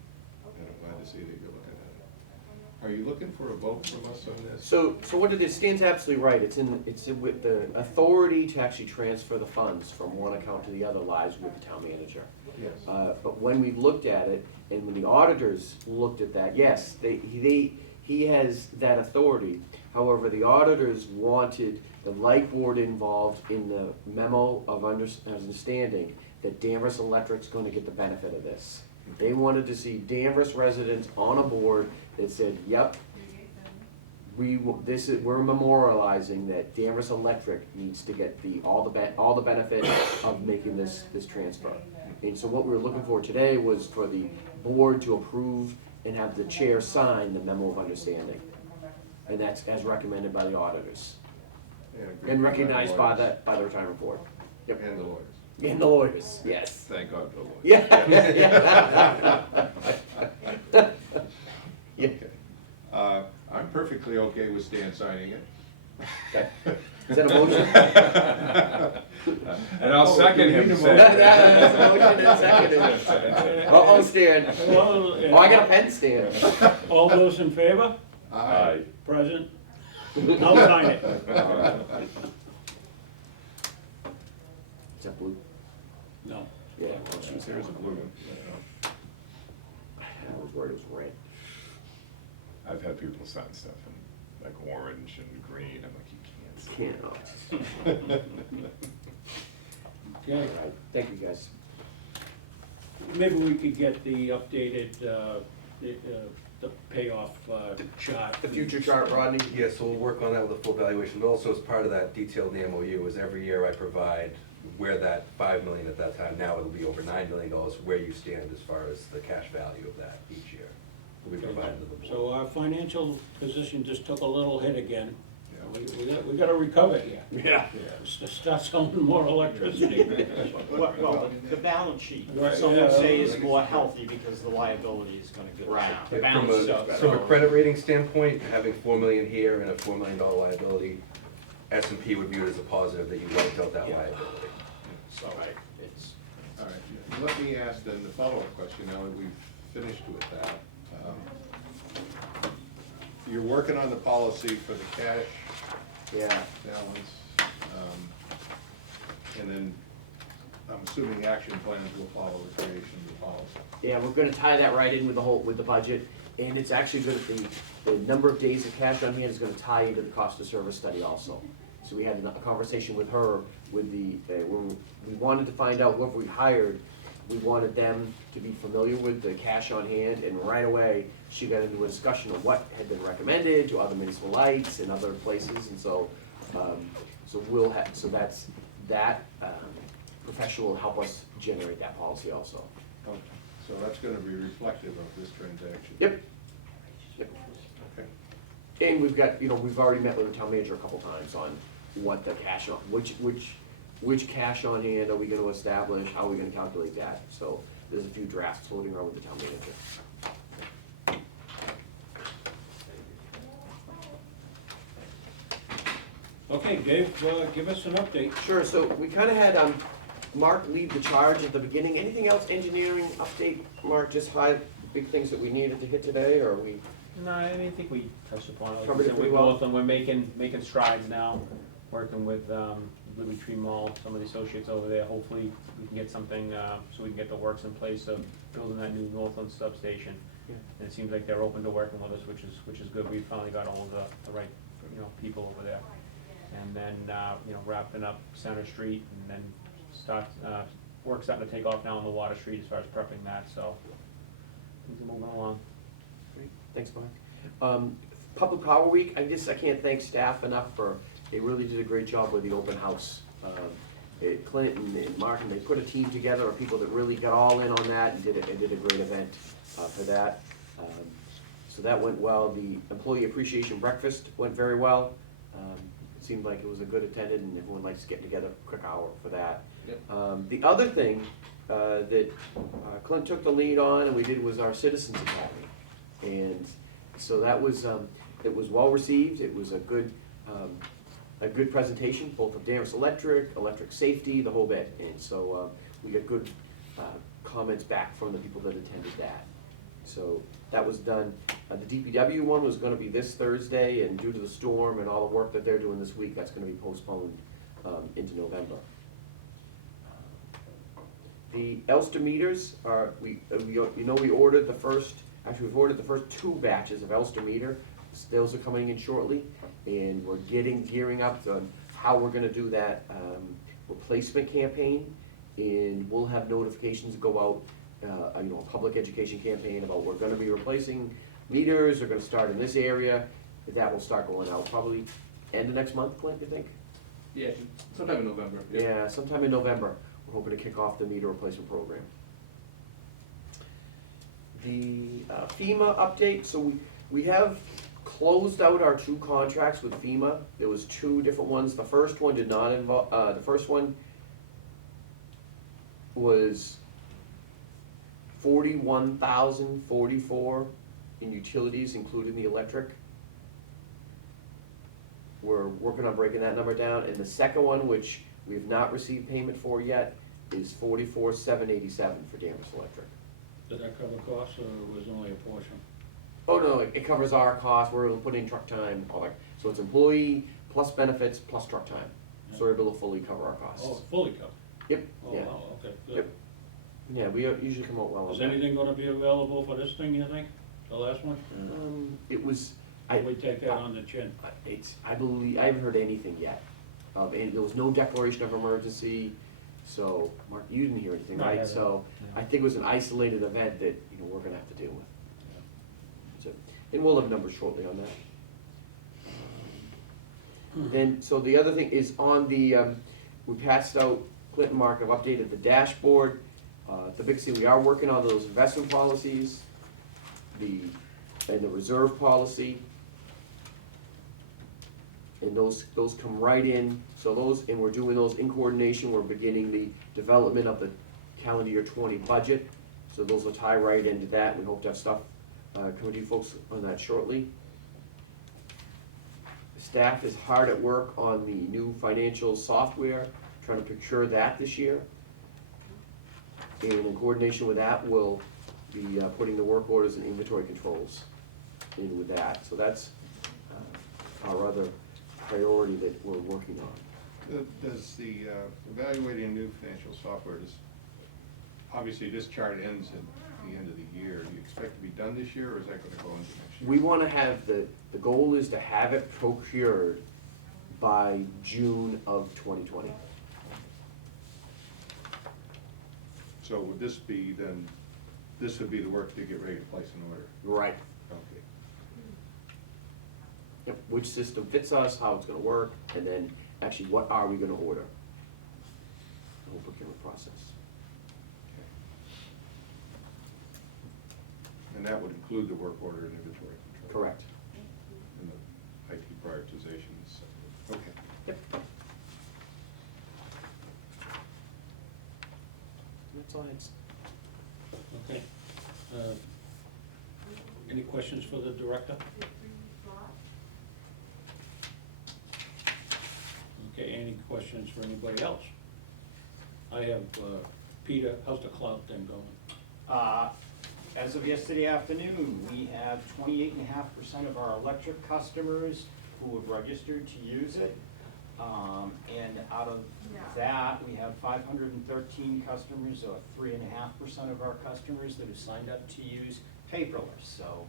And I'm glad to see that you're looking at it. Are you looking for a vote from us on this? So what it is, Stan's absolutely right, it's with the authority to actually transfer the funds from one account to the other lies with the town manager. Yes. But when we looked at it, and when the auditors looked at that, yes, he has that authority. However, the auditors wanted the light board involved in the memo of understanding that Danvers Electric's gonna get the benefit of this. They wanted to see Danvers residents on a board that said, yep, we're memorializing that Danvers Electric needs to get all the benefit of making this transfer. And so what we were looking for today was for the board to approve and have the chair sign the memo of understanding. And that's as recommended by the auditors. And recognized by the retirement board. Yep. And the lawyers. And the lawyers, yes. Thank God for the lawyers. Yeah. Yeah. Okay. I'm perfectly okay with Stan signing it. Okay. Is that a motion? And I'll second him That's saying. a motion and seconded. Uh-oh, Stan. Oh, I got a pen, Stan. All those in favor? Aye. Present? I'll sign it. Is that blue? No. Yeah. well, geez, There's a blue one. I was worried it was red. I've had people sign stuff in like orange and green, I'm like, you can't. Can't. Okay, All right, thank you, guys. maybe we could get the updated, the payoff chart. The future chart, Rodney? Yeah, so we'll work on that with a full valuation, but also as part of that detailed in the MOU is every year I provide where that 5 million at that time, now it'll be over $9 million, where you stand as far as the cash value of that each year. Will be provided to the board. So our financial position just took a little hit again. We gotta recover here. Yeah. Start selling more electricity. Well, the balance sheet, Right, some yeah. would say is more healthy because the liability is gonna go down. The balance From a sheet. credit rating standpoint, having 4 million here and a $4 million liability S&P would view it as a positive that you wiped out that liability. So, it's, All right, let me ask then the follow-up question, now that we've finished with that. You're working on the policy for the cash yeah, balance, and then I'm assuming action plans will follow the creation of the policy. yeah, we're gonna tie that right in with with the budget, and it's actually gonna be, the number of days of cash on hand is gonna tie into the cost of service study also. So we had a conversation with her, with when we wanted to find out what we hired, we wanted them to be familiar with the cash on hand, and right away, she got into a discussion of what had been recommended to other municipal lights and other places, and so, that professional will help us generate that policy also. Okay, so that's gonna be reflective of this transaction? Yep. Yep. Okay. And we've got, we've already met with the town manager a couple times on what the cash on, which cash on hand are we gonna establish, how are we gonna calculate that? So there's a few drafts floating around with the town manager. Okay, Dave, give us an update. Sure, so we kinda had, Mark lead the charge at the beginning. Anything else engineering update, Mark, just 5 big things that we needed to hit today, or are we? No, I mean, I think we touched upon it. Like Covered I it said, pretty we well. both, and we're making strides now, working with Liberty Tree Mall, some of the associates over there. Hopefully, we can get something, so we can get the works in place of building that new Northland substation. Yeah. And it seems like they're open to working with us, which is good. We finally got all of the right, people over there. And then, wrapping up Center Street, and then work's starting to take off now on the Water Street as far as prepping that, so things are moving along. Great, thanks, Mark. Public Power Week, I guess I can't thank staff enough they really did a great job with the open house. Clint and Martin, they put a team together of people that really got all in on that and did a great event for that. So that went well. The employee appreciation breakfast went very well. It seemed like it was a good attended, and everyone likes getting together a quick hour for that. Yep. The other thing that Clint took the lead on and we did was our Citizens Academy. And so that was, it was well received. It was a good presentation, both of Danvers electric safety, the whole bit. And so we got good comments back from the people that attended that. So that was done. The DPW one was gonna be this Thursday, and due to the storm and all the work that they're doing this week, that's gonna be postponed into November. The Elster meters are, we ordered the first, actually we've ordered the first 2 batches of Elster meter. Those are coming in shortly, and we're gearing up on how we're gonna do that replacement campaign. And we'll have notifications go out, a public education campaign about we're gonna be replacing meters, they're gonna start in this area. That will start going out probably end of next month, Clint, you think? Yeah, sometime in November. Yeah, sometime in November, we're hoping to kick off the meter replacement program. The FEMA update, so we have closed out our 2 contracts with FEMA. There was 2 different ones. The first one did not involve, the first one was $41,044 in utilities, including the electric. We're working on breaking that number down, and the second one, which we've not received payment for yet, is $44,787 for Danvers Electric. Did that cover costs, or was only a portion? Oh, no, it covers our costs, we're able to put in truck time, all that, so it's employee plus benefits plus truck time. So we're able to fully cover our costs. Oh, fully covered? Yep, Oh, yeah, wow, okay, good. Yep. yeah, we usually come out well on Is that. anything gonna be available for this thing, you think, the last one? It was, Or we take that on the chin? I believe, I haven't heard anything yet. And there was no declaration of emergency, so, Mark, you didn't hear anything, No, I right? haven't. So, No. I think it was an isolated event that, we're gonna have to deal with. So, and we'll have numbers shortly on that. Then, so the other thing is on the, we passed out, Clint and Mark have updated the dashboard. The big thing, we are working on those investment policies, and the reserve policy. And those come right in, so and we're doing those in coordination, we're beginning the development of the calendar year 20 budget. So those will tie right into that, we hope to have stuff coming to you folks on that shortly. Staff is hard at work on the new financial software, trying to procure that this year. And in coordination with that, we'll be putting the work orders and inventory controls in with that. So that's our other priority that we're working on. Does the evaluating new financial software, obviously this chart ends at the end of the year. Do you expect to be done this year, or is that gonna go into next year? We want to have, the goal is to have it procured by June of 2020. So would this be then, this would be the work to get ready to place an order? Right. Okay. Yep, which system fits us, how it's gonna work, and then actually what are we gonna order? The whole procurement process. And that would include the work order and inventory control? Correct. And the IT prioritization is separate. Okay. Yep. That's all it's. Okay. Any questions for the director? Okay, any questions for anybody else? I have, Peter, how's the cloud thing going? As of yesterday afternoon, we have 28.5% of our electric customers who have registered to use it. And out of that, we have 513 customers, or 3.5% of our customers that have signed up to use paperless. So,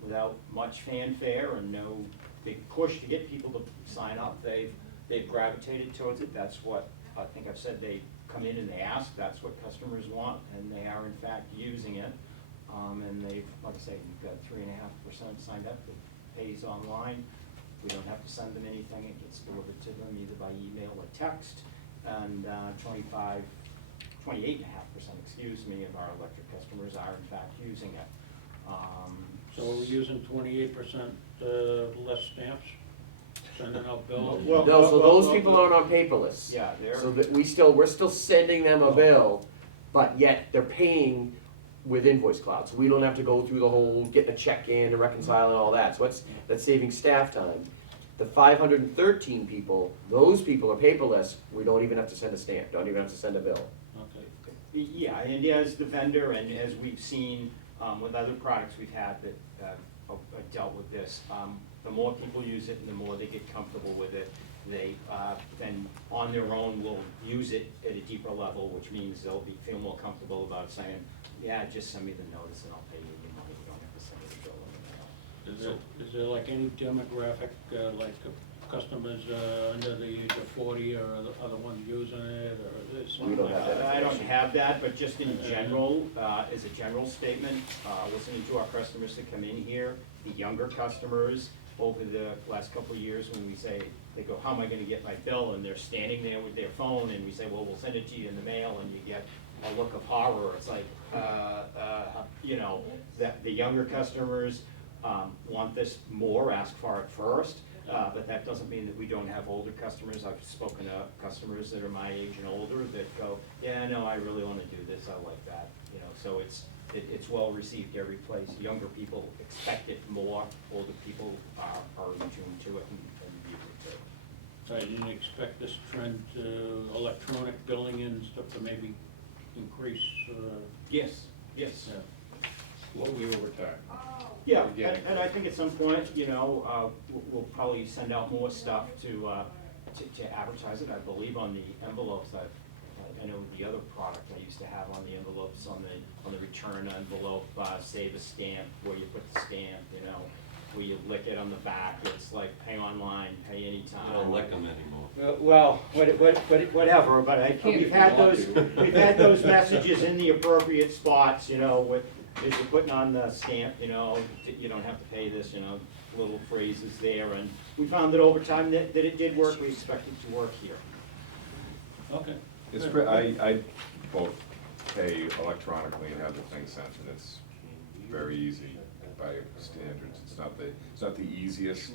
without much fanfare and no big push to get people to sign up, they've gravitated towards it. That's what, I think I've said, they come in and they ask, that's what customers want, and they are in fact using it. And they've, like I say, we've got 3.5% signed up that pays online. We don't have to send them anything, it gets delivered to them either by email or text. And 28.5%, excuse me, of our electric customers are in fact using it. So we're using 28% less stamps, sending out bills? Well- No, so those people aren't on paperless. Yeah, they're. So that we're still sending them a bill, but yet they're paying with Invoice Cloud. So we don't have to go through the whole getting a check in and reconciling all that. So that's saving staff time. The 513 people, those people are paperless. We don't even have to send a stamp, don't even have to send a bill. Okay. Yeah, and as the vendor, and as we've seen with other products we've had that dealt with this, the more people use it and the more they get comfortable with it, they then on their own will use it at a deeper level, which means they'll feel more comfortable about saying, yeah, just send me the notice and I'll pay you your money, you don't have to send me the bill in the mail. Is there like any demographic, like customers under the age of 40 or other ones using it, or is We don't have that. I don't have that, but just in general, as a general statement, listening to our customers that come in here, the younger customers, over the last couple of years, when we say, they go, how am I gonna get my bill? And they're standing there with their phone, and we say, well, we'll send it to you in the mail, and you get a look of horror. It's like, you know, that the younger customers want this more, ask for it first. But that doesn't mean that we don't have older customers. I've spoken to customers that are my age and older that go, yeah, no, I really want to do this, I like that, you know, so it's well received every place. Younger people expect it more, older people are in tune to it and view it too. So I didn't expect this trend to electronic billing and stuff to maybe increase. Yes. Slowly over time. Yeah, Yeah. and I think at some point, you know, we'll probably send out more stuff to advertise it. I believe on the envelopes, I know the other product I used to have on the envelopes, on the return envelope, save a stamp, where you put the stamp, you know, where you lick it on the back, it's like pay online, pay anytime. I don't like them anymore. Well, whatever, but we've had those messages in the appropriate spots, you know, with, if you're putting on the stamp, you know, you don't have to pay this, you know, little phrases there, and we found that over time that it did work, we expect it to work here. Okay. It's, I both pay electronically and have the thing sent, and it's very easy by standards. It's not the easiest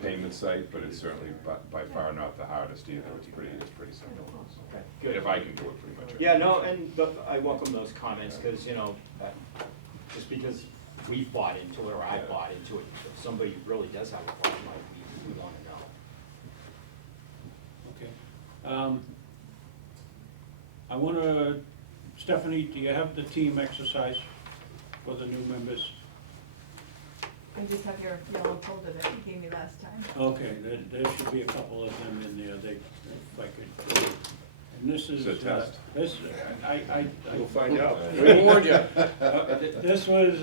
payment site, but it's certainly by far not the hardest either. It's pretty simple. Okay, good. If I can do it, pretty much. Yeah, no, but I welcome those comments, because, you know, just because we bought into it or I bought into it. If somebody really does have a problem, we wanna know. Okay. I wanna, Stephanie, do you have the team exercise for the new members? I just have your yellow folder that you gave me last time. Okay, there should be a couple of them in there, if I could. And this is. It's a test. This, We'll find out. We warned you. This was,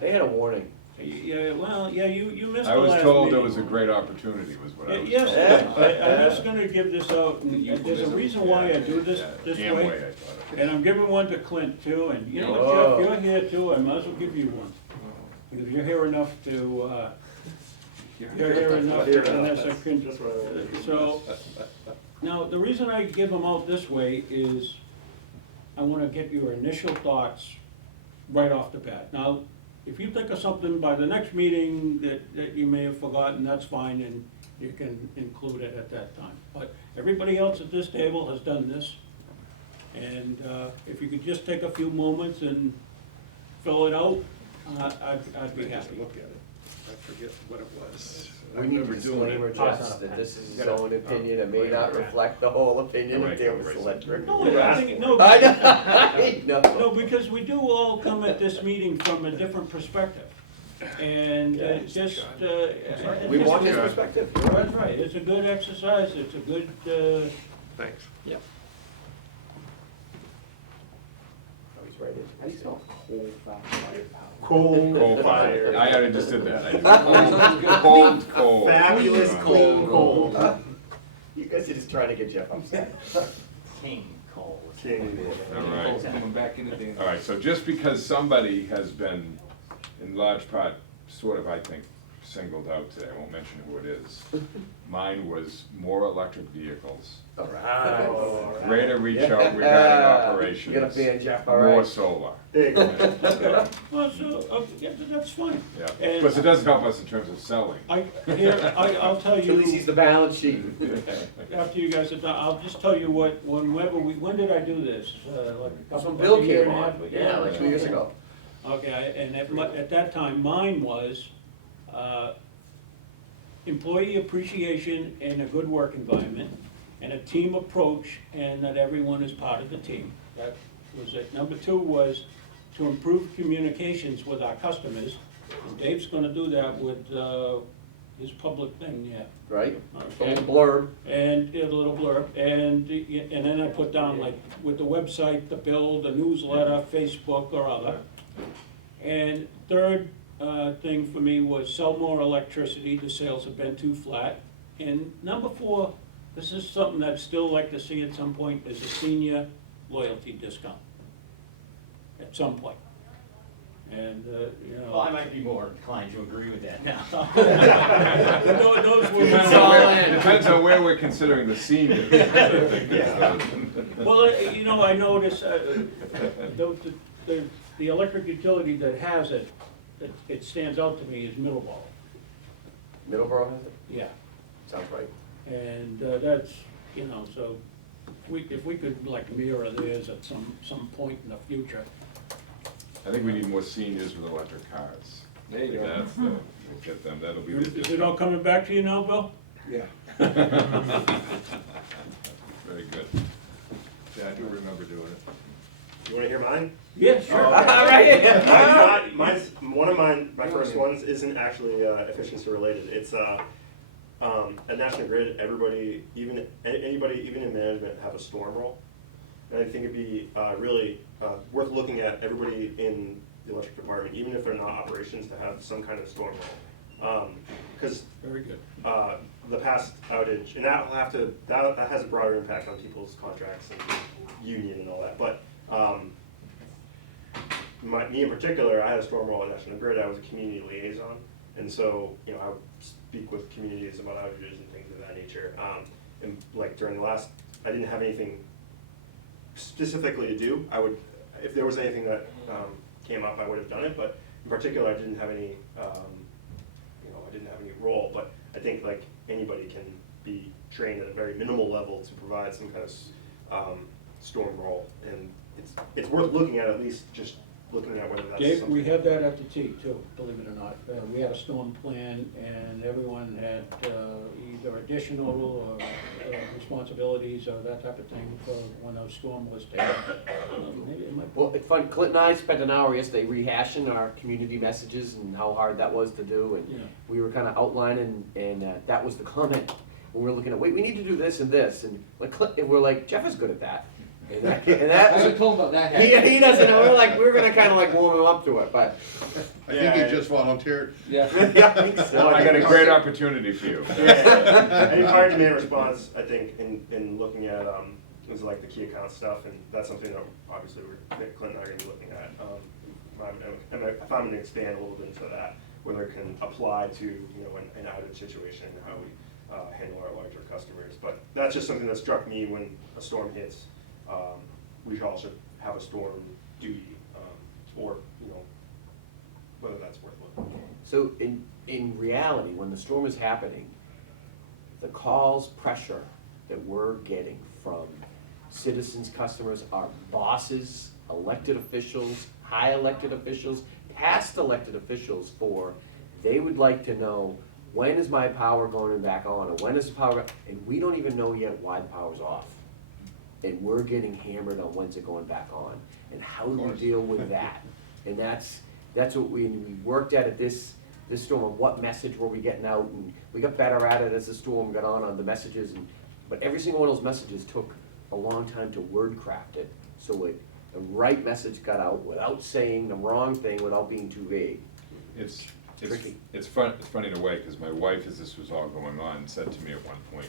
They had a warning. yeah, well, yeah, you missed I the was last told it meeting. was a great opportunity, was what I was Yes, told. I'm just gonna give this out, and there's a reason why I do this way. Amway, I thought. And I'm giving one to Clint too, and you know, Whoa. Jeff, you're here too, I might as well give you one. Because you're here enough to, you're here enough to, and that's a con- Just what I- So, now, the reason I give them out this way is I wanna get your initial thoughts right off the bat. Now, if you think of something by the next meeting that you may have forgotten, that's fine, and you can include it at that time. But everybody else at this table has done this, and if you could just take a few moments and fill it out, I'd be happy. Look at it. I forget what it was. I We need a remember doing disclaimer, it. Jeff, that this is his own opinion, it may not reflect the whole opinion of Davis Electric. No, I think, no. I know. No, because we do all come at this meeting from a different perspective. And just, We just- want his perspective. You're right. That's right, it's a good exercise, it's a good, Thanks. yeah. Oh, he's right in. How do you spell coal-fired power? Coal fire. Fire. I already just did that. Cold coal. Fabulous clean coal. Huh? You guys are just trying to get Jeff upset. King Cole. King. All right. Coal's coming back in the day. All right, so just because somebody has been, in large part, sort of, I think, singled out today, I won't mention who it is. Mine was more electric vehicles, All right. greater reach Yeah. out regarding operations. You're gonna ban Jeff, all More right. solar, There you go. Well, so, yeah, that's fine. yeah. And- Because it does help us in terms of selling. I'll tell At least he's you, the balance sheet. after you guys are done, I'll just tell you when did I do this? Like a That's couple, when Bill a year came and a on, half? yeah, like 2 years ago. Okay, and at that time, mine was, employee appreciation and a good work environment, and a team approach, and that everyone is part of the team. That was it. Number two was to improve communications with our customers. And Dave's gonna do that with, his public thing, yeah. Right? Okay. Little blurb. And a little blurb, and then I put down like with the website, the bill, the newsletter, Facebook or other. And third thing for me was sell more electricity, the sales have been too flat. And number four, this is something I'd still like to see at some point, is a senior loyalty discount. At some point. And, you know. Well, I might be more inclined to agree with that now. Those were Depends my- on depends on where we're considering the seniors. I think is Well, you know, I notice, the electric utility that has it, it stands out to me is Middleborough. Middleborough has it? Yeah, Sounds right. and that's, you know, so if we could like mirror theirs at some point in the future. I think we need more seniors with electric cars. There you go. That's the, we'll get them, that'll be the Is it all discount. coming back to you now, Bill? Yeah. Very good. Yeah, I do remember doing it. You wanna hear mine? Yeah, sure. All right. Mine's one of mine, my first ones isn't actually efficiency related. It's at National Grid, everybody, anybody, even in management, have a storm roll. And I think it'd be really worth looking at everybody in the electric department, even if they're not operations, to have some kind of storm roll. Because Very good. the past outage, and that has a broader impact on people's contracts and union and all that, but me in particular, I had a storm roll at National Grid. I was a community liaison, and so, you know, I would speak with communities about outages and things of that nature. And like during the last, I didn't have anything specifically to do. I would, if there was anything that came up, I would have done it, but in particular, I didn't have any, you know, I didn't have any role. But I think like anybody can be trained at a very minimal level to provide some kind of storm role, and it's worth looking at least just looking at whether that's Dave, something. we had that at the T too, believe it or not. We had a storm plan and everyone had either additional or responsibilities or that type of thing for when a storm was taken. Maybe it might. Well, it's fun, Clint and I spent an hour yesterday rehashing our community messages and how hard that was to do, Yeah. and we were kinda outlining, and that was the comment. When we were looking at, wait, we need to do this and this, and like, Clint, and we're like, Jeff is good at that. And that, and I haven't that, told him about that. he doesn't know, we're gonna kinda like warm him up to it, but. I think he just volunteered. Yeah. Yeah, I think so. I got a great opportunity for you. Yeah, any hard demand response, I think, in looking at, is like the key account stuff, and that's something that obviously Clint and I are gonna be looking at. If I'm gonna expand a little bit into that, whether it can apply to, an outage situation, and how we handle our larger customers. But that's just something that struck me when a storm hits. We all should have a storm duty, or, whether that's worthwhile. So in reality, when the storm is happening, the calls, pressure that we're getting from citizens, customers, our bosses, elected officials, high elected officials, past elected officials they would like to know, when is my power going back on, or when is the power, and we don't even know yet why the power's off. And we're getting hammered on when's it going back on, and how do we deal with that? And that's what we worked at this storm, of what message were we getting out, and we got better at it as the storm got on the messages, but every single one of those messages took a long time to word craft it, so the right message got out without saying the wrong thing, without being too vague. It's Tricky. it's funny in a way, because my wife, as this was all going on, said to me at one point,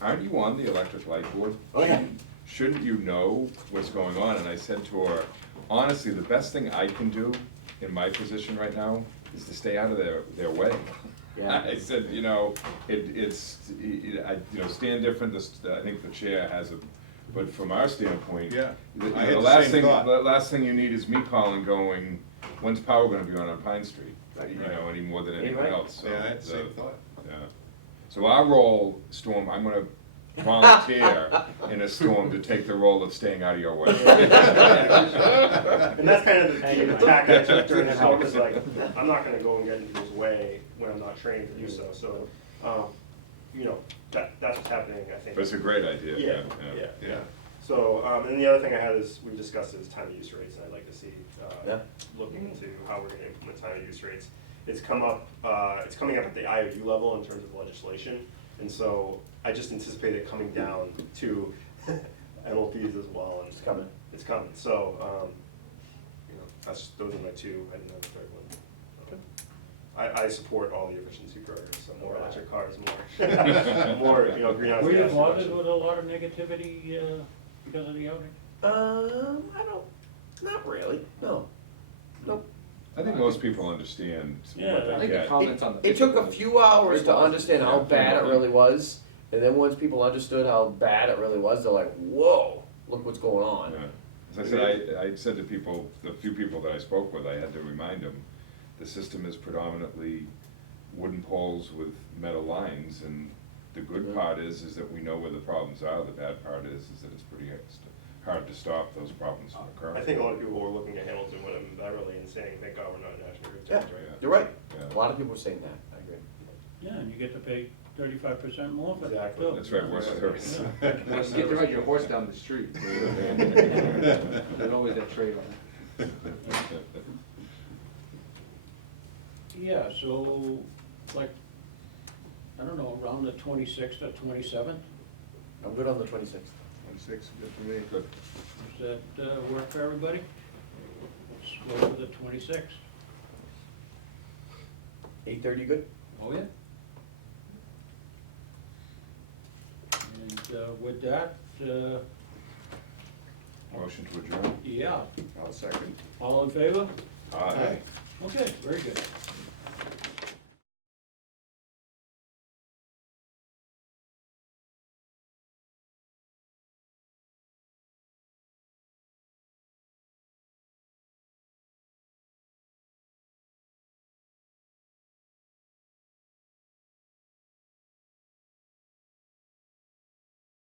aren't you on the electric light board? Oh, yeah. Shouldn't you know what's going on? And I said to her, honestly, the best thing I can do in my position right now is to stay out of their way. Yeah. I said, stand different, I think the chair has a, but from our standpoint, Yeah, the I had the last same thing, thought. the last thing you need is me calling going, when's power gonna be on Pine Street? Right. Any more than You're anyone right. else, so. Yeah, I had the same thought. Yeah. So our role, Storm, I'm gonna volunteer in a storm to take the role of staying out of your way. And that's kind of the attack I took during the storm, is like, I'm not gonna go and get in people's way when I'm not trained to do so, so, that's what's happening, I think. But it's a great idea, Yeah, yeah. yeah. So, and the other thing I had is, we discussed is time of use rates, and I'd like to see, Yeah. looking into how we're gonna implement time of use rates. It's coming up at the IOU level in terms of legislation, and so I just anticipate it coming down to MLPs as well, and It's coming. It's coming, so, those are my two, I didn't have a third one. I support all the efficiency programs, so more electric cars, more, greenhouse gas Were you bothered reduction. with a lot of negativity because of the outage? Not really, no. Nope. I think most people understand Yeah, what I they I think the get. comments on the. It took a few hours to understand how bad it really was, and then once people understood how bad it really was, they're like, whoa, look what's going on. Yeah. As I said, I said to people, the few people that I spoke with, I had to remind them, the system is predominantly wooden poles with metal lines, and the good part is that we know where the problems are. The bad part is that it's pretty hard to stop those problems from occurring. I think a lot of people were looking at Hamilton, Wenham, and Beverly and saying, thank God we're not in National Grid Yeah, territory. you're right. Yeah. A lot of people were saying that, I agree. Yeah, and you get to pay 35% more for that Exactly. too. That's right, worst service. Once you get to ride your horse down the street. There's always that trade on. Yeah, so, like, I don't know, around the 26th or 27th, I'm good on the 26th. 26, good for me. Good. does that work for everybody? Let's go for the 26th. 8:30, good? Oh, yeah. And with that, Motion to adjourn? yeah, I'll second. all in favor? Aye. Okay, very good.